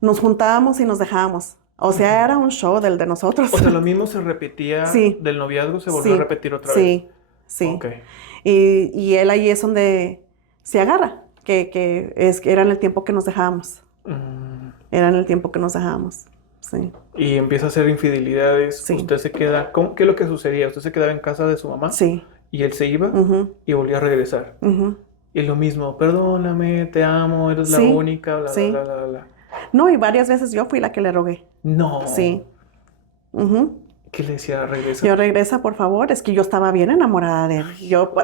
nos juntábamos y nos dejábamos. O sea, era un show del de nosotros. O sea, lo mismo se repetía Sí. del noviazgo, se volvió Sí, a repetir otra vez. Sí. Ok. Y él ahí es donde se agarra, que era en el tiempo que nos dejábamos. Mm, Era en el tiempo que nos dejábamos. Sí. y empieza a hacer infidelidades. Sí. Usted se queda. ¿Qué es lo que sucedía? Usted se quedaba en casa de su mamá Sí. y él se iba Ujú, y volvía a regresar. ujú. Y lo mismo, perdóname, te amo, eres la Sí, única, bla, sí. bla, bla, bla, bla. No, y varias veces yo fui la que le rogué. No. Sí. Ujú. ¿Qué le decía? Regresa. Yo regresa, por favor. Es que yo estaba bien enamorada de él.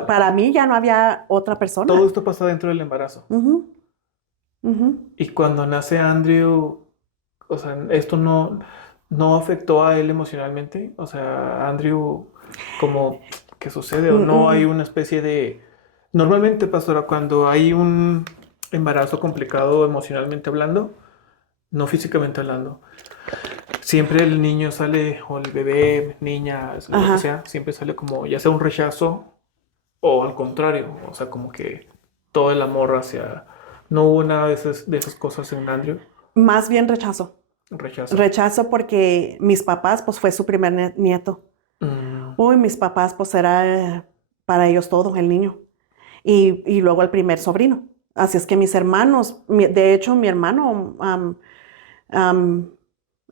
Para mí ya no había otra persona. Todo esto pasa dentro del embarazo. Ujú, ujú. Y cuando nace Andrew, o sea, esto no afectó a él emocionalmente. O sea, Andrew, como, ¿qué sucede? ¿O no hay una especie de... Normalmente, pastora, cuando hay un embarazo complicado emocionalmente hablando, no físicamente hablando, siempre el niño sale, o el bebé, niña, lo Ajá. que sea, siempre sale como ya sea un rechazo o al contrario, o sea, como que todo el amor hacia... No hubo nada de esas cosas en Andrew, Más bien rechazo. rechazo. Rechazo porque mis papás, pues fue su primer nieto. Mm, Uy, mis papás, pues era para ellos todo, el niño. Y luego el primer sobrino. Así es que mis hermanos, de hecho, mi hermano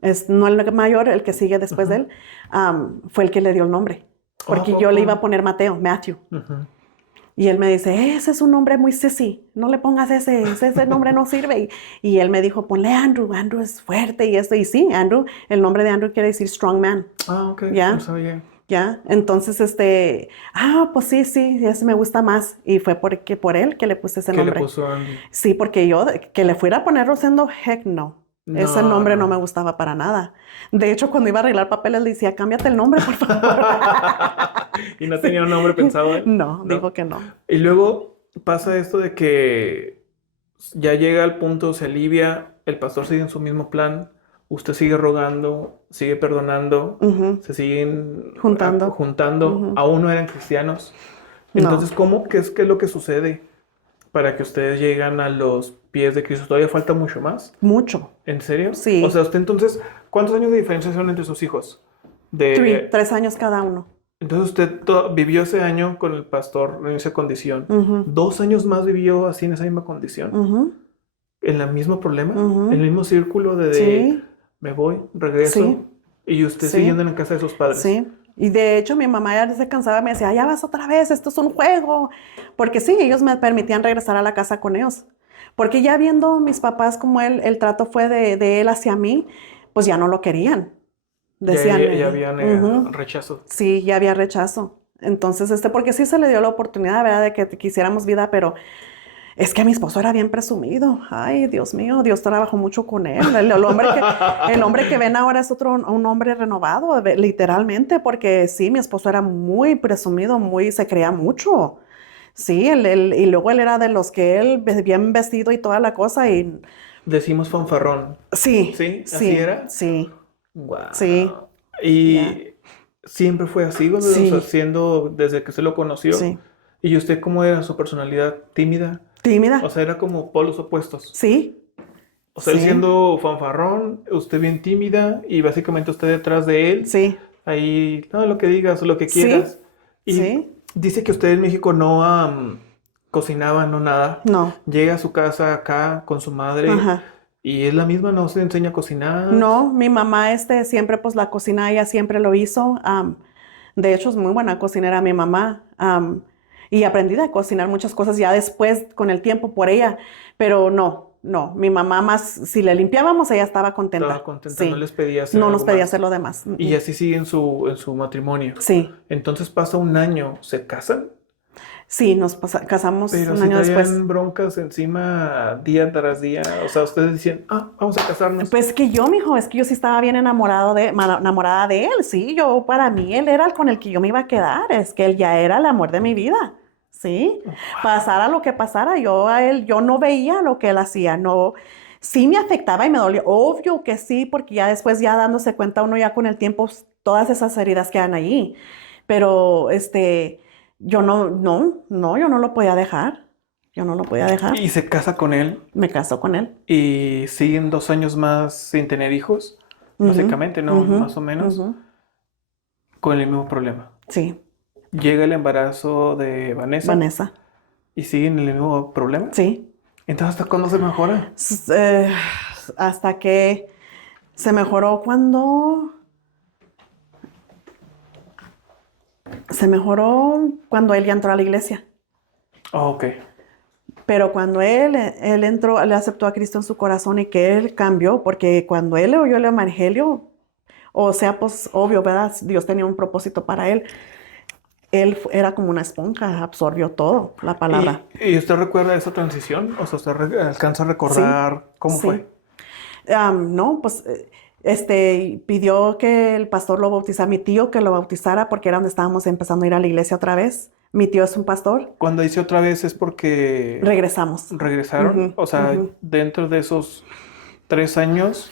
es no el mayor, el que sigue después de Ujú. él, fue el que le dio el nombre. Oh, ¿a Porque yo le iba a poco? poner Matthew. Ujú. Y él me dice, ese es un nombre muy sissy, no le pongas ese nombre no sirve. Y él me dijo, ponle Andrew, Andrew es fuerte y esto. Y sí, Andrew, el nombre de Andrew quiere decir strong man, Ah, ok, no ¿ya? sabía. ¿Ya? Entonces, pues sí, sí, ese me gusta más. Y fue porque por él que le puse ese ¿Qué le nombre. puso Andy? Sí, porque yo, que le fuera a poner Rosendo, heck no. Ese No, nombre no me no. gustaba para nada. De hecho, cuando iba a arreglar papeles, le decía, cámbiate el nombre, por favor. Y no Sí. tenía un nombre pensado él, No, ¿no? dijo que no. Y luego pasa esto de que ya llega al punto, se alivia, el pastor sigue en su mismo plan, usted sigue rogando, sigue perdonando, Ujú. se siguen Juntando. juntando, Ujú. aún no eran cristianos. Entonces, No, ¿cómo? ¿Qué es lo que sucede para que ustedes lleguen a los pies de Cristo? ¿Todavía falta mucho más? mucho. ¿En serio? O sea, Sí. usted entonces, ¿cuántos años de diferencia son entre sus hijos? De, 3 años cada uno. entonces usted vivió ese año con el pastor en esa condición. Ujú, 2 años más vivió así en esa misma condición. ujú, En el mismo problema, en el ujú. mismo círculo de Sí, me voy, sí, regreso, y usted siguiendo sí, en la casa de sus padres. sí. Y de hecho mi mamá ya se cansaba, me decía, ya vas otra vez, esto es un juego. Porque sí, ellos me permitían regresar a la casa con ellos. Porque ya viendo mis papás como el trato fue de él hacia mí, pues ya no lo querían. Ya, Decían, ya habían ujú, rechazo. sí, ya había rechazo. Entonces, porque sí se le dio la oportunidad, ¿verdad?, de que quisiéramos vida, pero es que mi esposo era bien presumido. Ay, Dios mío, Dios trabajó mucho con él. El hombre que ven ahora es un hombre renovado, literalmente, porque sí, mi esposo era muy presumido, se creía mucho. Sí, y luego él era de los que bien vestido y toda la cosa, y Decimos fanfarrón. sí, ¿Sí? ¿Así sí, era? sí, sí, Wow. ya, Y siempre fue así, o sea, sí, siendo desde que se lo conoció. sí. ¿Y usted cómo era su personalidad? ¿Tímida? O Tímida, sea, era como polos opuestos. sí, O sea, él sí, siendo fanfarrón, usted bien tímida y básicamente usted detrás de él, sí, ahí, no, lo que digas, lo que sí, quieras. Y sí, dice que usted en México no cocinaba, no nada. no, Llega a su casa acá con su madre ajá. y es la misma, no se enseña a cocinar. No, mi mamá siempre pues la cocina, ella siempre lo hizo. De hecho es muy buena cocinera mi mamá. Y aprendí a cocinar muchas cosas ya después con el tiempo por ella. Pero no, no, mi mamá más, si le limpiábamos ella estaba Estaba contenta. contenta, no Sí, les pedía hacer no nos algo pedía hacer más. lo demás. Y así sigue en su matrimonio. Sí, Entonces pasa un año, se casan, sí, casamos pero un si año después. traían broncas encima día tras día. O sea, ustedes decían, vamos a casarnos. Pues que yo, mijo, es que yo sí estaba bien enamorada de él, sí, para mí él era el con el que yo me iba a quedar, es que él ya era el amor de mi vida, sí, pasara lo que pasara, yo a él, yo no veía lo que él hacía, no, sí me afectaba y me dolía, obvio que sí, porque ya después, ya dándose cuenta uno ya con el tiempo, todas esas heridas quedan allí, pero yo no, yo no lo podía dejar, yo no lo podía dejar, Y se casa con él me casó con él. y siguen 2 años más sin tener hijos, Ujú, básicamente, ¿no? ujú, Más o menos, ujú. con el mismo problema. Sí, Llega el embarazo de Vanessa Vanessa. y siguen el mismo problema. Sí. Entonces, ¿hasta cuándo se mejora? Hasta que se mejoró cuando él ya entró a la iglesia. Ok. Pero cuando él entró, le aceptó a Cristo en su corazón y que él cambió, porque cuando él oyó el evangelio, o sea, pues obvio, ¿verdad? Dios tenía un propósito para él. Él era como una esponja, absorbió todo, la palabra. ¿Y usted recuerda esa transición? O sea, ¿usted alcanza a Sí, recordar cómo fue? sí. No, pues pidió que el pastor lo bautizara, mi tío que lo bautizara porque era donde estábamos empezando a ir a la iglesia otra vez. Mi tío es un pastor. Cuando dice otra vez es porque Regresamos. regresaron. Ujú, O sea, ujú. dentro de esos 3 años,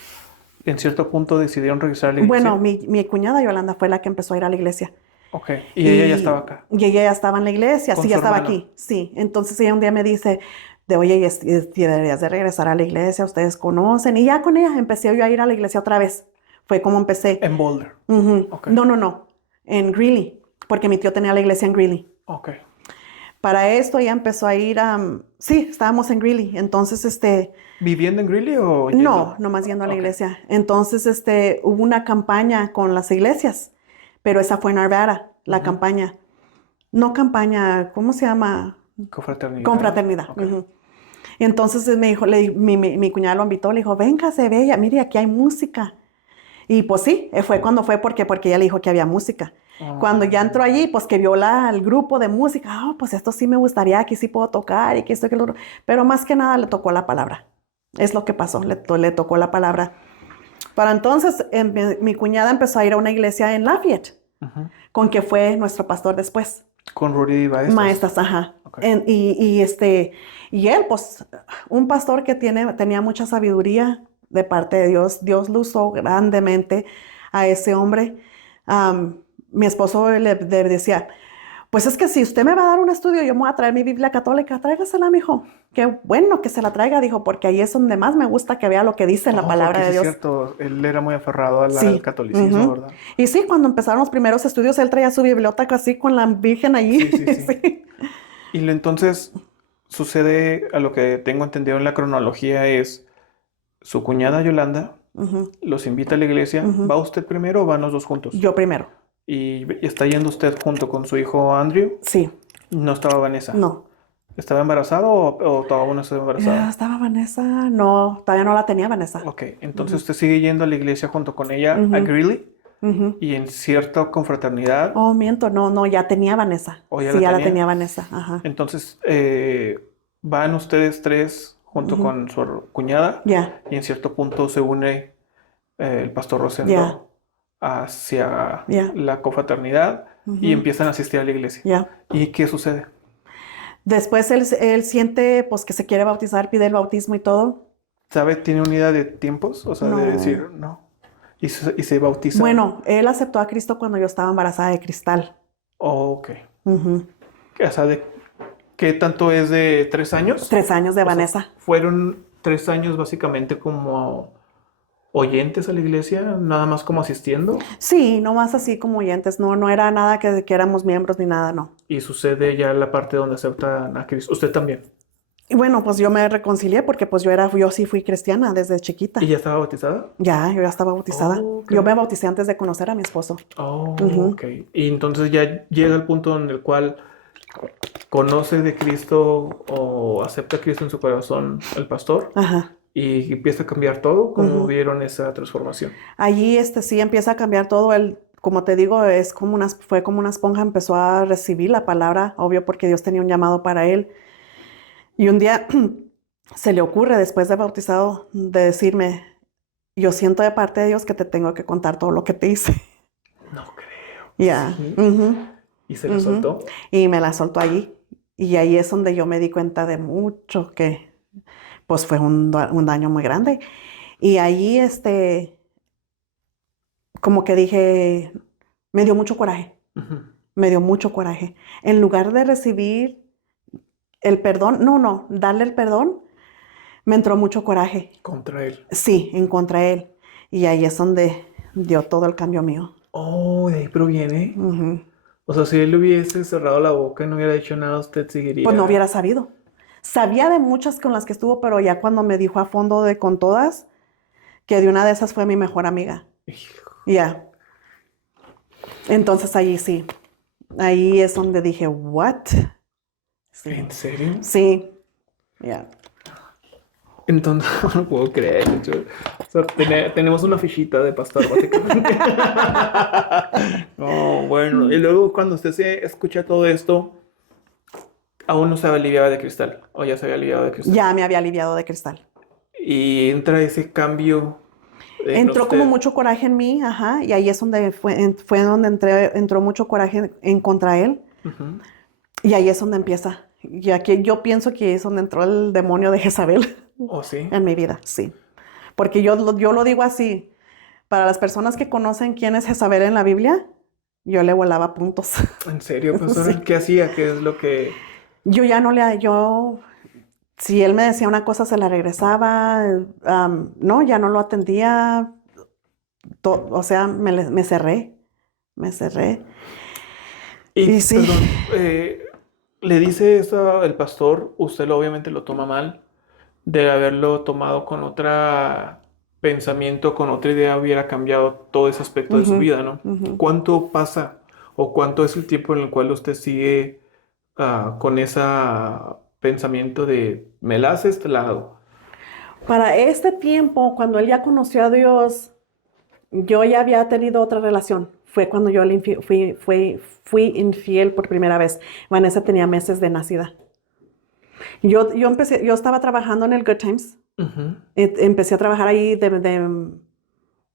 en cierto punto decidieron regresar a la Bueno, iglesia. mi cuñada Yolanda fue la que empezó a ir a la iglesia. Ok. Y ella ya estaba Y, acá y ella ya estaba en la iglesia, con sí, ya su estaba hermano. aquí, sí. Entonces ella un día me dice, oye, deberías de regresar a la iglesia, ustedes conocen. Y ya con ella empecé yo a ir a la iglesia otra vez. Fue como empecé. En Boulder. Ujú. Ok. No, en Greeley, porque mi tío tenía la iglesia en Greeley. Ok. Para esto ella empezó a ir a... sí, estábamos en Greeley. Entonces, ¿Viviendo en Greeley o no, yendo? nomás yendo a la Ok. iglesia. Entonces, hubo una campaña con las iglesias, pero esa fue en Arvada, la Ujú. campaña. No campaña, ¿cómo se llama? Confraternidad. Confraternidad. Ok. Ujú. Y entonces me dijo, mi cuñada lo invitó, le dijo, véngase, bella, mire, aquí hay música. Y pues sí, fue cuando fue porque ella le dijo que había música. Cuando ya entró allí, pues que vio el grupo de música, pues esto sí me gustaría, aquí sí puedo tocar y que esto y que lo otro. Pero más que nada le tocó la palabra. Es lo que pasó, le tocó la palabra. Para entonces, mi cuñada empezó a ir a una iglesia en Lafayette, Ujú. con que fue nuestro pastor después. Con Rudy Baestas. Maestras, ajá. Ok. Y él, pues, un pastor que tenía mucha sabiduría de parte de Dios. Dios lo usó grandemente a ese hombre. Mi esposo le decía, pues es que si usted me va a dar un estudio, yo me voy a traer mi Biblia católica, tráigasela, mijo. Qué bueno que se la traiga, dijo, porque ahí es donde más me gusta que vea lo que dice en la Oh, porque palabra sí de es Dios. cierto, él era muy aferrado al Sí. catolicismo, Ujú. ¿verdad? Y sí, cuando empezaron los primeros estudios, él traía su biblioteca así con la Virgen allí. Sí, sí, sí. Sí. Entonces sucede, a lo que tengo entendido en la cronología, es su cuñada Yolanda Ujú, los invita a la iglesia. ¿Va ujú. usted primero o van los dos juntos? Yo primero. Y está yendo usted junto con su hijo Andrew. Sí, No estaba Vanessa. no. ¿Estaba embarazado o todavía no estaba embarazada? ¿Estaba Vanessa? No, todavía no la tenía Vanessa. Ok, entonces Ujú, usted sigue yendo a la iglesia junto con ella a ujú, Greeley ujú. y en cierta confraternidad, Oh, miento, no, no, ya tenía Vanessa. o ya Sí, la ya la tenía. tenía Vanessa. Ajá. Entonces van ustedes tres junto Ujú. con su cuñada Ya, y en cierto punto se une el pastor ya, Rosendo hacia ya. la confraternidad y Ujú, empiezan a asistir a la iglesia. ya. ¿Y qué sucede? Después él siente pues que se quiere bautizar, pide el bautismo y todo. ¿Sabe? ¿Tiene unidad de tiempos? O sea, de decir, No. no. Y se bautiza. Bueno, él aceptó a Cristo cuando yo estaba embarazada de Cristal. Oh, ok. Ujú. O sea, ¿qué tanto es de 3 años? 3 años de O sea, Vanessa. fueron 3 años básicamente como oyentes a la iglesia, nada más como asistiendo. Sí, no más así como oyentes, no, no era nada que éramos miembros ni nada, no. Y sucede ya la parte donde aceptan a Cristo. Usted también. Y bueno, pues yo me reconcilié porque pues yo sí fui cristiana desde ¿Y chiquita. ya estaba bautizada? Ya, yo ya estaba bautizada. Oh, ok. Yo me bauticé antes de conocer a mi esposo. Oh, Ujú. ok. Y entonces ya llega el punto en el cual conoce de Cristo o acepta a Cristo en su corazón el pastor Ajá. y empieza a cambiar todo. ¿Cómo Ujú. vieron esa transformación? Allí sí empieza a cambiar todo. Como te digo, fue como una esponja, empezó a recibir la palabra, obvio porque Dios tenía un llamado para él. Y un día se le ocurre, después de bautizado, de decirme, yo siento de parte de Dios que te tengo que contar todo lo que te hice. No creo. Ya. Sí. Ujú, ¿Y se la ujú. soltó? Y me la soltó allí. Y ahí es donde yo me di cuenta de mucho que pues fue un daño muy grande. Y ahí como que dije, me dio mucho coraje, Ujú. me dio mucho coraje. En lugar de recibir el perdón, no, darle el perdón, me entró mucho coraje. Contra él. Sí, en contra de él. Y ahí es donde dio todo el cambio mío. Oh, de ahí proviene. Ujú. O sea, si él hubiese cerrado la boca y no hubiera dicho nada, usted Pues no seguiría. hubiera sabido. Sabía de muchas con las que estuvo, pero ya cuando me dijo a fondo de con todas, que de una de esas fue mi mejor amiga. Ya. Entonces ahí sí. Ahí es donde dije, ¿what? Sí. ¿En serio? Sí. Ya. Entonces, no lo puedo creer. O sea, tenemos una fichita de pastor, básicamente. No, bueno. Y luego, cuando usted se escucha todo esto, aún no se había aliviado de cristal. O ya se había aliviado de cristal. Ya me había aliviado de Cristal. Y entra ese cambio en Entró como usted. mucho coraje en mí, ajá, y ahí es donde fue donde entró mucho coraje en contra él, Ujú. y ahí es donde empieza. Ya que yo pienso que es donde entró el demonio de Jezabel ¿O sí? en mi vida, sí. Porque yo lo digo así, para las personas que conocen quién es Jezabel en la Biblia, yo le volaba puntos. ¿En serio, pastor? Sí. ¿Qué hacía? ¿Qué es lo que...? Yo ya no le, yo, si él me decía una cosa, se la regresaba, no, ya no lo atendía, o sea, me cerré. Y Y, sí, perdón, le dice eso el pastor, usted obviamente lo toma mal, de haberlo tomado con otra pensamiento, con otra idea, hubiera cambiado todo ese aspecto de su Ujú, vida, ¿no? ujú. ¿Cuánto pasa o cuánto es el tiempo en el cual usted sigue con ese pensamiento de me la haces, te la hago? Para este tiempo, cuando él ya conoció a Dios, yo ya había tenido otra relación. Fue cuando yo fui infiel por primera vez. Vanessa tenía meses de nacida. Yo estaba trabajando en el Good Times. Ujú, Empecé a trabajar ahí de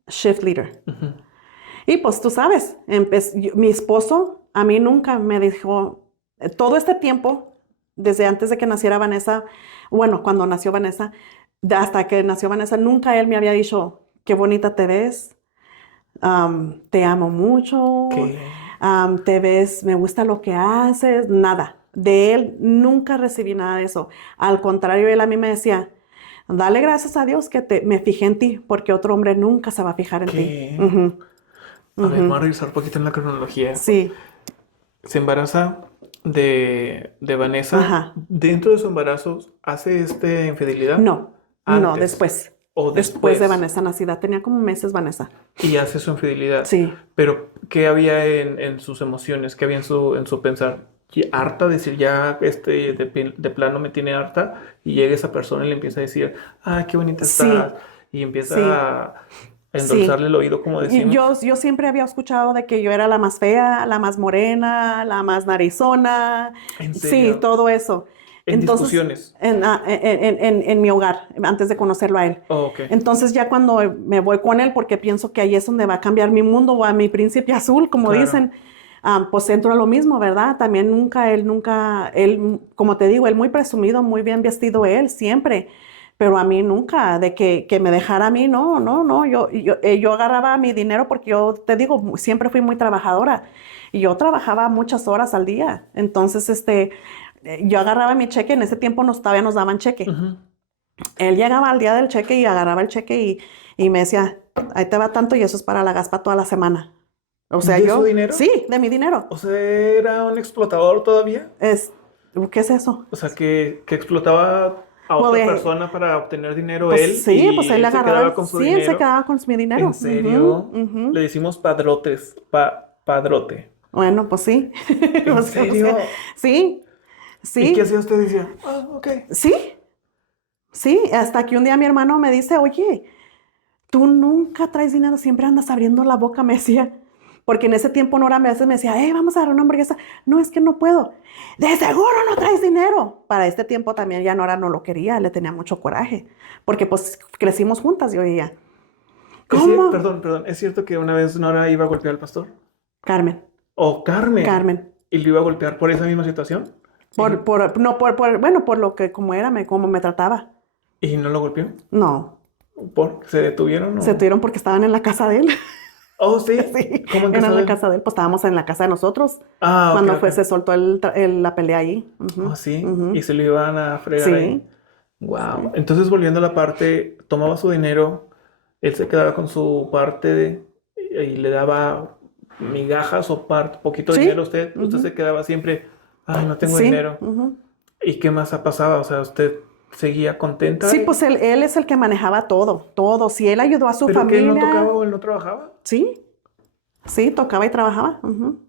shift leader. ujú. Y pues tú sabes, mi esposo a mí nunca me dijo, todo este tiempo, desde antes de que naciera Vanessa, bueno, cuando nació Vanessa, hasta que nació Vanessa, nunca él me había dicho, qué bonita te ves, te amo mucho, Que te ves, me gusta lo que haces, nada. De él nunca recibí nada de eso. Al contrario, él a mí me decía, dale gracias a Dios que me fijé en ti, porque otro hombre nunca se va a fijar en ti. que Ujú, a ver, vamos a ujú. revisar un poquito en la cronología. Sí, Se embaraza de Vanessa. ajá. Dentro de su embarazo, ¿hace infidelidad? No, no, Antes después. o Después de después. Vanessa nacida. Tenía como meses Vanessa. Y hace su infidelidad. Sí. Pero, ¿qué había en sus emociones? ¿Qué había en su pensar? Y harta, decir, ya de plano me tiene harta. Y llega esa persona y le empieza a decir, ah, qué bonita estás. Sí, Y sí, empieza a endulzarle sí. el oído, como Y decimos. yo siempre había escuchado de que yo era la más fea, la más morena, la más narizona. En Sí, serio. todo eso. En Entonces, discusiones. en mi hogar, antes de conocerlo a él. Oh, ok. Entonces ya cuando me voy con él, porque pienso que ahí es donde va a cambiar mi mundo o a mi príncipe azul, como Claro. dicen, pues entro a lo mismo, ¿verdad? También él, como te digo, él muy presumido, muy bien vestido él, siempre. Pero a mí nunca, de que me dejara a mí, no, no, no. Yo agarraba mi dinero porque yo te digo, siempre fui muy trabajadora y yo trabajaba muchas horas al día. Entonces, yo agarraba mi cheque, en ese tiempo todavía nos daban cheque. Ujú. Él llegaba al día del cheque y agarraba el cheque y me decía, ahí te va tanto y eso es para la gaspa toda la semana. O sea, ¿De su yo, dinero? sí, de mi dinero. O sea, era un explotador todavía. Es, ¿Qué es eso? O sea, que explotaba a Well, otra persona para obtener dinero pues él sí, pues y él él le se agarraba quedaba con su sí, él se dinero. quedaba con mi ¿En dinero. Ujú, serio? Le ujú. decimos padrotes, padrote. Bueno, pues sí. ¿En O sea, serio? sí, ¿Y qué sí, hacía usted? Decía, ah, ok. sí, sí. Hasta que un día mi hermano me dice, oye, tú nunca traes dinero, siempre andas abriendo la boca, me decía. Porque en ese tiempo Nora a veces me decía, vamos a dar una hamburguesa. No, es que no puedo. De seguro no traes dinero. Para este tiempo también ya Nora no lo quería, le tenía mucho coraje. Porque pues crecimos juntas, yo y ella. ¿Cómo? Perdón, ¿es cierto que una vez Nora iba a golpear al pastor? Carmen, ¿O Carmen? Carmen. ¿Y lo iba a golpear por esa misma situación? ¿Y, No, bueno, por lo que, como era, cómo me trataba. y no lo golpeó? No, ¿Se detuvieron se o...? tuvieron porque estaban en la casa de él. Oh, sí. Sí, ¿Cómo en eran casa en de la él? casa de él, pues estábamos en la casa de nosotros Ah, ok, cuando ok. se soltó la pelea ahí. Oh, Ujú, sí. Y ujú. se lo iban a fregar ahí. Sí, Wow. sí, Entonces, volviendo a la parte, tomaba su dinero, él se quedaba con su parte y le daba migajas o poquito dinero a sí, usted. Usted se ujú, quedaba siempre, ay, no tengo sí, dinero. ujú. ¿Y qué más ha pasado? O sea, usted seguía contenta, Sí, pues él es el que manejaba todo, todo. Si él ayudó a su pero que él no tocaba familia, o él no trabajaba. sí, sí, tocaba y trabajaba. Ujú.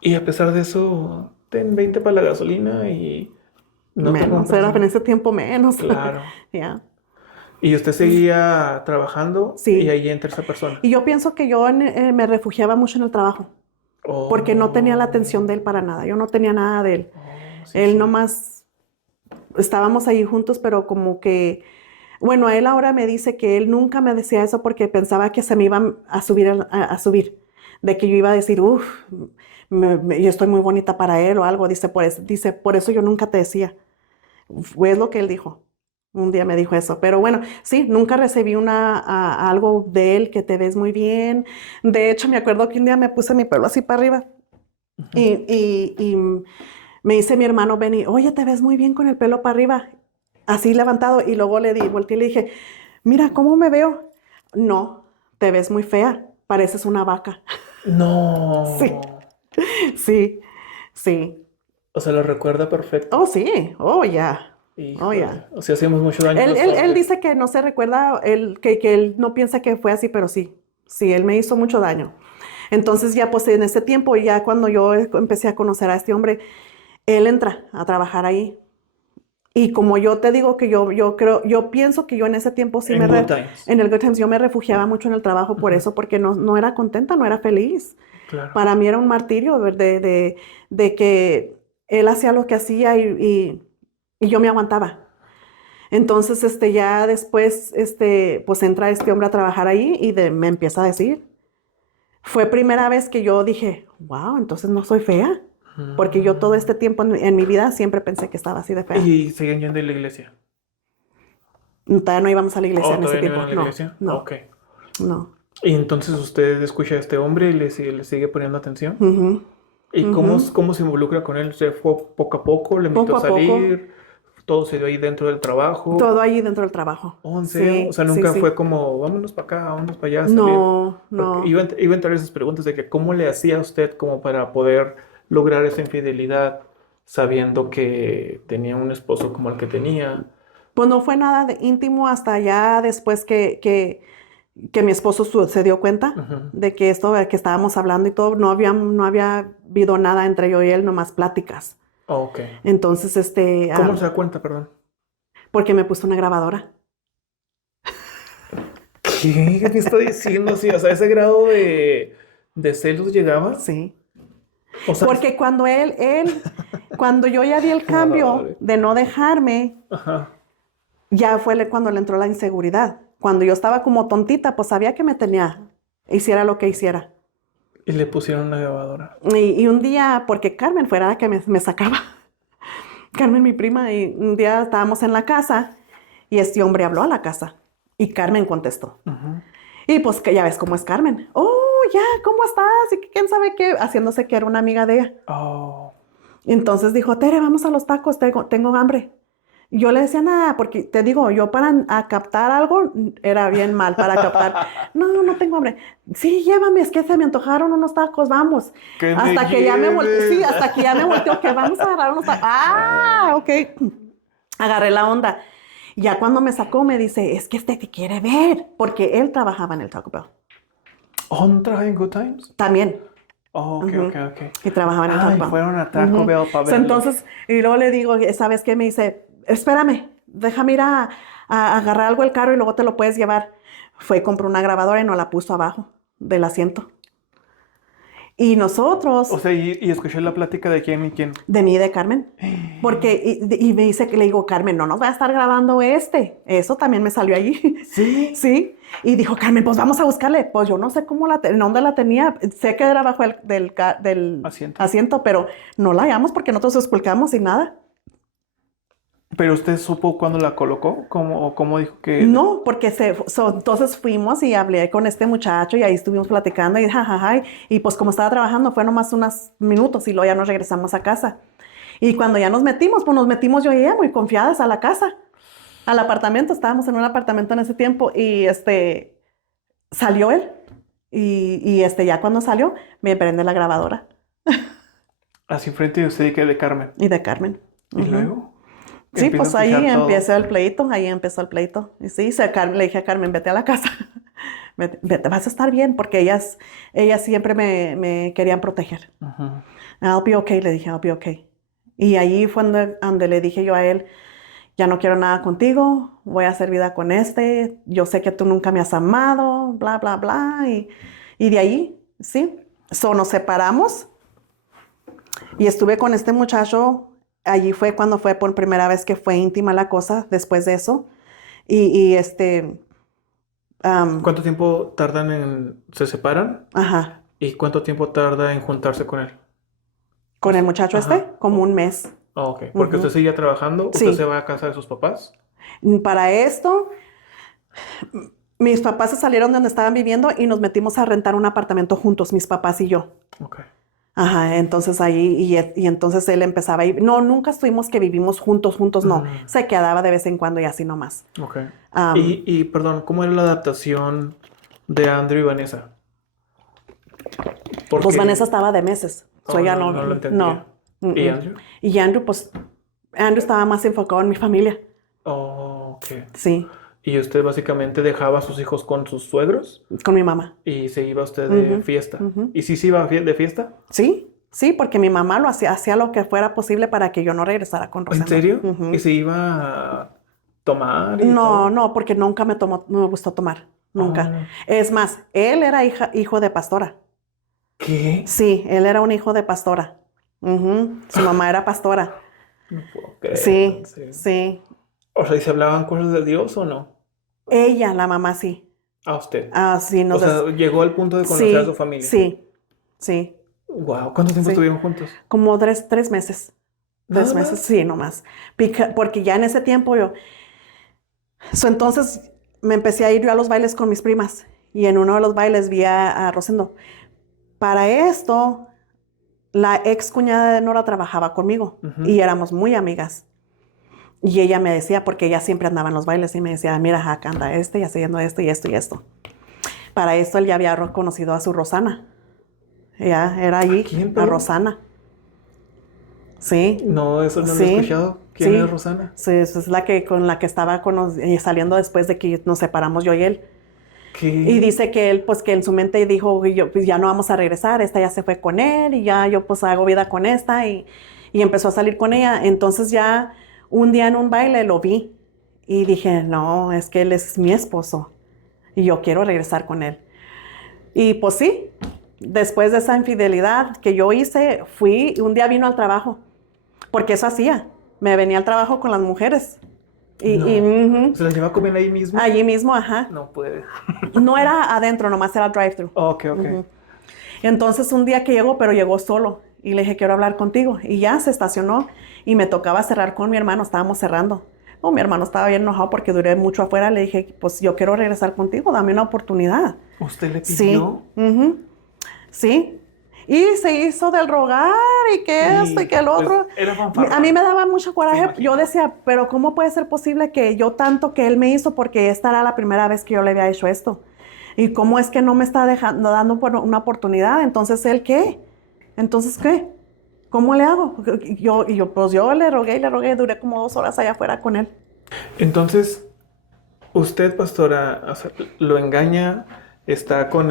Y a pesar de eso, ten 20 para la gasolina y no te Menos, era en compras. ese tiempo menos. Claro. Ya. Y usted seguía trabajando y Sí. ahí entra esa persona. Y yo pienso que yo me refugiaba mucho en el trabajo, porque no tenía la atención de él Oh, para nada. Yo no tenía nada de él. oh, sí, Él cierto. nomás, estábamos ahí juntos, pero como que, bueno, él ahora me dice que él nunca me decía eso porque pensaba que se me iban a subir, a subir, de que yo iba a decir, uff, yo estoy muy bonita para él o algo. Dice, por eso yo nunca te decía. Fue lo que él dijo. Un día me dijo eso, pero bueno, sí, nunca recibí algo de él que te ves muy bien. De hecho, me acuerdo que un día me puse mi pelo así para arriba Ujú. y me dice mi hermano Benny, oye, te ves muy bien con el pelo para arriba, así levantado. Y luego volteé y le dije, mira, ¿cómo me veo? No, te ves muy fea, pareces una vaca. Sí, No. sí, sí. O sea, lo recuerda perfecto. Oh, sí. Oh, ya. Oh, Híjole. ya. O sea, hacíamos mucho daño a Él, los él, él hombres. dice que no se recuerda, que él no piensa que fue así, pero sí. Sí, él me hizo mucho daño. Entonces ya pues en ese tiempo, ya cuando yo empecé a conocer a este hombre, él entra a trabajar ahí. Y como yo te digo que yo creo, yo pienso que yo en ese tiempo sí En Good Times. en el Good Times yo me refugiaba mucho en el trabajo por Ujú, eso, porque no era contenta, no era feliz. claro. Para mí era un martirio de que él hacía lo que hacía y yo me aguantaba. Entonces, ya después, pues entra este hombre a trabajar ahí y me empieza a decir. Fue primera vez que yo dije, wow, entonces no soy fea. Porque yo todo Mm. este tiempo en mi vida siempre pensé que estaba así de fea. Y siguen yendo a la iglesia. Todavía no íbamos a la iglesia ¿O en ese todavía no iban tiempo. a la No, iglesia? no, Ok. no. Y entonces usted escucha a este hombre y le sigue poniendo atención. Ujú, ¿Y ujú. cómo se involucra con él? ¿Se fue poco a poco? ¿Le invitó a Poco a poco, salir? ¿Todo se dio ahí dentro del trabajo? todo ahí dentro del trabajo. ¿Oh, en serio? O Sí, sea, sí, nunca fue sí. como, vámonos para acá, vámonos para allá a salir. No, Porque no. iba a entrar esas preguntas de que cómo le hacía usted como para poder lograr esa infidelidad sabiendo que tenía un esposo como el que tenía. Pues no fue nada de íntimo hasta ya después que mi esposo se dio cuenta Ujú. de que esto, que estábamos hablando y todo, no había habido nada entre yo y él, nomás pláticas. Oh, ok. Entonces, ¿Cómo se da cuenta, perdón? porque me puso una grabadora. ¿Qué me está diciendo? Sí, o sea, ese grado de celos llegaba. Sí. O sea, Porque cuando yo ya di el cambio madre. de no dejarme, Ajá. ya fue cuando le entró la inseguridad. Cuando yo estaba como tontita, pues sabía que me tenía, hiciera lo que hiciera. Y le pusieron una grabadora. Y un día, porque Carmen fuera la que me sacaba, Carmen, mi prima, y un día estábamos en la casa y este hombre habló a la casa y Carmen contestó. Ujú. Y pues que ya ves cómo es Carmen. Oh, ya, ¿cómo estás? Y que quién sabe qué, haciéndose que era una amiga de ella. Oh. Y entonces dijo, Tere, vamos a los tacos, tengo hambre. Y yo le decía nada, porque te digo, yo para captar algo era bien mal para captar. No, no tengo hambre. Sí, llévame, es que se me antojaron unos tacos, vamos. Que me Hasta que ya me volteó, sí, lleves. hasta que ya me volteó, que vamos a agarrar unos tacos. Ah, ok. Agarré la onda. Ya cuando me sacó me dice, es que te quiere ver, porque él trabajaba en el Taco Bell. ¿On trabaja en Good Times? También. Oh, ok, ok, Ujú. ok. Y trabajaba en el Ah, Taco y Bell. fueron a Taco Ujú. Bell para So, verlo. entonces, y luego le digo, ¿sabes qué? Me dice, espérame, déjame ir a agarrar algo del carro y luego te lo puedes llevar. Fue, compró una grabadora y nos la puso abajo del asiento. Y O nosotros, sea, y escuché la plática de quién y quién. de mí y de Carmen, porque, y me dice que le digo, Carmen, no nos va a estar grabando este. Eso también me salió allí. Sí. Sí. Y dijo, Carmen, pues vamos a buscarle. Pues yo no sé en dónde la tenía. Sé que era bajo del Asiento. asiento, pero no la hallamos porque nosotros esculcamos y nada. ¿Pero usted supo cuándo la colocó? ¿Cómo dijo que...? No, porque entonces fuimos y hablé con este muchacho y ahí estuvimos platicando y jajaja. Y pues como estaba trabajando, fue nomás unos minutos y luego ya nos regresamos a casa. Y cuando ya nos metimos, pues nos metimos yo y ella muy confiadas a la casa, al apartamento. Estábamos en un apartamento en ese tiempo y salió él. Y ya cuando salió, me prende la grabadora Así enfrente de usted y que de Carmen. y de Carmen. Y Ujú. luego Sí, empieza a pues ahí escuchar empezó todo. el pleito, ahí empezó el pleito. Y sí, le dije a Carmen, vete a la casa, vete, vas a estar bien, porque ellas siempre me querían proteger. Ujú. I'll be okay, le dije, I'll be okay. Y ahí fue donde le dije yo a él, ya no quiero nada contigo, voy a hacer vida con yo sé que tú nunca me has amado, bla, bla, bla. Y de ahí, sí, nos separamos y estuve con este muchacho. Allí fue cuando fue por primera vez que fue íntima la cosa, después de eso. Y am, ¿Cuánto tiempo tardan en... se separan? ajá, ¿Y cuánto tiempo tarda en juntarse con él? O con el sea, muchacho ajá. como un Oh, mes. oh, ok. Porque usted Ujú. sigue trabajando, usted se Sí, va a casa de sus papás. para esto, mis papás se salieron de donde estaban viviendo y nos metimos a rentar un apartamento juntos, mis papás y yo. Ok. Ajá, entonces ahí, y entonces él empezaba a ir. No, nunca estuvimos que vivimos juntos, no. Mm, Se quedaba de vez en cuando y así nomás. ok. Am, Perdón, ¿cómo era la adaptación de Andrew y Vanessa? pues Vanessa Porque... estaba de meses. So Oh, ya no, no, no lo entendía. no. ¿Y Andrew? Y Andrew, pues, Andrew estaba más enfocado en mi familia. Oh, ok. Sí, ¿Y usted básicamente dejaba a sus hijos con sus suegros con mi mamá. y se iba usted de fiesta? ¿Y sí se iba de fiesta? Sí, sí, porque mi mamá lo hacía lo que fuera posible para que yo no regresara con ¿En Rosendo. serio? Ujú. ¿Y se iba a tomar y No, todo? no, porque nunca me gustó tomar. Nunca. Oh, Es más, él era hijo de pastora. ¿qué? Sí, él era un hijo de pastora. Su mamá era pastora. No puedo creerlo, Sí, en serio. sí. O sea, ¿y se hablaban cosas de Dios o no? Ella, la mamá, sí. A usted. Ah, sí, O sea, llegó al punto de conocer a su sí, familia. sí, sí, Wow, ¿cuánto tiempo sí. estuvieron juntos? Como tres meses. ¿Nada 3 meses, más? sí, nomás. Porque ya en ese tiempo entonces me empecé a ir yo a los bailes con mis primas. Y en uno de los bailes vi a Rosendo. Para esto, la ex cuñada de Nora trabajaba conmigo y éramos muy amigas. Y ella me decía, porque ella siempre andaba en los bailes y me decía, mira, acá anda y haciendo esto y esto y esto. Para esto él ya había conocido a su Rosana. Ella era allí, quién, a perdón? Rosana. Sí. No, eso no lo he Sí, escuchado. ¿Quién sí. es Rosana? Sí, esa es con la que estaba saliendo después de que nos separamos yo y él. Y ¿Qué? dice que él, pues que en su mente dijo, pues ya no vamos a regresar, esta ya se fue con él y ya yo pues hago vida con esta y empezó a salir con ella. Entonces ya un día en un baile lo vi y dije, no, es que él es mi esposo y yo quiero regresar con él. Y pues sí, después de esa infidelidad que yo hice, un día vino al trabajo, porque eso hacía, me venía al trabajo con las mujeres. No. ¿Se las lleva a comer ahí mismo? Allí mismo, ajá. No puede. No era adentro, nomás era drive-thru. Ok, ok. Entonces un día que llegó, pero llegó solo. Y le dije, quiero hablar contigo. Y ya se estacionó. Y me tocaba cerrar con mi hermano. Estábamos cerrando. Oh, mi hermano estaba bien enojado porque duré mucho afuera. Le dije, pues yo quiero regresar contigo. Dame una oportunidad. ¿Usted le Sí. pidió? Sí. Y se hizo del rogar y que esto y que el otro. Pues, era fanfarrón. A mí me daba mucho Me coraje. imagino. Yo decía, pero ¿cómo puede ser posible que yo tanto que él me hizo? Porque esta era la primera vez que yo le había hecho esto. ¿Y cómo es que no me está dando una oportunidad? Entonces, ¿él qué? Entonces, ¿qué? ¿Cómo le hago? Pues yo le rogué, duré como 2 horas allá afuera con él. Entonces, usted, pastora, o sea, lo engaña, está con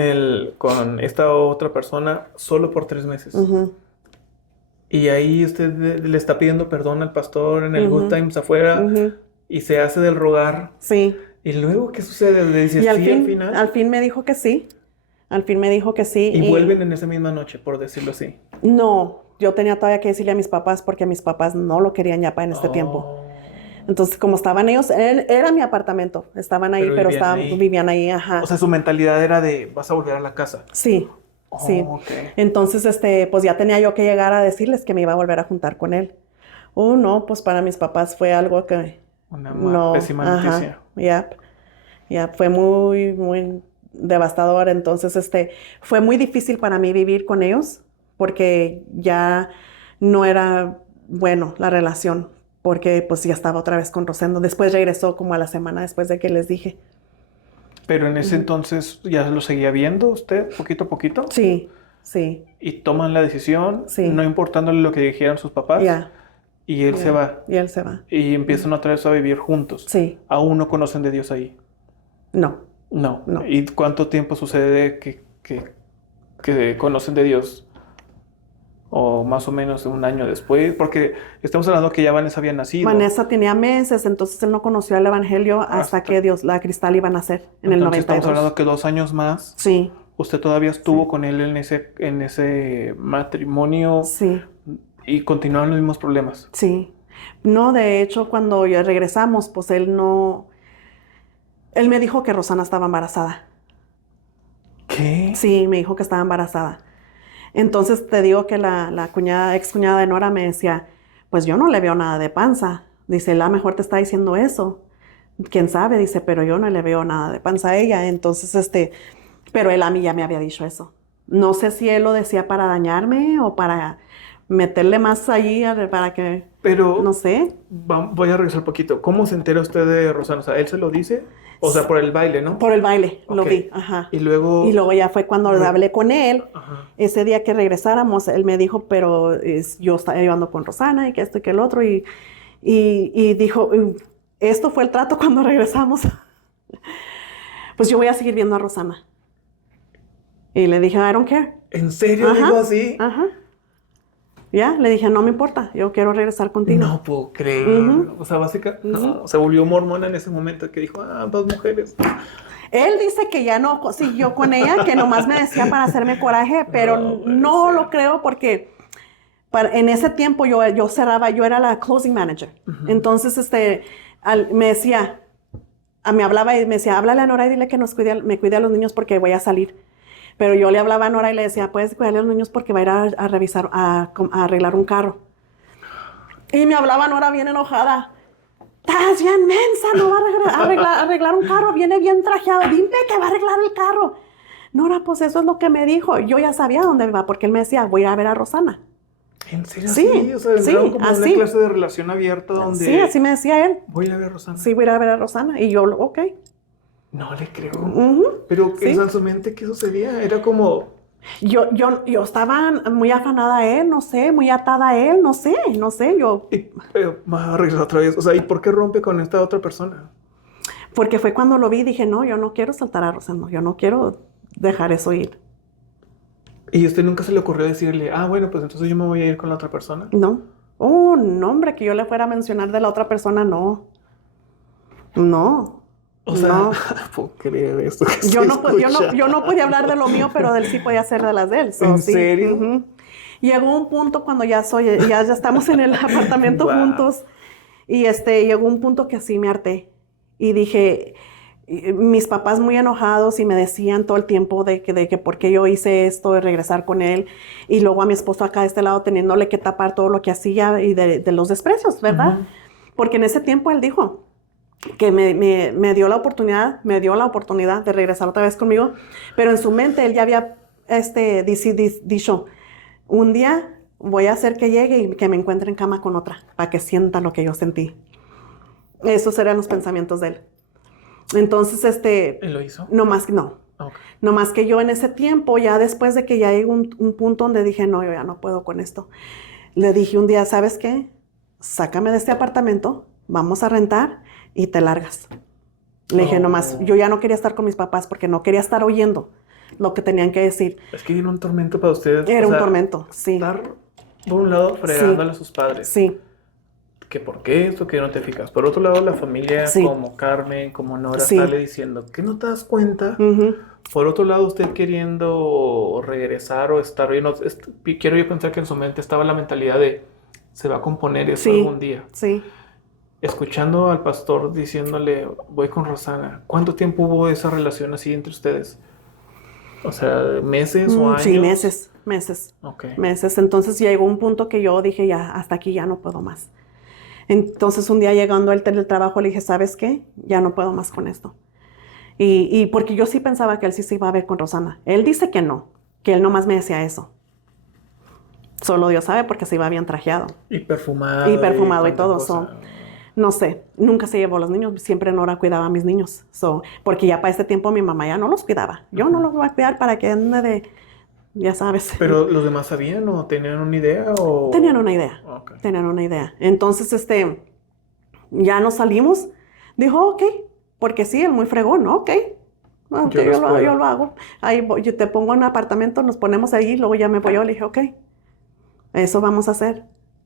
esta otra persona solo por 3 meses. Y ahí usted le está pidiendo perdón al pastor en el Good Times afuera y se hace del rogar. Sí. ¿Y luego qué sucede? ¿Le dice Y al sí al fin, final? al fin me dijo que sí. Al fin me dijo que sí. Y vuelven en esa misma noche, por decirlo así. No, yo tenía todavía que decirle a mis papás porque mis papás no lo querían ya en este tiempo. Entonces, como estaban ellos, era mi apartamento. Estaban ahí, pero vivían ahí, ajá. O sea, su mentalidad era de, vas a volver a la casa. Sí, sí. Ok. Entonces, pues ya tenía yo que llegar a decirles que me iba a volver a juntar con él. Oh, no, pues para mis papás fue algo que Una pésima noticia. Ya, fue muy, muy devastador. Entonces, fue muy difícil para mí vivir con ellos porque ya no era bueno la relación, porque pues ya estaba otra vez con Rosendo. Después regresó como a la semana después de que les dije. Pero en ese entonces ya lo seguía viendo usted, poquito a poquito. Sí, sí. Y toman la decisión, Sí. no importándole lo que dijeran sus papás. Ya. Y él se va. Y él se va. Y empiezan otra vez a vivir juntos. Sí. ¿Aún no conocen de Dios ahí? No. No. No. ¿Y cuánto tiempo sucede que conocen de Dios? O más o menos 1 año después. Porque estamos hablando que ya Vanessa había nacido. Vanessa tenía meses, entonces él no conoció el evangelio hasta que la Cristal iba a nacer en el 92. Estamos hablando que 2 años más. Sí. Usted todavía estuvo con él en ese matrimonio. Sí. Y continuaron los mismos problemas. Sí. No, de hecho, cuando ya regresamos, pues él me dijo que Rosana estaba embarazada. ¿Qué? Sí, me dijo que estaba embarazada. Entonces te digo que la ex cuñada de Nora me decía, pues yo no le veo nada de panza. Dice, la mejor te está diciendo eso. ¿Quién sabe? Dice, pero yo no le veo nada de panza a ella. Entonces, pero él a mí ya me había dicho eso. No sé si él lo decía para dañarme o para meterle más allí para que, Pero no sé. voy a regresar un poquito. ¿Cómo se entera usted de Rosana? O sea, ¿él se lo dice? O sea, por el baile, ¿no? Por el baile, lo Ok. vi, ajá. Y luego... Y luego ya fue cuando hablé con él, Ajá. ese día que regresáramos, él me dijo, pero yo estaba llevando con Rosana y que esto y que el otro, y dijo, esto fue el trato cuando regresamos. Pues yo voy a seguir viendo a Rosana. Y le dije, I don't care. ¿En serio Ajá, dijo así? ajá. Ya, le dije, no me importa, yo quiero regresar contigo. No puedo creer. Ujú. O sea, básicamente, no, se volvió mormona en ese momento que dijo, ah, 2 mujeres. Él dice que ya no siguió con ella, que nomás me decía para hacerme coraje, pero No puede no ser. lo creo porque en ese tiempo yo cerraba, yo era la closing manager. Entonces, me decía, me hablaba y me decía, háblale a Nora y dile que me cuide a los niños porque voy a salir. Pero yo le hablaba a Nora y le decía, puedes cuidarle a los niños porque va a ir a revisar, a arreglar un carro. Y me hablaba Nora bien enojada. Estás bien mensa, no va a arreglar un carro, viene bien trajeado, dime que va a arreglar el carro. Nora, pues eso es lo que me dijo. Yo ya sabía dónde iba, porque él me decía, voy a ir a ver a Rosana. ¿En serio? Sí, O sea, sí, entraron como así. una clase de relación abierta donde... Sí, así me decía él. Voy a ir a ver a Rosana. Sí, voy a ir a ver a Rosana. Y yo, ok. No le creo. Sí. Pero en su mente, ¿qué sucedía? Era como... Yo estaba muy afanada a él, no sé, muy atada a él, no sé, yo... Pero vamos a regresar otra vez. O sea, ¿y por qué rompe con esta otra persona? Porque fue cuando lo vi, dije, no, yo no quiero saltar a Rosana, yo no quiero dejar eso ir. ¿Y a usted nunca se le ocurrió decirle, ah, bueno, pues entonces yo me voy a ir con la otra persona? No. Oh, no, hombre, que yo le fuera a mencionar de la otra persona, no. No. O sea, no. puedo creer esto que Yo se no podía hablar de lo mío, pero de él sí podía hacer de las de él. ¿En sí. serio? Llegó un punto cuando ya estamos en el apartamento Wow. juntos y llegó un punto que así me harté y dije, mis papás muy enojados y me decían todo el tiempo de que por qué yo hice esto de regresar con él y luego a mi esposo acá de este lado teniéndole que tapar todo lo que hacía y de los desprecios, ¿verdad? Porque en ese tiempo él dijo que me dio la oportunidad de regresar otra vez conmigo, pero en su mente él ya había dicho, un día voy a hacer que llegue y que me encuentre en cama con otra, para que sienta lo que yo sentí. Esos eran los pensamientos de él. Entonces, ¿Él lo hizo? no más que yo en ese tiempo, ya después de que ya llegó un punto donde dije, no, yo ya no puedo con esto. Le dije un día, ¿sabes qué? Sácame de este apartamento, vamos a rentar y te largas. Le dije nomás, yo ya no quería estar con mis papás porque no quería estar oyendo lo que tenían que decir. Es que era un tormento para ustedes. Era un tormento, sí. Estar, por un lado, fregándole a sus padres. Sí. Que por qué esto, que no te fijas. Por otro lado, la familia, como Carmen, como Nora, sale diciendo que no te das cuenta. Por otro lado, usted queriendo regresar o estar bien. Quiero yo pensar que en su mente estaba la mentalidad de se va a componer eso algún día. Sí. Escuchando al pastor diciéndole, voy con Rosana. ¿Cuánto tiempo hubo esa relación así entre ustedes? O sea, ¿meses o años? Sí, meses. Okay. Meses. Entonces llegó un punto que yo dije, ya, hasta aquí ya no puedo más. Entonces un día llegando al trabajo le dije, ¿sabes qué? Ya no puedo más con esto. Y porque yo sí pensaba que él sí se iba a ver con Rosana. Él dice que no, que él nomás me decía eso. Solo Dios sabe porque se iba bien trajeado. Y perfumado. Y todo. No sé, nunca se llevó a los niños. Siempre Nora cuidaba a mis niños. Porque ya para este tiempo mi mamá ya no los cuidaba. Yo no los voy a cuidar para que ande de... Ya sabes. ¿Pero los demás sabían o tenían una idea? O... Tenían una idea. Okay. Tenían una idea. Entonces, ya nos salimos. Dijo, ok. Porque sí, él muy fregón, ¿no? Ok. Yo lo hago. Ahí yo te pongo en un apartamento, nos ponemos ahí, luego ya me voy yo. Le dije, ok. Eso vamos a hacer.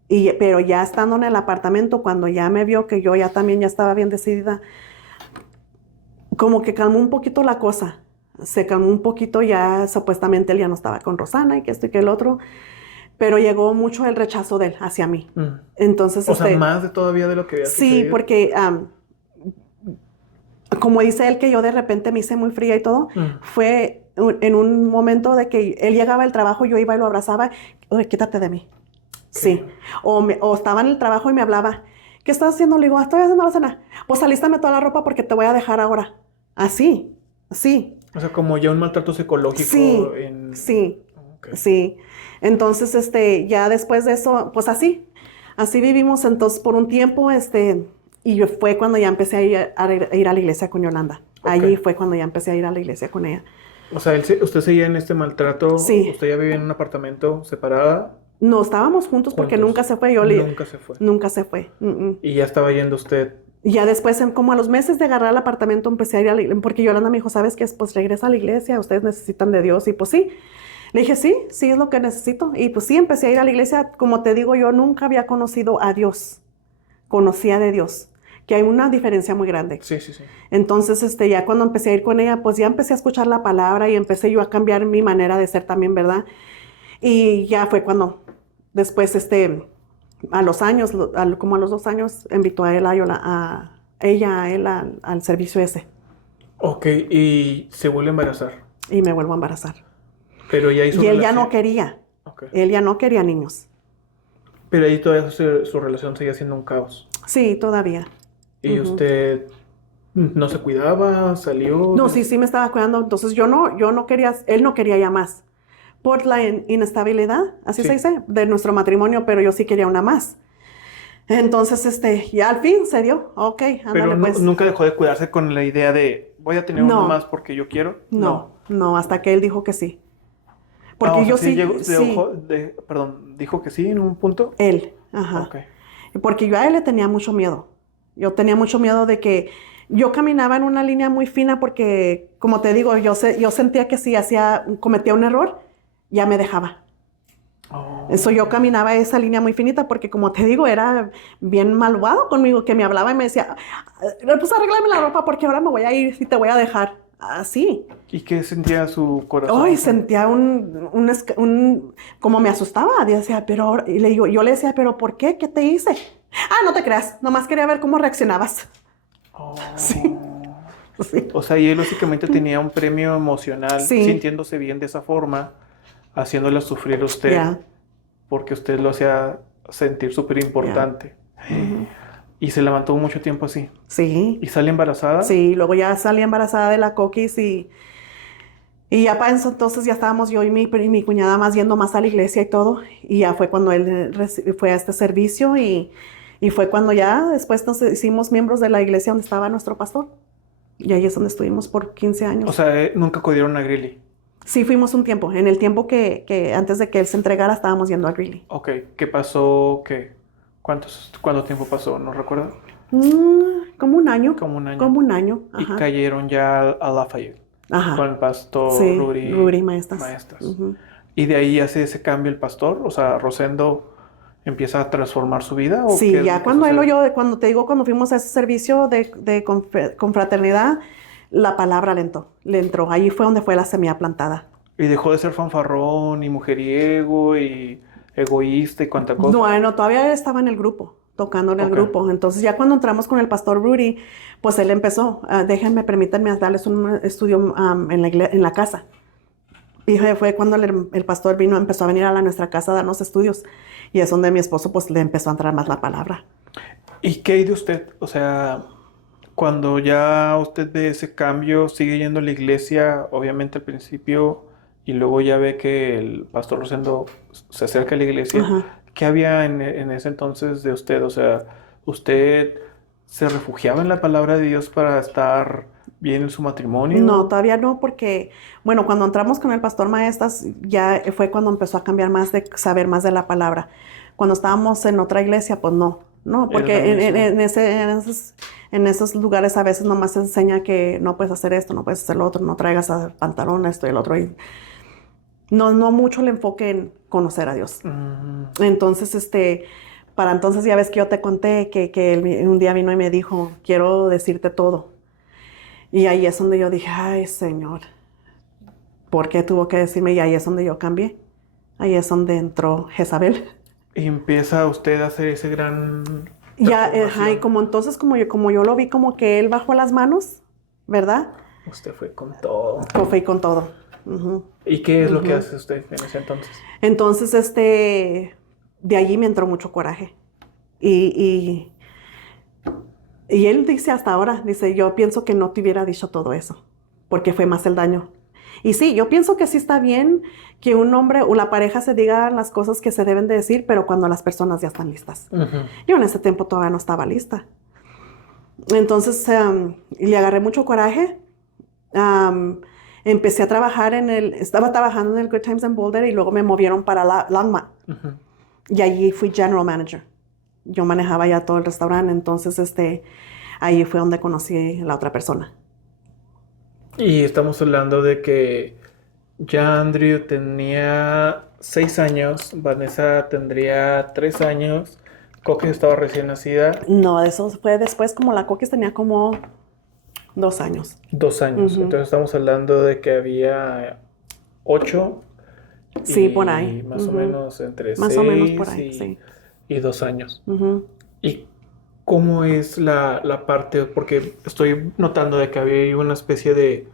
Pero ya estando en el apartamento, cuando ya me vio que yo ya también ya estaba bien decidida, como que calmó un poquito la cosa. Se calmó un poquito, ya supuestamente él ya no estaba con Rosana y que esto y que el otro, pero llegó mucho el rechazo de él hacia mí. Entonces, o sea, más todavía de lo que había sucedido. Sí, porque como dice él que yo de repente me hice muy fría y todo, fue en un momento de que él llegaba al trabajo, yo iba y lo abrazaba, oye, quítate de mí. Sí. O estaba en el trabajo y me hablaba, ¿qué estás haciendo? Le digo, estoy haciendo la cena. Pues alístame toda la ropa porque te voy a dejar ahora. Así, sí. O sea, como ya un maltrato psicológico. Sí. Ok. Sí. Entonces, ya después de eso, pues así vivimos entonces por un tiempo, fue cuando ya empecé a ir a la iglesia con Yolanda. Ok. Allí fue cuando ya empecé a ir a la iglesia con ella. O sea, usted seguía en este maltrato, Sí. usted ya vivía en un apartamento separada, No estábamos juntos porque nunca juntos. se fue. Nunca se fue. Nunca se fue. Y ya estaba yendo usted. Y ya después, como a los meses de agarrar el apartamento, empecé a ir a la iglesia, porque Yolanda me dijo, ¿sabes qué? Pues regresa a la iglesia, ustedes necesitan de Dios. Y pues sí, le dije, sí, sí es lo que necesito. Y pues sí, empecé a ir a la iglesia. Como te digo, yo nunca había conocido a Dios, conocía de Dios, que hay una diferencia muy grande. Sí, sí, sí. Entonces, ya cuando empecé a ir con ella, pues ya empecé a escuchar la palabra y empecé yo a cambiar mi manera de ser también, ¿verdad? Y ya fue cuando después, a los años, como a los 2 años, invitó a él, a él al servicio ese. Ok, y se vuelve a embarazar. Y me vuelvo a embarazar. Pero ya hizo Y él ya relación. no quería. Ok. Él ya no quería niños. Pero ahí todavía su relación seguía siendo un caos. Sí, todavía. Y usted no se cuidaba, salió. No, sí me estaba cuidando. Entonces yo no quería, él no quería ya más. Por la inestabilidad, así Sí. se dice, de nuestro matrimonio, pero yo sí quería una más. Entonces, ya al fin se dio. Ok, ándale Pero pues. nunca dejó de cuidarse con la idea de voy a tener uno No. más porque yo quiero. No, hasta que él dijo que sí. Porque O sea, yo sí, sí, perdón, dijo que sí en un punto. él, ajá. Ok. Porque yo a él le tenía mucho miedo. Yo tenía mucho miedo de que yo caminaba en una línea muy fina porque, como te digo, yo sentía que si cometía un error, ya me dejaba. Oh. Eso yo caminaba esa línea muy finita porque, como te digo, era bien malvado conmigo, que me hablaba y me decía, pues arréglame la ropa porque ahora me voy a ir y te voy a dejar. Así. ¿Y qué sentía su corazón? Ay, sentía como me asustaba. Decía, pero ahora, yo le decía, pero ¿por qué? ¿Qué te hice? Ah, no te creas, nomás quería ver cómo reaccionabas. Oh. Sí. Sí. O sea, y él básicamente tenía un premio emocional, Sí. sintiéndose bien de esa forma, haciéndole sufrir a usted, Ya. porque usted lo hacía sentir súper importante. Y se levantó mucho tiempo así. Sí. ¿Y sale embarazada? Sí, luego ya salí embarazada de la coquis y ya para eso entonces ya estábamos yo y mi cuñada más yendo más a la iglesia y todo. Y ya fue cuando él fue a este servicio y fue cuando ya después nos hicimos miembros de la iglesia donde estaba nuestro pastor. Y ahí es donde estuvimos por 15 años. O sea, nunca acudieron a Greeley. Sí, fuimos un tiempo. En el tiempo que antes de que él se entregara estábamos yendo a Greeley. Ok, ¿qué pasó? ¿Cuánto tiempo pasó? ¿No recuerda? Como un año. Como un año. Como un año. Y Ajá. cayeron ya a Lafayette. Ajá. Con el pastor Sí, Rudy Maestas. Ujú. Y de ahí hace ese cambio el pastor. O sea, Rosendo empieza a transformar su vida. ¿O Sí, qué es ya lo que cuando él sucede? oyó, cuando te digo, cuando fuimos a ese servicio de confraternidad, la palabra le entró. Ahí fue donde fue la semilla plantada. Y dejó de ser fanfarrón y mujeriego y egoísta y cuanta cosa. No, bueno, todavía él estaba en el grupo, tocando en el Ok. grupo. Entonces ya cuando entramos con el pastor Rudy, pues él empezó, permítanme darles un estudio en la casa. Y fue cuando el pastor empezó a venir a nuestra casa a darnos estudios. Y es donde mi esposo pues le empezó a entrar más la palabra. ¿Y qué hay de usted? O sea, cuando ya usted ve ese cambio, sigue yendo a la iglesia, obviamente al principio, y luego ya ve que el pastor Rosendo se acerca a la iglesia. Ajá. ¿Qué había en ese entonces de usted? O sea, ¿usted se refugiaba en la palabra de Dios para estar bien en su matrimonio? No, todavía no, porque, bueno, cuando entramos con el pastor Maestas, ya fue cuando empezó a cambiar más, de saber más de la palabra. Cuando estábamos en otra iglesia, pues no, porque en esos lugares a veces nomás se enseña que no puedes hacer esto, no puedes hacer lo otro, no traigas pantalón, esto y el otro. Y no mucho el enfoque en conocer a Dios. Entonces, para entonces ya ves que yo te conté que él un día vino y me dijo, quiero decirte todo. Y ahí es donde yo dije, ay, Señor, ¿por qué tuvo que decirme? Y ahí es donde yo cambié. Ahí es donde entró Jezabel. Y empieza usted a hacer ese gran Ya, transformación. y como entonces, como yo lo vi como que él bajó las manos, ¿verdad? Usted fue con todo. Fue con todo. Ujú. ¿Y qué es lo que hace usted en ese entonces? Entonces, de allí me entró mucho coraje. Y él dice hasta ahora, dice, yo pienso que no te hubiera dicho todo eso, porque fue más el daño. Y sí, yo pienso que sí está bien que un hombre o la pareja se diga las cosas que se deben de decir, pero cuando las personas ya están listas. Yo en ese tiempo todavía no estaba lista. Entonces, le agarré mucho coraje. Empecé a trabajar estaba trabajando en el Good Times en Boulder y luego me movieron para Longmont. Y allí fui general manager. Yo manejaba ya todo el restaurante, entonces ahí fue donde conocí a la otra persona. Y estamos hablando de que ya Andrew tenía 6 años, Vanessa tendría 3 años, Coqui estaba recién nacida. No, eso fue después, como la Coquis tenía como 2 años. 2 años. Entonces estamos hablando de que había 8. Sí, por ahí. Más o menos entre Más 6 o menos por ahí, sí. y 2 años. ¿Y cómo es la parte? Porque estoy notando de que había una especie de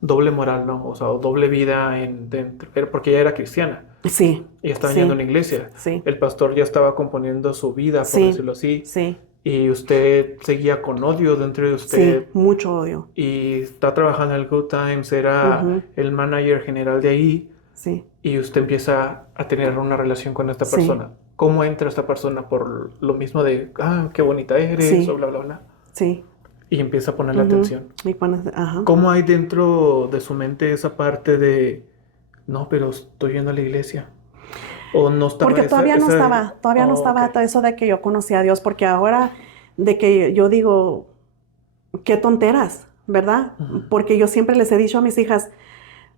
doble moral, ¿no? O sea, doble vida dentro, porque ella era cristiana. Sí. Y estaba yendo a una iglesia. Sí. El pastor ya estaba componiendo su vida, por decirlo así. Sí. Y usted seguía con odio dentro de usted. Sí, mucho odio. Y está trabajando en el Good Times, era el manager general de ahí. Sí. Y usted empieza a tener una relación con esta persona. ¿Cómo entra esta persona? Por lo mismo de, qué bonita eres, o bla, bla, bla. Sí. Y empieza a ponerle atención. Y ¿Cómo hay dentro de su mente esa parte de, no, pero estoy yendo a la iglesia? ¿O no estaba? Porque todavía no estaba eso de que yo conocía a Dios, porque ahora de que yo digo, qué tonteras, ¿verdad? Porque yo siempre les he dicho a mis hijas,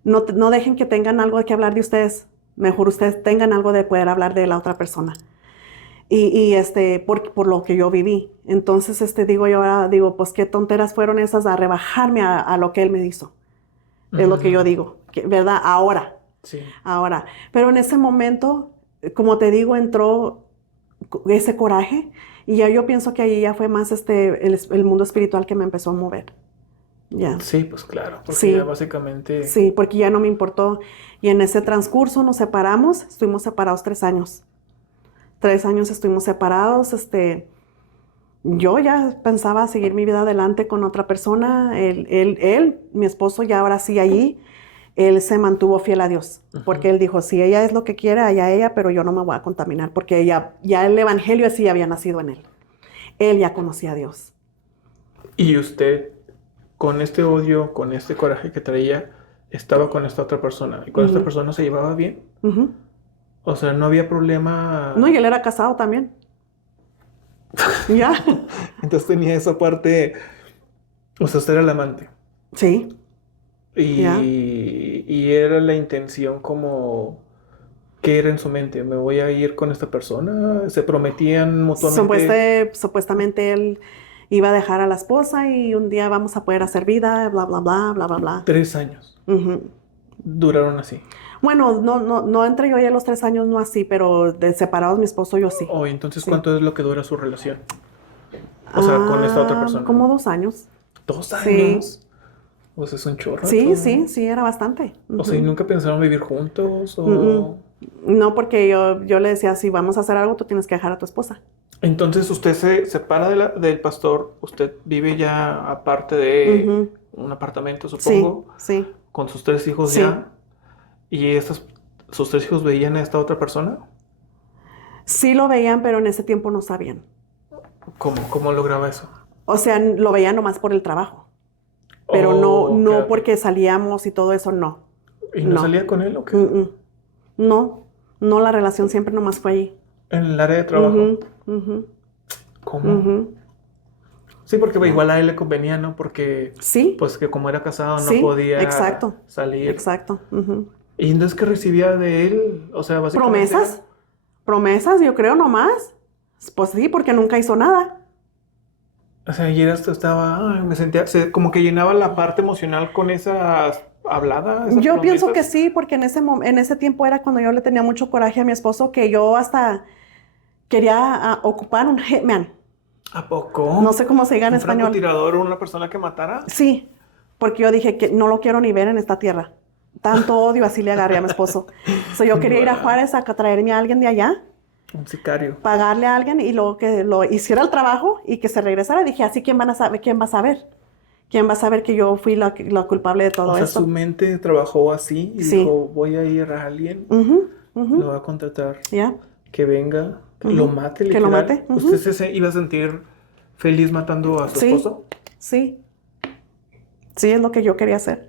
no dejen que tengan algo de que hablar de ustedes, mejor ustedes tengan algo de poder hablar de la otra persona. Y por lo que yo viví. Entonces, digo yo ahora, pues qué tonteras fueron esas a rebajarme a lo que él me hizo. Es lo que yo digo, ¿verdad? Ahora. Sí. Ahora. Pero en ese momento, como te digo, entró ese coraje y ya yo pienso que ahí ya fue más el mundo espiritual que me empezó a mover. Ya. Sí, pues claro, porque ya básicamente... Sí, porque ya no me importó. Y en ese transcurso nos separamos, estuvimos separados 3 años. 3 años estuvimos separados, yo ya pensaba seguir mi vida adelante con otra persona, él, mi esposo, ya ahora sí allí, él se mantuvo fiel a Dios, porque él dijo, si ella es lo que quiere, allá ella, pero yo no me voy a contaminar, porque ya el evangelio sí había nacido en él. Él ya conocía a Dios. Y usted, con este odio, con este coraje que traía, estaba con esta otra persona, y con esta persona se llevaba bien. O sea, no había problema. No, y él era casado también. Ya. Entonces tenía esa parte. O sea, usted era el amante. Sí. Y era la intención como. ¿Qué era en su mente? ¿Me voy a ir con esta persona? ¿Se prometían mutuamente? Supuestamente él iba a dejar a la esposa y un día vamos a poder hacer vida, bla, bla, bla, bla, bla, bla. 3 años. Duraron así. Bueno, no entre yo y él los 3 años, no así, pero de separados mi esposo yo sí. Oh, entonces, ¿cuánto es lo que dura su relación? O sea, con esta otra persona. Como 2 años. 2 años. Sí. O sea, es un chorro. Sí, era bastante. O sea, ¿y nunca pensaron vivir juntos? O... No, porque yo le decía, si vamos a hacer algo, tú tienes que dejar a tu esposa. Entonces, usted se separa del pastor, usted vive ya aparte de un apartamento, supongo. Sí. Con sus 3 hijos ya. ¿Y sus 3 hijos veían a esta otra persona? Sí lo veían, pero en ese tiempo no sabían. ¿Cómo lograba eso? O sea, lo veían nomás por el trabajo. Pero no porque salíamos y todo eso, no. ¿Y no salía con él o qué? No, la relación siempre nomás fue ahí. ¿En el área de trabajo? ¿Cómo? Sí, porque igual a él le convenía, ¿no? Porque, pues que como era casado no podía salir. Exacto. ¿Y entonces qué recibía de él? O sea, básicamente... Promesas, yo creo, nomás. Pues sí, porque nunca hizo nada. O sea, ayer esto estaba... me sentía... como que llenaba la parte emocional con esas habladas. Yo pienso que sí, porque en ese tiempo era cuando yo le tenía mucho coraje a mi esposo, que yo hasta quería ocupar un hitman. ¿A poco? No sé cómo se diga en español. ¿Un francotirador o una persona que matara? Sí, porque yo dije que no lo quiero ni ver en esta tierra. Tanto odio así le agarré a mi esposo. Yo quería ir a Juárez a traerme a alguien de allá. Un sicario. Pagarle a alguien y luego que lo hiciera el trabajo y que se regresara. Dije, así, ¿quién va a saber? ¿Quién va a saber que yo fui la culpable de todo O sea, esto? su mente trabajó así y Sí. dijo, voy a ir a alguien, Ujú, ujú. lo voy a contratar, Ya. que venga, que lo Ujú. mate, Que lo literal. mate. Ujú. ¿Usted se iba a sentir feliz matando a su Sí, esposo? sí. Sí, es lo que yo quería hacer.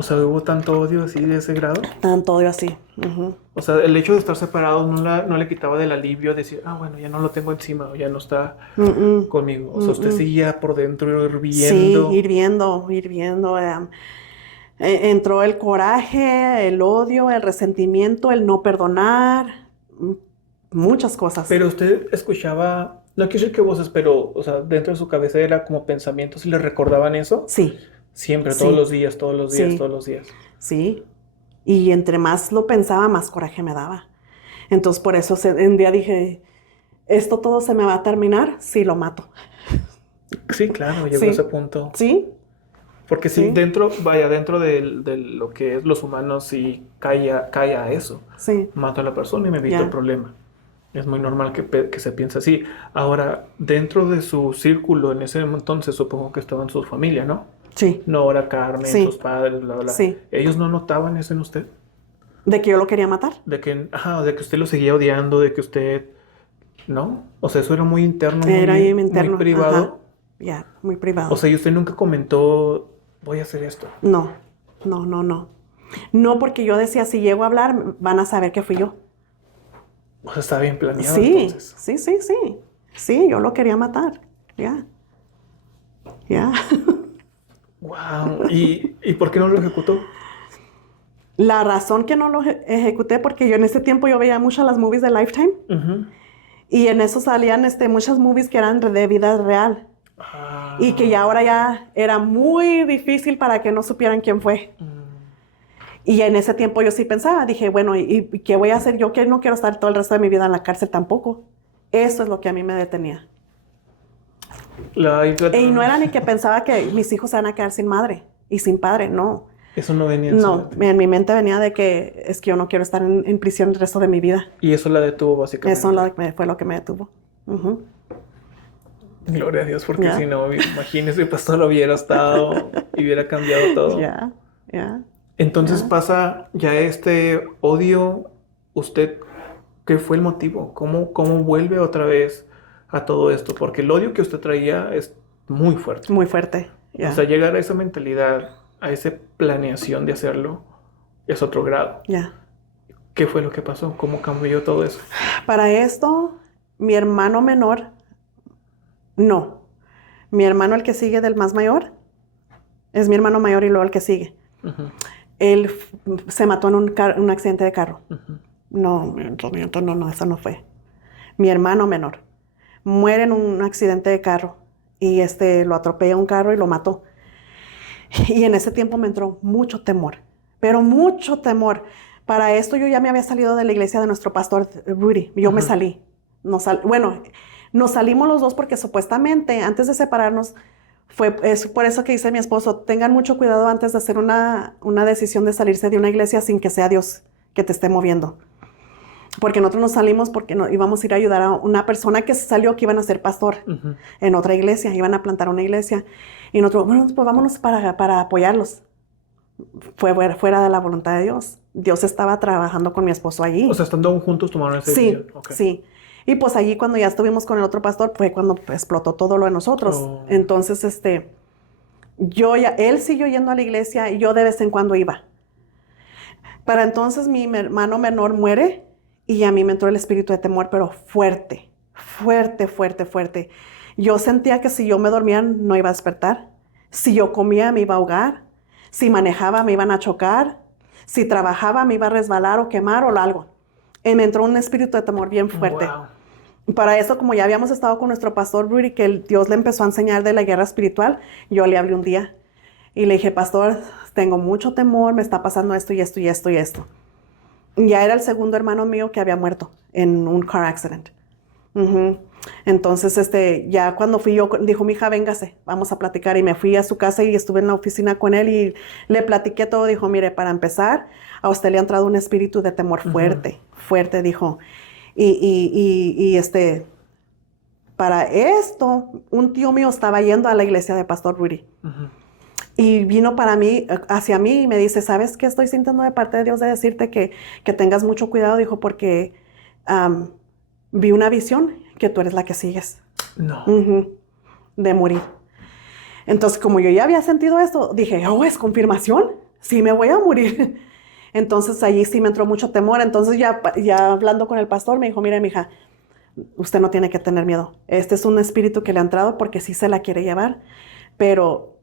O sea, ¿hubo tanto odio así de ese grado? Tanto odio así. Ujú. O sea, el hecho de estar separados no le quitaba del alivio decir, bueno, ya no lo tengo encima o ya no está Mm, mm, conmigo. O sea, mm, usted mm. seguía por dentro Sí, hirviendo. hirviendo. Entró el coraje, el odio, el resentimiento, el no perdonar, mm, muchas cosas. Pero usted escuchaba, no quiero decir que voces, pero, o sea, dentro de su cabeza era como pensamientos y le recordaban eso. Sí, Siempre, todos sí, los días, todos los días, sí, todos los días. sí. Y entre más lo pensaba, más coraje me daba. Entonces, por eso un día dije, esto todo se me va a terminar si lo mato. Sí, claro, llegó a ese Sí, punto. sí, Porque si sí, dentro, dentro de lo que es los humanos, si cae a eso, sí, mato a la persona y me evito el ya, problema. Es muy normal que se piense así. Ahora, dentro de su círculo, en ese entonces supongo que estaban sus familia, ¿no? sí, Nora, Carmen, sus sí, padres, bla, bla. sí. ¿Ellos no notaban eso en usted? De que yo lo quería matar. De que usted lo seguía odiando, de que usted, ¿no? O sea, eso era muy interno, Era ahí mi muy interno, ajá, privado. ya, muy O privado. sea, y usted nunca comentó, voy a hacer esto. No, no, no, no. No, porque yo decía, si llego a hablar, van a saber que fui yo. O sea, está bien planeado Sí, entonces. sí, sí, sí. Sí, yo lo quería matar. Ya, ya. Wow. ¿Y por qué no lo ejecutó? La razón que no lo ejecuté, porque yo en ese tiempo yo veía muchas las movies de Lifetime Ujú. y en eso salían muchas movies que eran de vida real y que ya Ah, ahora ya era muy difícil para que no supieran quién fue. mm. Y en ese tiempo yo sí pensaba, dije, bueno, ¿y qué voy a hacer yo que no quiero estar todo el resto de mi vida en la cárcel tampoco? Eso es lo que a mí me detenía. La, Y no era ni que pensaba que mis hijos se van a quedar sin madre y sin padre, no. eso no venía en su No, mente. en mi mente venía de que es que yo no quiero estar en prisión el resto de mi vida. Y eso la detuvo Eso básicamente. fue lo que me detuvo. Ujú. Gloria a Dios, porque si Ya, no, imagínese, pastor lo hubiera estado y hubiera cambiado todo. ya, ya, Entonces ya. pasa ya este odio, usted, ¿qué fue el motivo? ¿Cómo vuelve otra vez a todo esto? Porque el odio que usted traía es muy fuerte. Muy fuerte, O sea, ya, llegar a esa mentalidad, a esa planeación de hacerlo, es otro grado. ya. ¿Qué fue lo que pasó? ¿Cómo cambió todo eso? Para esto, mi hermano menor, no. Mi hermano, el que sigue del más mayor, es mi hermano mayor y luego el que sigue. Ujú, Él se mató en un accidente de carro. ujú. No, no, eso no fue. Mi hermano menor muere en un accidente de carro y lo atropella un carro y lo mató. Y en ese tiempo me entró mucho temor, pero mucho temor. Para esto yo ya me había salido de la iglesia de nuestro pastor Rudy. Yo me Ujú. salí. Bueno, nos salimos los dos porque supuestamente antes de separarnos es por eso que dice mi esposo, tengan mucho cuidado antes de hacer una decisión de salirse de una iglesia sin que sea Dios que te esté moviendo. Porque nosotros nos salimos porque íbamos a ir a ayudar a una persona que salió que iban a ser pastor Ujú. en otra iglesia, iban a plantar una iglesia. Y nosotros, bueno, pues vámonos para apoyarlos. Fue fuera de la voluntad de Dios. Dios estaba trabajando con mi esposo allí. O sea, estando aún juntos tomaron esa decisión. Sí, Ok. sí. Y pues allí cuando ya estuvimos con el otro pastor, fue cuando explotó todo lo de nosotros. Oh. Entonces, él siguió yendo a la iglesia y yo de vez en cuando iba. Para entonces mi hermano menor muere y a mí me entró el espíritu de temor, pero fuerte, fuerte, fuerte, fuerte. Yo sentía que si yo me dormía no iba a despertar. Si yo comía me iba a ahogar. Si manejaba me iban a chocar. Si trabajaba me iba a resbalar o quemar o algo. Y me entró un espíritu de temor bien fuerte. Wow. Para eso, como ya habíamos estado con nuestro pastor Rudy, que Dios le empezó a enseñar de la guerra espiritual, yo le hablé un día y le dije, pastor, tengo mucho temor, me está pasando esto y esto y esto y esto. Ya era el segundo hermano mío que había muerto en un car accident. Ujú. Entonces, ya cuando fui yo, dijo, mi hija, véngase, vamos a platicar. Y me fui a su casa y estuve en la oficina con él y le platiqué todo. Dijo, mire, para empezar, a usted le ha entrado un espíritu de temor fuerte, fuerte, dijo. Y para esto, un tío mío estaba yendo a la iglesia de Pastor Rudy. Y vino hacia mí y me dice, ¿sabes qué estoy sintiendo de parte de Dios de decirte que tengas mucho cuidado? Dijo, porque vi una visión que tú eres la que sigues. No. De morir. Entonces, como yo ya había sentido esto, dije, ¿es confirmación? Sí, me voy a morir. Entonces, allí sí me entró mucho temor. Entonces, ya hablando con el pastor, me dijo, mire, mija, usted no tiene que tener miedo. Este es un espíritu que le ha entrado porque sí se la quiere llevar, pero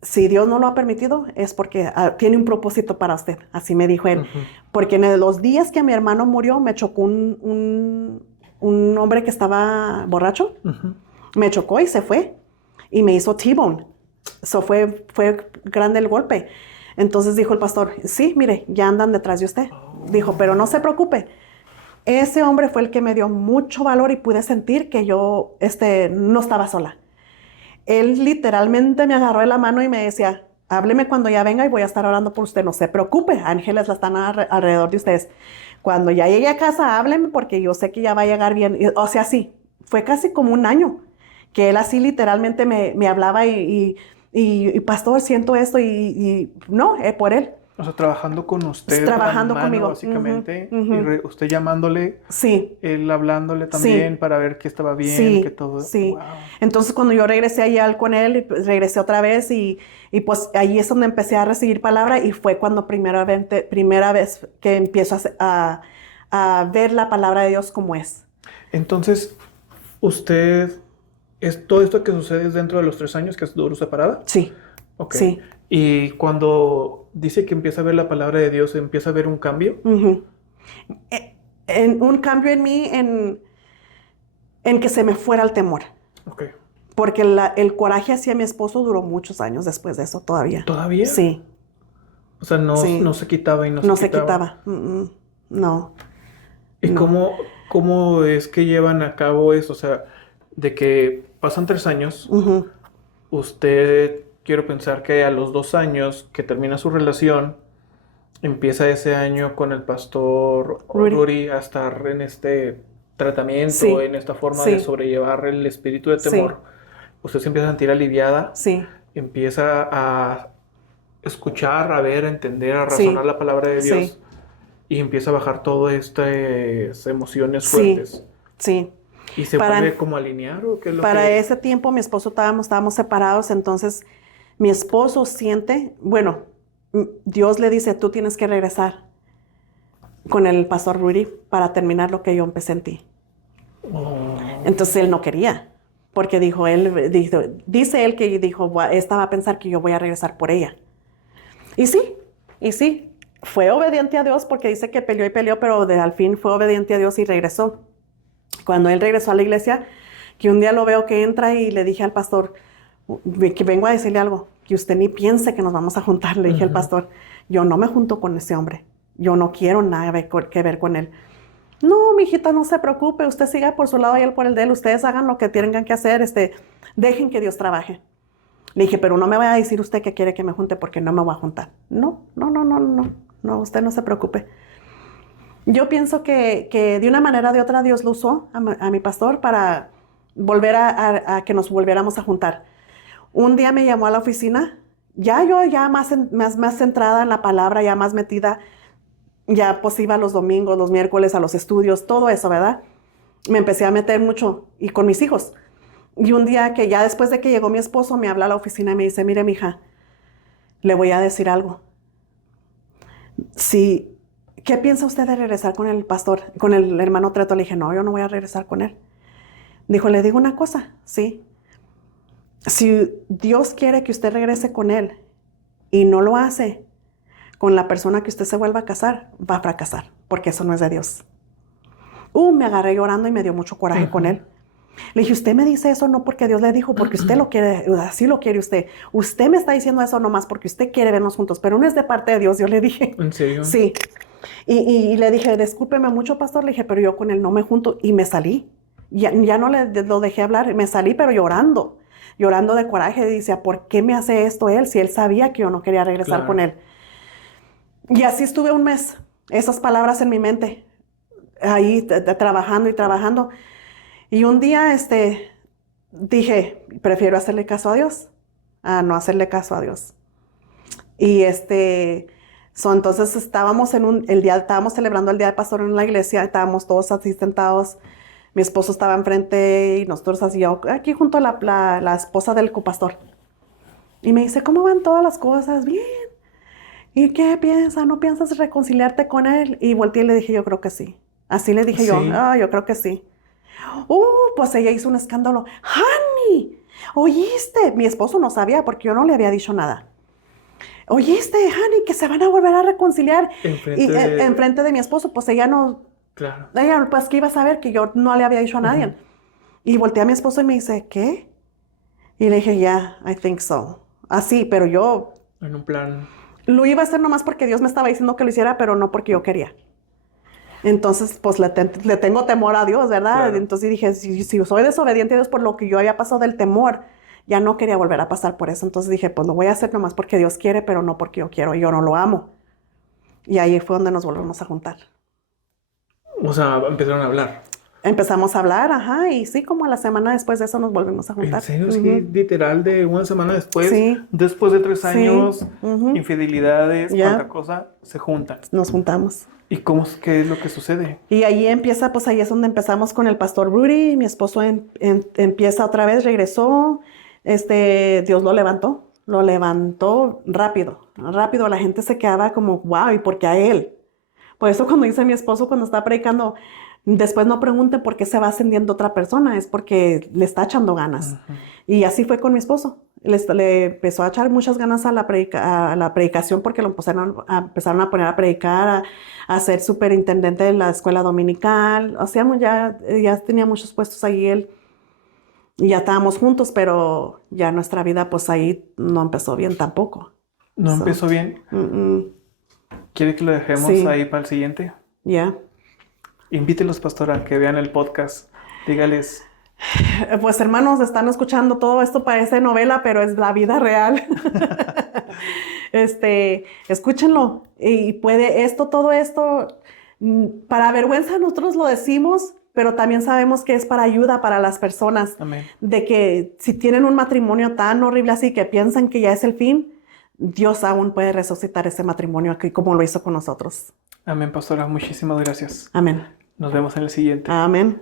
si Dios no lo ha permitido, es porque tiene un propósito para usted. Así me dijo él. Porque en los días que mi hermano murió, me chocó un hombre que estaba borracho. Me chocó y se fue. Y me hizo T-bone. So fue grande el golpe. Entonces dijo el pastor, sí, mire, ya andan detrás de usted. Dijo, pero no se preocupe. Ese hombre fue el que me dio mucho valor y pude sentir que yo no estaba sola. Él literalmente me agarró de la mano y me decía, hábleme cuando ya venga y voy a estar orando por usted. No se preocupe, ángeles están alrededor de ustedes. Cuando ya llegue a casa, hábleme porque yo sé que ya va a llegar bien. O sea, sí, fue casi como un año que él así literalmente me hablaba y pastor, siento esto y no, por él. O sea, trabajando con usted, trabajando la mano, conmigo, básicamente, y usted llamándole, sí, él hablándole también para ver que estaba bien, sí, que todo. Sí. Wow. Entonces, cuando yo regresé allá con él, regresé otra vez y pues ahí es donde empecé a recibir palabra y fue cuando primera vez que empiezo a ver la palabra de Dios como es. Entonces, todo esto que sucede es dentro de los 3 años que duró separada. Sí. Ok. Sí. Y cuando dice que empieza a ver la palabra de Dios, empieza a ver un cambio. Un cambio en mí, en que se me fuera el temor. Ok. Porque el coraje hacia mi esposo duró muchos años después de eso todavía. ¿Todavía? Sí. O sea, no se quitaba y no se quitaba. No. ¿Y no. cómo es que llevan a cabo eso? O sea, de que pasan 3 años, usted, quiero pensar que a los 2 años que termina su relación, empieza ese año con el pastor Rudy a estar en este tratamiento, en esta forma de sobrellevar el espíritu de temor. Usted se empieza a sentir aliviada, empieza a escuchar, a ver, a entender, a razonar la palabra de Dios y empieza a bajar todas estas emociones fuertes. Sí. ¿Y se vuelve como a alinear o qué es lo Para ese tiempo mi esposo estábamos separados, entonces mi esposo siente, bueno, Dios le dice, tú tienes que regresar con el pastor Rudy para terminar lo que yo empecé en ti. Entonces él no quería, porque dice él que dijo, esta va a pensar que yo voy a regresar por ella. Y sí, fue obediente a Dios porque dice que peleó y peleó, pero al fin fue obediente a Dios y regresó. Cuando él regresó a la iglesia, que un día lo veo que entra y le dije al pastor, que vengo a decirle algo, que usted ni piense que nos vamos a juntar. Le dije al pastor, yo no me junto con ese hombre, yo no quiero nada que ver con él. No, mijita, no se preocupe, usted siga por su lado y él por el de él, ustedes hagan lo que tengan que hacer, dejen que Dios trabaje. Le dije, pero no me vaya a decir usted que quiere que me junte porque no me voy a juntar. No, usted no se preocupe. Yo pienso que de una manera o de otra Dios lo usó a mi pastor para volver a que nos volviéramos a juntar. Un día me llamó a la oficina, yo más centrada en la palabra, ya más metida, ya pues iba los domingos, los miércoles a los estudios, todo eso, ¿verdad? Me empecé a meter mucho y con mis hijos. Y un día que ya después de que llegó mi esposo, me habla a la oficina y me dice, mire, mija, le voy a decir algo. ¿Qué piensa usted de regresar con el pastor, con el hermano Treto? Le dije, no, yo no voy a regresar con él. Dijo, le digo una cosa, sí. Si Dios quiere que usted regrese con él y no lo hace con la persona que usted se vuelva a casar, va a fracasar, porque eso no es de Dios. Me agarré llorando y me dio mucho coraje con él. Le dije, usted me dice eso no porque Dios le dijo, porque usted lo quiere, así lo quiere usted. Usted me está diciendo eso nomás porque usted quiere vernos juntos, pero no es de parte de Dios, yo le dije. ¿En serio? Sí. Y le dije, discúlpeme mucho, pastor, le dije, pero yo con él no me junto, y me salí. Ya no lo dejé hablar, me salí, pero llorando de coraje. Decía, ¿por qué me hace esto él? Si él sabía que yo no quería regresar con él. Y así estuve un mes, esas palabras en mi mente, ahí trabajando y trabajando. Y un día, dije, prefiero hacerle caso a Dios a no hacerle caso a Dios. Y entonces estábamos estábamos celebrando el día del pastor en la iglesia, estábamos todos así sentados. Mi esposo estaba enfrente y nosotros así, yo aquí junto a la esposa del copastor. Y me dice, ¿cómo van todas las cosas? Bien. ¿Y qué piensas? ¿No piensas reconciliarte con él? Y volteé y le dije, yo creo que sí. Así le dije yo, yo creo que sí. Pues ella hizo un escándalo. Honey, ¿oíste? Mi esposo no sabía porque yo no le había dicho nada. ¿Oíste, honey, que se van a volver a reconciliar? Enfrente de mi esposo, pues ella no... Claro. Ella, pues, que iba a saber que yo no le había dicho a nadie. Y volteé a mi esposo y me dice, ¿qué? Y le dije, yeah, I think so. Así, pero yo... En un plan... Lo iba a hacer nomás porque Dios me estaba diciendo que lo hiciera, pero no porque yo quería. Entonces, pues, le tengo temor a Dios, ¿verdad? Claro. Entonces dije, si soy desobediente a Dios por lo que yo había pasado del temor, ya no quería volver a pasar por eso. Entonces dije, pues, lo voy a hacer nomás porque Dios quiere, pero no porque yo quiero. Yo no lo amo. Y ahí fue donde nos volvimos a juntar. O sea, empezaron a hablar. Empezamos a hablar, ajá, y sí, como a la semana después de eso nos volvimos a juntar. ¿En serio? Sí, literal, de una semana después, Sí. Después de 3 años, Sí. infidelidades, Ya. cuánta cosa, se juntan. Nos juntamos. ¿Y qué es lo que sucede? Y ahí empieza, pues ahí es donde empezamos con el pastor Rudy. Mi esposo empieza otra vez, regresó. Dios lo levantó rápido. La gente se quedaba como, wow, ¿y por qué a él? Por eso cuando dice mi esposo, cuando está predicando, después no pregunten por qué se va ascendiendo otra persona, es porque le está echando ganas. Y así fue con mi esposo. Le empezó a echar muchas ganas a la predicación porque lo empezaron a poner a predicar, a ser superintendente de la escuela dominical. O sea, ya tenía muchos puestos ahí él. Y ya estábamos juntos, pero ya nuestra vida pues ahí no empezó bien tampoco. ¿No empezó bien? ¿Quiere que lo dejemos ahí para el siguiente? Ya. Invítelos, pastora, a que vean el podcast. Dígales... Pues hermanos, están escuchando todo esto, parece novela, pero es la vida real. Escúchenlo. Y todo esto, para vergüenza nosotros lo decimos, pero también sabemos que es para ayuda para las personas. Amén. De que si tienen un matrimonio tan horrible así que piensan que ya es el fin, Dios aún puede resucitar ese matrimonio aquí como lo hizo con nosotros. Amén, pastora. Muchísimas gracias. Amén. Nos vemos en el siguiente. Amén.